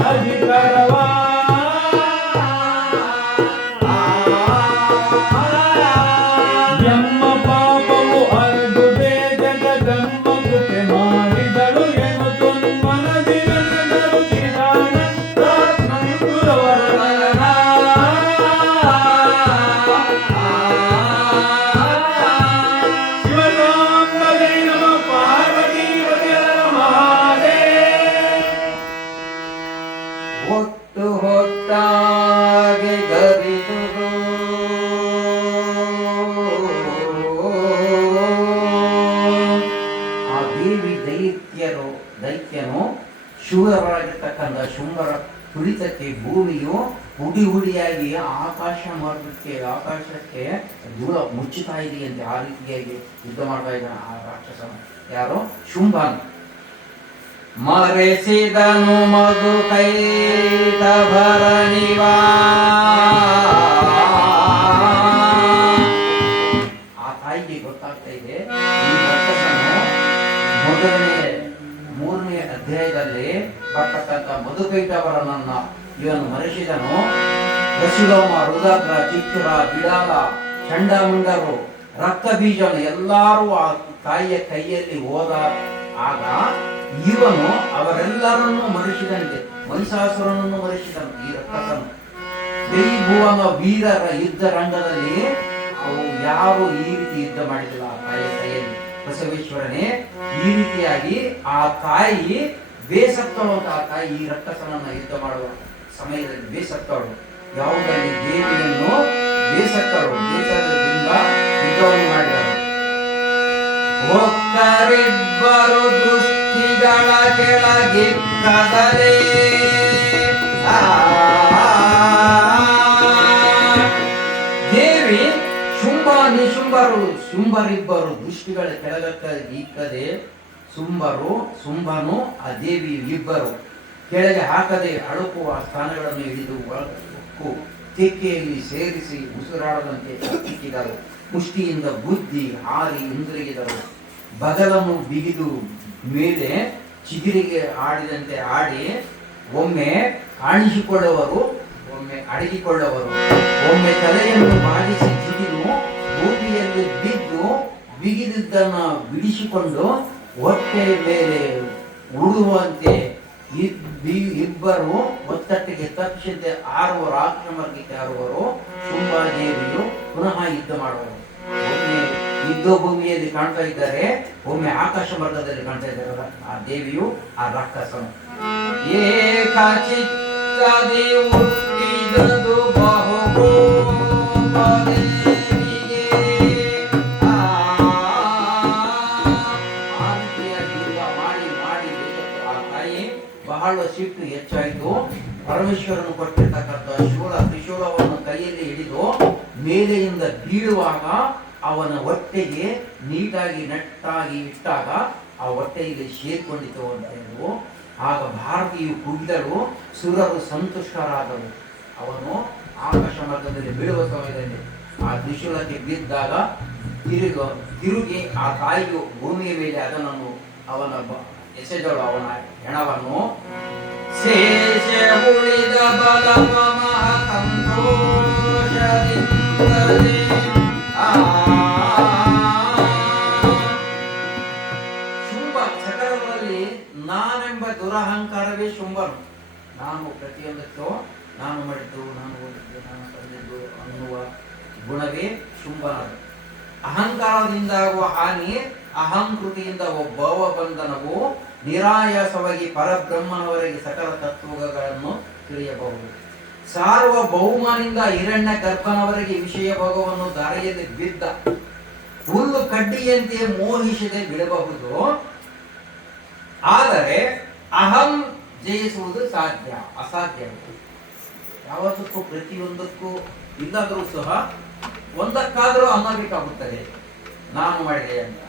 ಅಧಿಕರವಾ ಎಮ್ಮ ಪಾಪವು ಅರ್ಧುದೇ ಜಗದಮ್ಮ ಕೃಪೆ ಮಾಡಿದಳು ಎನ್ನುತ್ತು ಮನದಿ ನಡೆದರು ಚಿದಾನಂದ ಗುರುವರನ ಶಿವಸಾಂಬಗೆ ನಮ ಪಾರ್ವತಿ ಒಟ್ಟು ಹೊಟ್ಟಾಗೆ ಗರಿದುದು ಆ ದೇವಿ ದೈತ್ಯನು ಶೂರರಾಗಿರ್ತಕ್ಕಂಥ ಶುಂಭರ ತುಳಿತಕ್ಕೆ ಭೂಮಿಯು ಹುಡಿ ಹುಡಿಯಾಗಿ ಆಕಾಶಕ್ಕೆ ಧೂಳ ಮುಚ್ಚುತ್ತಾ ಇದೆಯಂತೆ. ಆ ರೀತಿಯಾಗಿ ಯುದ್ಧ ಮಾಡ್ತಾ ಇದ್ದಾನೆ ಆ ರಾಕ್ಷಸ. ಯಾರು? ಶುಂಭನ್. ಮರೆಸಿದನು ಮಧು ಕೈಟ ಭರಣಿವಾ. ಆ ತಾಯಿಗೆ ಗೊತ್ತಾಗ್ತಾ ಇದೆ ಈ ರಾಕ್ಷಸನು ಮೂರನೇ ಅಧ್ಯಾಯದಲ್ಲಿ ಬರ್ತಕ್ಕಂಥ ಮಧುಕೈಟವರನನ್ನ ಇವನು ಮರೆಸಿದನು. ದಶಿಲೋಮ, ರುದ್ರ, ಚಿಕ್ಕುರ, ಬಿಡಾಲ, ಚಂಡಮುಂಡರು, ರಕ್ತ ಬೀಜನು ಎಲ್ಲರೂ ಆ ತಾಯಿಯ ಕೈಯಲ್ಲಿ ಹೋದ. ಆಗ ಇವನು ಅವರೆಲ್ಲರನ್ನು ಮರೆಸಿದಂತೆ ಮಹಿಷಾಸುರನನ್ನು ಮರೆಸಿದನು ಈ ರಕ್ಕಸನು. ದೈಭುವನ ವೀರರ ಯುದ್ಧ ರಂಗದಲ್ಲಿ ಅವು ಯಾರು ಈ ರೀತಿ ಯುದ್ಧ ಮಾಡಿದಿಲ್ಲ ಆ ತಾಯಿಯ ಕೈಯಲ್ಲಿ. ಬಸವೇಶ್ವರನೇ ಈ ರೀತಿಯಾಗಿ ಆ ತಾಯಿ ಬೇಸತ್ತಳು ಅಂತ. ಆ ತಾಯಿ ಈ ರಕ್ಕಸನನ್ನ ಯುದ್ಧ ಮಾಡುವ ಸಮಯದಲ್ಲಿ ಬೇಸತ್ತಳು. ಯಾವುದರಲ್ಲಿ ದೇವಿಯನ್ನು ಬೇಸತ್ತಳು, ಬೇಸರದಿಂದ ಯುದ್ಧವನ್ನು ಮಾಡಿದರು. ಒಕ್ಕರಿಬ್ಬರು ದೃಷ್ಟಿಗಳ ಕೆಳಗೆ ಕದಲೇ ದೇವಿ ಶುಂಭರಿಬ್ಬರು ದೃಷ್ಟಿಗಳ ಕೆಳಗಕ್ಕದೆ ಶುಂಭನು ಆ ದೇವಿ ಇಬ್ಬರು ಕೆಳಗೆ ಹಾಕದೆ ಅಳುಕುವ ಸ್ಥಾನಗಳನ್ನು ಹಿಡಿದು ಒಳಕ್ಕೂ ತೆಕ್ಕೆಯಲ್ಲಿ ಸೇರಿಸಿ ಉಸಿರಾಡದಂತೆ ಹತ್ತಿಕ್ಕಿದರು. ಮುಷ್ಟಿಯಿಂದ ಬುದ್ಧಿ ಹಾರಿ ಹಿಂದಿರುಗಿದರು. ಬಗಲನ್ನು ಬಿಗಿದು ಮೇಲೆ ಚಿಗಿರಿಗೆ ಆಡಿದಂತೆ ಆಡಿ ಒಮ್ಮೆ ಕಾಣಿಸಿಕೊಳ್ಳುವರು, ಒಮ್ಮೆ ಅಡಗಿಕೊಳ್ಳುವರು. ಒಮ್ಮೆ ತಲೆಯನ್ನು ಬಾಗಿಸಿ ಜಿಗಿದು ಭೂಮಿಯಲ್ಲಿ ಬಿದ್ದು ಬಿಗಿದಿದ್ದನ್ನು ಬಿಡಿಸಿಕೊಂಡು ಹೊಟ್ಟೆ ಮೇಲೆ ಉಳುವಂತೆ ಇಬ್ಬರು ಒತ್ತಟ್ಟಿಗೆ ತಪ್ಪಿಸಂತೆ ಆರುವ ರಾಕ್ಷಸಮಾರ್ಗಕ್ಕೆ ಹಾರುವರು. ಶುಂಭಾದೇವಿಯು ಪುನಃ ಯುದ್ಧ ಮಾಡುವರು. ಒಮ್ಮೆ ಯುದ್ಧ ಭೂಮಿಯಲ್ಲಿ ಕಾಣ್ತಾ ಇದ್ದಾರೆ, ಒಮ್ಮೆ ಆಕಾಶ ಮಾರ್ಗದಲ್ಲಿ ಕಾಣ್ತಾ ಇದ್ದಾರೆ ಆ ದೇವಿಯು ಆ ರಾಕ್ಷಸನು. ಏಕಚಿತ್ತದಿ ಹುಟ್ಟಿದುದು ಬಹುಕೋಪದೇವಿಗೆ. ಮಾಡಿ ಆ ತಾಯಿ ಬಹಳ ಸಿಟ್ಟು ಹೆಚ್ಚಾಯಿತು. ಪರಮೇಶ್ವರನು ಕೊಟ್ಟಿರ್ತಕ್ಕಂಥ ತ್ರಿಶೂಲವನ್ನು ಕೈಯಲ್ಲಿ ಹಿಡಿದು ಮೇಲೆಯಿಂದ ಬೀಳುವಾಗ ಅವನ ಹೊಟ್ಟೆಗೆ ನೀಟಾಗಿ ನೆಟ್ಟಾಗಿ ಇಟ್ಟಾಗ ಆ ಹೊಟ್ಟೆಯಲ್ಲಿ ಸೇರ್ಕೊಂಡಿತು ಅಂತ ಹೇಳಿದ್ರು. ಆಗ ಭಾರತೀಯು ಕುಗ್ಗಿದಳು, ಸುರರು ಸಂತುಷ್ಟರಾದರು. ಅವನು ಆಕಾಶ ಮಾರ್ಗದಲ್ಲಿ ಬೀಳುವ ಸಮಯದಲ್ಲಿ ಆ ತ್ರಿಶೂಲಕ್ಕೆ ಬಿದ್ದಾಗ ತಿರುಗಿ ಆ ತಾಯಿಯು ಭೂಮಿಯ ಮೇಲೆ ಅದನ್ನು ಅವನ ಎಸೆದಳು ಅವನ ಹೆಣವನ್ನು. ಶೇಷ ಉಳಿದ ಬಲವ ಸಂತೋಷದಿಂದಲೇ ಶುಂಭ ಸಕಲರಲ್ಲಿ ನಾನೆಂಬ ದುರಹಂಕಾರವೇ ಶುಂಭನು. ನಾನು ಪ್ರತಿಯೊಂದಕ್ಕೂ ನಾನು ಮಾಡಿದ್ದು, ನಾನು ಓದಿದ್ದು, ನಾನು ತಂದಿದ್ದು ಅನ್ನುವ ಗುಣವೇ ಶುಂಭನದು. ಅಹಂಕಾರದಿಂದಾಗುವ ಹಾನಿ, ಅಹಂಕೃತಿಯಿಂದ ಭವ ಬಂಧನವು, ನಿರಾಯಾಸವಾಗಿ ಪರಬ್ರಹ್ಮನವರೆಗೆ ಸಕಲ ತತ್ವಗಳನ್ನು ತಿಳಿಯಬಹುದು. ಸಾರ್ವಭೌಮನಿಂದ ಹಿರಣ್ಯ ಗರ್ಭನವರೆಗೆ ವಿಷಯ ಭೋಗವನ್ನು ದಾರಿಯಲ್ಲಿ ಬಿದ್ದ ಹುಲ್ಲು ಕಡ್ಡಿಯಂತೆ ಮೋಹಿಸದೆ ಬಿಡಬಹುದು. ಆದರೆ ಅಹಂ ಜಯಿಸುವುದು ಅಸಾಧ್ಯ. ಯಾವತ್ತಕ್ಕೂ ಪ್ರತಿಯೊಂದಕ್ಕೂ ಇಲ್ಲಾದರೂ ಸಹ ಒಂದಕ್ಕಾದರೂ ಅನ್ನಬೇಕಾಗುತ್ತದೆ ನಾನು ಮಾಡಿದೆ ಅಂತ.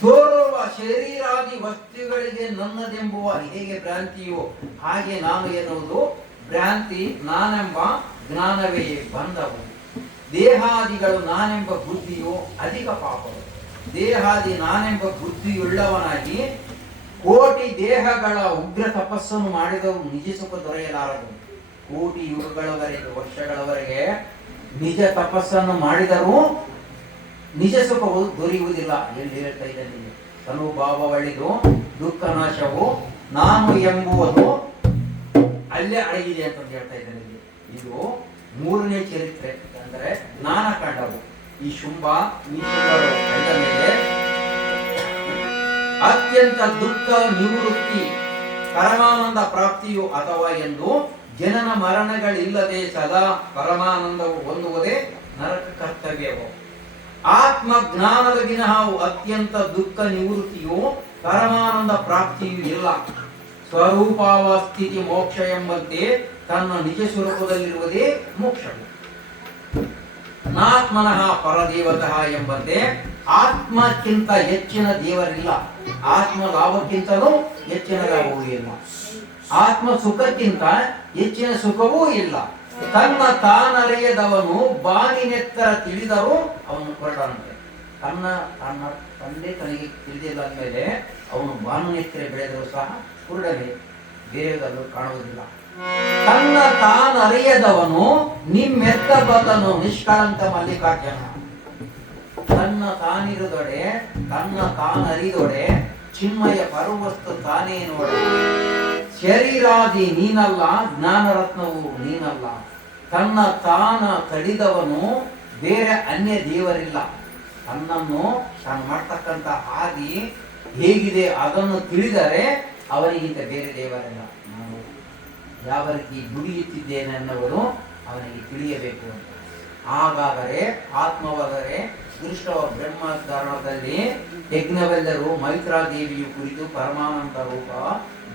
ತೋರುವ ಶರೀರಾದಿ ವಸ್ತುಗಳಿಗೆ ನನ್ನದೆಂಬುವ ಹೇಗೆ ಭ್ರಾಂತಿಯೋ ಹಾಗೆ ನಾನು ಎನ್ನುವುದು ಭ್ರಾಂತಿ. ನಾನೆಂಬ ಜ್ಞಾನವೇ ಬಂಧವು. ದೇಹಾದಿಗಳು ನಾನೆಂಬ ಬುದ್ಧಿಯು ಅಧಿಕ ಪಾಪವು. ದೇಹಾದಿ ನಾನೆಂಬ ಬುದ್ಧಿಯುಳ್ಳವನಾಗಿ ಕೋಟಿ ದೇಹಗಳ ಉಗ್ರ ತಪಸ್ಸನ್ನು ಮಾಡಿದವರು ನಿಜ ಸುಖ ದೊರೆಯಲಾರದು. ಕೋಟಿ ಯುಗಗಳವರೆಗೆ, ವರ್ಷಗಳವರೆಗೆ ನಿಜ ತಪಸ್ಸನ್ನು ಮಾಡಿದರೂ ನಿಜ ಸುಖವು ದೊರೆಯುವುದಿಲ್ಲ. ಎಲ್ಲಿ ಹೇಳ್ತಾ ಇದ್ದೇನೆ, ತನುಭಾವವಳಿದು ದುಃಖ ನಾಶವು ನಾನು ಎಂಬುವುದು ಅಲ್ಲೇ ಅಡಗಿದೆ ಅಂತ ಹೇಳ್ತಾ ಇದ್ದೇನೆ. ಇದು ಮೂರನೇ ಚರಿತ್ರೆ ಅಂದರೆ ಜ್ಞಾನಕಾಂಡವು. ಈ ಶುಂಭ ನಿಶುಂಭರು ಕಂಡ ಮೇಲೆ ಅತ್ಯಂತ ದುಃಖ ನಿವೃತ್ತಿ ಪರಮಾನಂದ ಪ್ರಾಪ್ತಿಯು ಅಥವಾ ಎಂದು ಜನನ ಮರಣಗಳಿಲ್ಲದೆ ಸದಾ ಪರಮಾನಂದವು ಹೊಂದುವುದೇ ನರಕ ಕರ್ತವ್ಯವು. ಆತ್ಮ ಜ್ಞಾನದ ವಿನಃ ಅತ್ಯಂತ ದುಃಖ ನಿವೃತ್ತಿಯು ಪರಮಾನಂದ ಪ್ರಾಪ್ತಿಯೂ ಇಲ್ಲ. ಸ್ವರೂಪಾವಸ್ಥಿತಿ ಮೋಕ್ಷ ಎಂಬಂತೆ ತನ್ನ ನಿಜ ಸ್ವರೂಪದಲ್ಲಿರುವುದೇ ಮೋಕ್ಷವು. ನಾತ್ಮನಃ ಪರದೇವತಃ ಎಂಬಂತೆ ಆತ್ಮಕ್ಕಿಂತ ಹೆಚ್ಚಿನ ದೇವರಿಲ್ಲ. ಆತ್ಮ ಲಾಭಕ್ಕಿಂತಲೂ ಹೆಚ್ಚಿನ ಲಾಭವೂ ಇಲ್ಲ. ಆತ್ಮ ಸುಖಕ್ಕಿಂತ ಹೆಚ್ಚಿನ ಸುಖವೂ ಇಲ್ಲ. ತನ್ನ ತಾನರಿಯದವನು ಬಾನಿನೆತ್ತರ ತಿಳಿದರೂ ಅವನು ಹೊರಡಂತೆ. ತನ್ನ ತಂದೆ ತನಗೆ ತಿಳಿದಿಲ್ಲ ಅಂದಮೇಲೆ ಅವನು ಬಾನಿನೆತ್ತರ ಬೆಳೆದರೂ ಸಹ ಕುರುಡನೆ, ಬೇರೆಯದಲ್ಲೂ ಕಾಣುವುದಿಲ್ಲ. ತನ್ನ ತಾನರಿಯದವನು ನಿಮ್ಮೆತ್ತ ಬಲ್ಲನು ನಿಷ್ಕಳಂಕ ಮಲ್ಲಿಕಾರ್ಜುನ. ತನ್ನ ತಾನಿರುದೊಡೆ, ತನ್ನ ತಾನರಿದೊಡೆ ಚಿನ್ಮಯ ಪರವಸ್ತು ತಾನೇ ನೋಡ. ಶರೀರಾದಿ ನೀನಲ್ಲ, ಜ್ಞಾನರತ್ನವು ನೀನಲ್ಲ. ತನ್ನ ತಾನ ತಡಿದವನು ಬೇರೆ ಅನ್ಯ ದೇವರಿಲ್ಲ. ತನ್ನನ್ನು ತಾನು ಮಾಡ್ತಕ್ಕಂಥ ಆದಿ ಹೇಗಿದೆ ಅದನ್ನು ತಿಳಿದರೆ ಅವನಿಗಿಂತ ಬೇರೆ ದೇವರಿಲ್ಲ. ನಾನು ಯಾವ ರೀತಿ ದುಡಿಯುತ್ತಿದ್ದೇನೆ ಅನ್ನೋದು ಅವನಿಗೆ ತಿಳಿಯಬೇಕು ಅಂತ. ಹಾಗಾದರೆ ಆತ್ಮವಾದರೆ ದೃಷ್ಟವ ಬ್ರಹ್ಮಧಾರಣದಲ್ಲಿ ಯಜ್ಞವೆಲ್ಲರೂ ಮೈತ್ರಾದೇವಿಯು ಕುರಿತು ಪರಮಾನಂದ ರೂಪ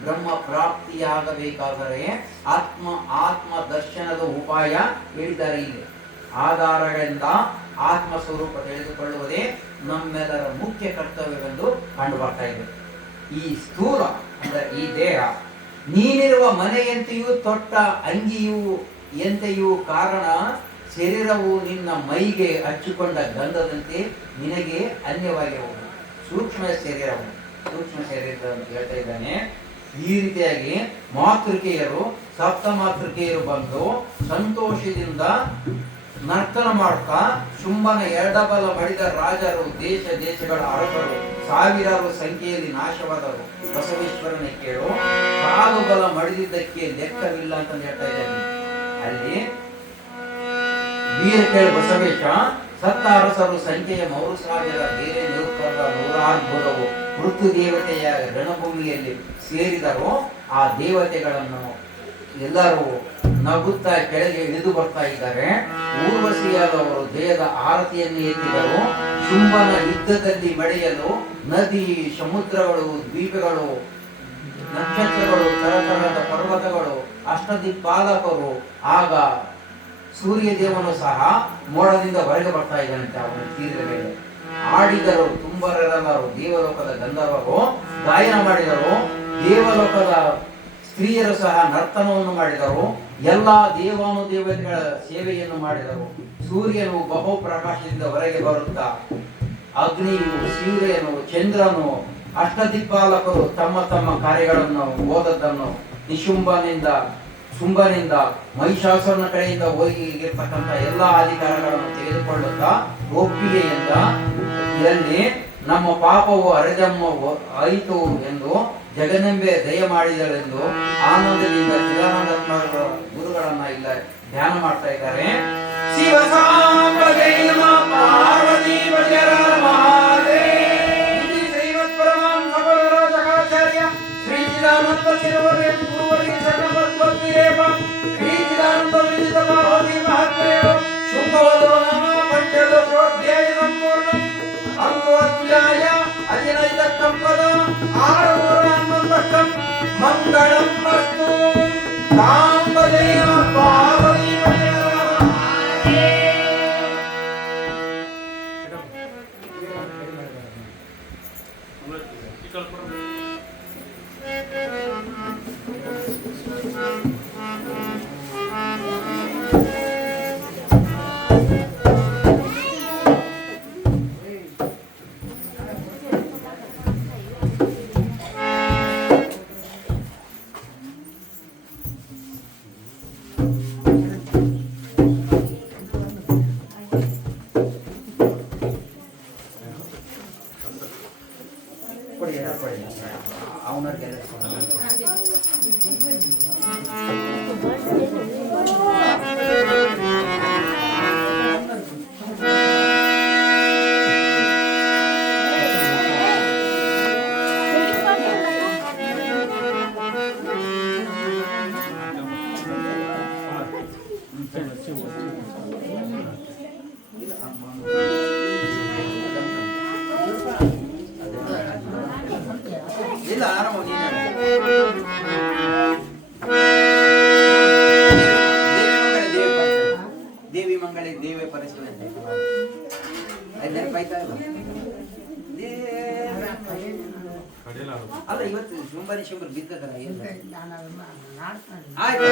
ಬ್ರಹ್ಮ ಪ್ರಾಪ್ತಿಯಾಗಬೇಕಾದರೆ ಆತ್ಮ ದರ್ಶನದ ಉಪಾಯ ಹೇಳಿದ್ದಾರೆ. ಇಲ್ಲಿ ಆಧಾರಗಳಿಂದ ಆತ್ಮ ಸ್ವರೂಪ ತಿಳಿದುಕೊಳ್ಳುವುದೇ ನಮ್ಮೆಲ್ಲರ ಮುಖ್ಯ ಕರ್ತವ್ಯವೆಂದು ಕಂಡು ಬರ್ತಾ ಇದೆ. ಈ ಸ್ಥೂಲ ಅಂದರೆ ಈ ದೇಹ ನೀನಿರುವ ಮನೆಯಂತೆಯೂ ತೊಟ್ಟ ಅಂಗಿಯೂ ಎಂತೆಯೂ ಕಾರಣ ಶರೀರವು ನಿನ್ನ ಮೈಗೆ ಹಚ್ಚಿಕೊಂಡ ಗಂಧದಂತೆ ನಿನಗೆ ಅನ್ಯವಾಗಿರುವುದು. ಸೂಕ್ಷ್ಮ ಶರೀರ ಅಂತ ಹೇಳ್ತಾ ಇದ್ದಾನೆ. ಈ ರೀತಿಯಾಗಿ ಮಾತೃಕೆಯರು ಸಪ್ತ ಮಾತೃಕೆಯರು ಬಂದು ಸಂತೋಷದಿಂದ ನರ್ತನ ಮಾಡ್ತಾ ಶುಂಭನ ಎಡಬಲ ಬಡಿದ ರಾಜರು, ದೇಶ ದೇಶಗಳ ಅರಸರು ಸಾವಿರಾರು ಸಂಖ್ಯೆಯಲ್ಲಿ ನಾಶವಾದರು. ಬಸವೇಶ್ವರನ ಕೇಳು, ಕಾಲು ಬಲ ಮಡಿದಿದ್ದಕ್ಕೆ ಲೆಕ್ಕವಿಲ್ಲ ಅಂತ ಹೇಳ್ತಾ ಇದ್ದಾನೆ. ಅಲ್ಲಿ ವೀರ ಕೇಳು ಬಸವೇಶ, ಸತ್ತ ಅರಸರು ಸಂಖ್ಯೆಯ ಮೌರಸಾಜರ ಬೇರೆ ನೂಕರ ನೂರಾರ್ಭುತವು ಮೃತ್ಯು ದೇವತೆಯ ರಣಭೂಮಿಯಲ್ಲಿ ಸೇರಿದರು. ಆ ದೇವತೆಗಳನ್ನು ಎಲ್ಲರೂ ನಗುತ್ತಾ ಕೆಳಗೆ ಇಳಿದು ಬರ್ತಾ ಇದ್ದಾರೆ. ಊರ್ವಶಿಯಾದವರು ದೇಹದ ಆರತಿಯನ್ನು ಎತ್ತಿದರು. ಶುಂಭನ ಯುದ್ಧದಲ್ಲಿ ಮಳೆಯಲು ನದಿ, ಸಮುದ್ರಗಳು, ದ್ವೀಪಗಳು, ನಕ್ಷತ್ರಗಳು, ತರತರದ ಪರ್ವತಗಳು, ಅಷ್ಟದಿಕ್ಪಾಲಕರು, ಆಗ ಸೂರ್ಯ ದೇವನು ಸಹ ಮೋಡದಿಂದ ಹೊರಗೆ ಬರ್ತಾ ಇದ್ದಾನಂತೆ. ಅವನು ತೀರಿದ ಮೇಲೆ ಆಡಿದರು ತುಂಬರೆಲ್ಲರೂ. ದೇವಲೋಕದ ಗಂಧರ್ವರು ಗಾಯನ ಮಾಡಿದರು. ದೇವಲೋಕದ ಸ್ತ್ರೀಯರು ಸಹ ನರ್ತನವನ್ನು ಮಾಡಿದರು. ಎಲ್ಲಾ ದೇವಾನುದೇವತೆಗಳ ಸೇವೆಯನ್ನು ಮಾಡಿದರು. ಸೂರ್ಯನು ಬಹು ಪ್ರಕಾಶದಿಂದ ಹೊರಗೆ ಬರುತ್ತಾ, ಅಗ್ನಿಯು, ಸೂರ್ಯನು, ಚಂದ್ರನು, ಅಷ್ಟದಿಕ್ಪಾಲಕರು ತಮ್ಮ ತಮ್ಮ ಕಾರ್ಯಗಳನ್ನು ಓದದ್ದನ್ನು ಶುಂಭನಿಂದ ಮಹಿಷಾಸುರನ ಕಡೆಯಿಂದ ಹೋಗಿರ್ತಕ್ಕಂಥ ಎಲ್ಲಾ ಅಧಿಕಾರಗಳನ್ನು ತೆಗೆದುಕೊಳ್ಳುತ್ತಾ ಒಪ್ಪಿಗೆಯಿಂದ ಇದರಲ್ಲಿ ನಮ್ಮ ಪಾಪವು ಅರೆದಮ್ಮ ಆಯಿತು ಎಂದು ಜಗದಂಬೆ ದಯ ಮಾಡಿದಳೆಂದು ಆನಂದದಿಂದ ಚಿದಾನಂದ ಗುರುಗಳನ್ನ ಇಲ್ಲ ಧ್ಯಾನ ಮಾಡ್ತಾ ಇದ್ದಾರೆ. ಶಿವ ಸಾಂಬಗೆ ನಮಃ ಪಾರ್ವತಿ ವಜ್ರ ಮಹಾದೇವಿ ಶ್ರೀಮತ್ ಪರಮಾಂಸ ಜಗಾಚಾರ್ಯ ಶ್ರೀ ಚಿದಾನಂದ ಶಿರವರೇ ಗುರುವರಿಗೆ ಶರಣವತ್ವತ್ವಿರೇವ ಶ್ರೀ ಚಿದಾನಂದ ವಿದಿತ ಪಾರ್ವತಿ ಮಹಾತ್ಮೆಯೋ ಶುಂಭವದೋ ನಮಃ ಪಂಚದಶೋಧ್ಯಾಯ ಸಂಪೂರ್ಣ ಅಂಕೋಧ್ಯಾಯ ಅಧಿನೈದಕ್ಕಂ ಪದ ಆರೂರಾನ್ನಂದಕ್ಕಂ ಮಂಗಳಂ ಅಸ್ತು. ಸಾಂಬದೇ ನಮಃ ಪಾರ್ವತಿ ಇಲ್ಲ ಆರಾಮಾಗಿ ದೇವಿ ಮಂಗಳೇ ದೇವಿ ಪರಿಸರ ನೆನಪಾಯ್ತಾ ಇಲ್ಲ ಅಲ್ಲ ಇವತ್ತು ಶುಂಭರಿ ಬಿದ್ದದಲ್ಲ ಆಯ್ತು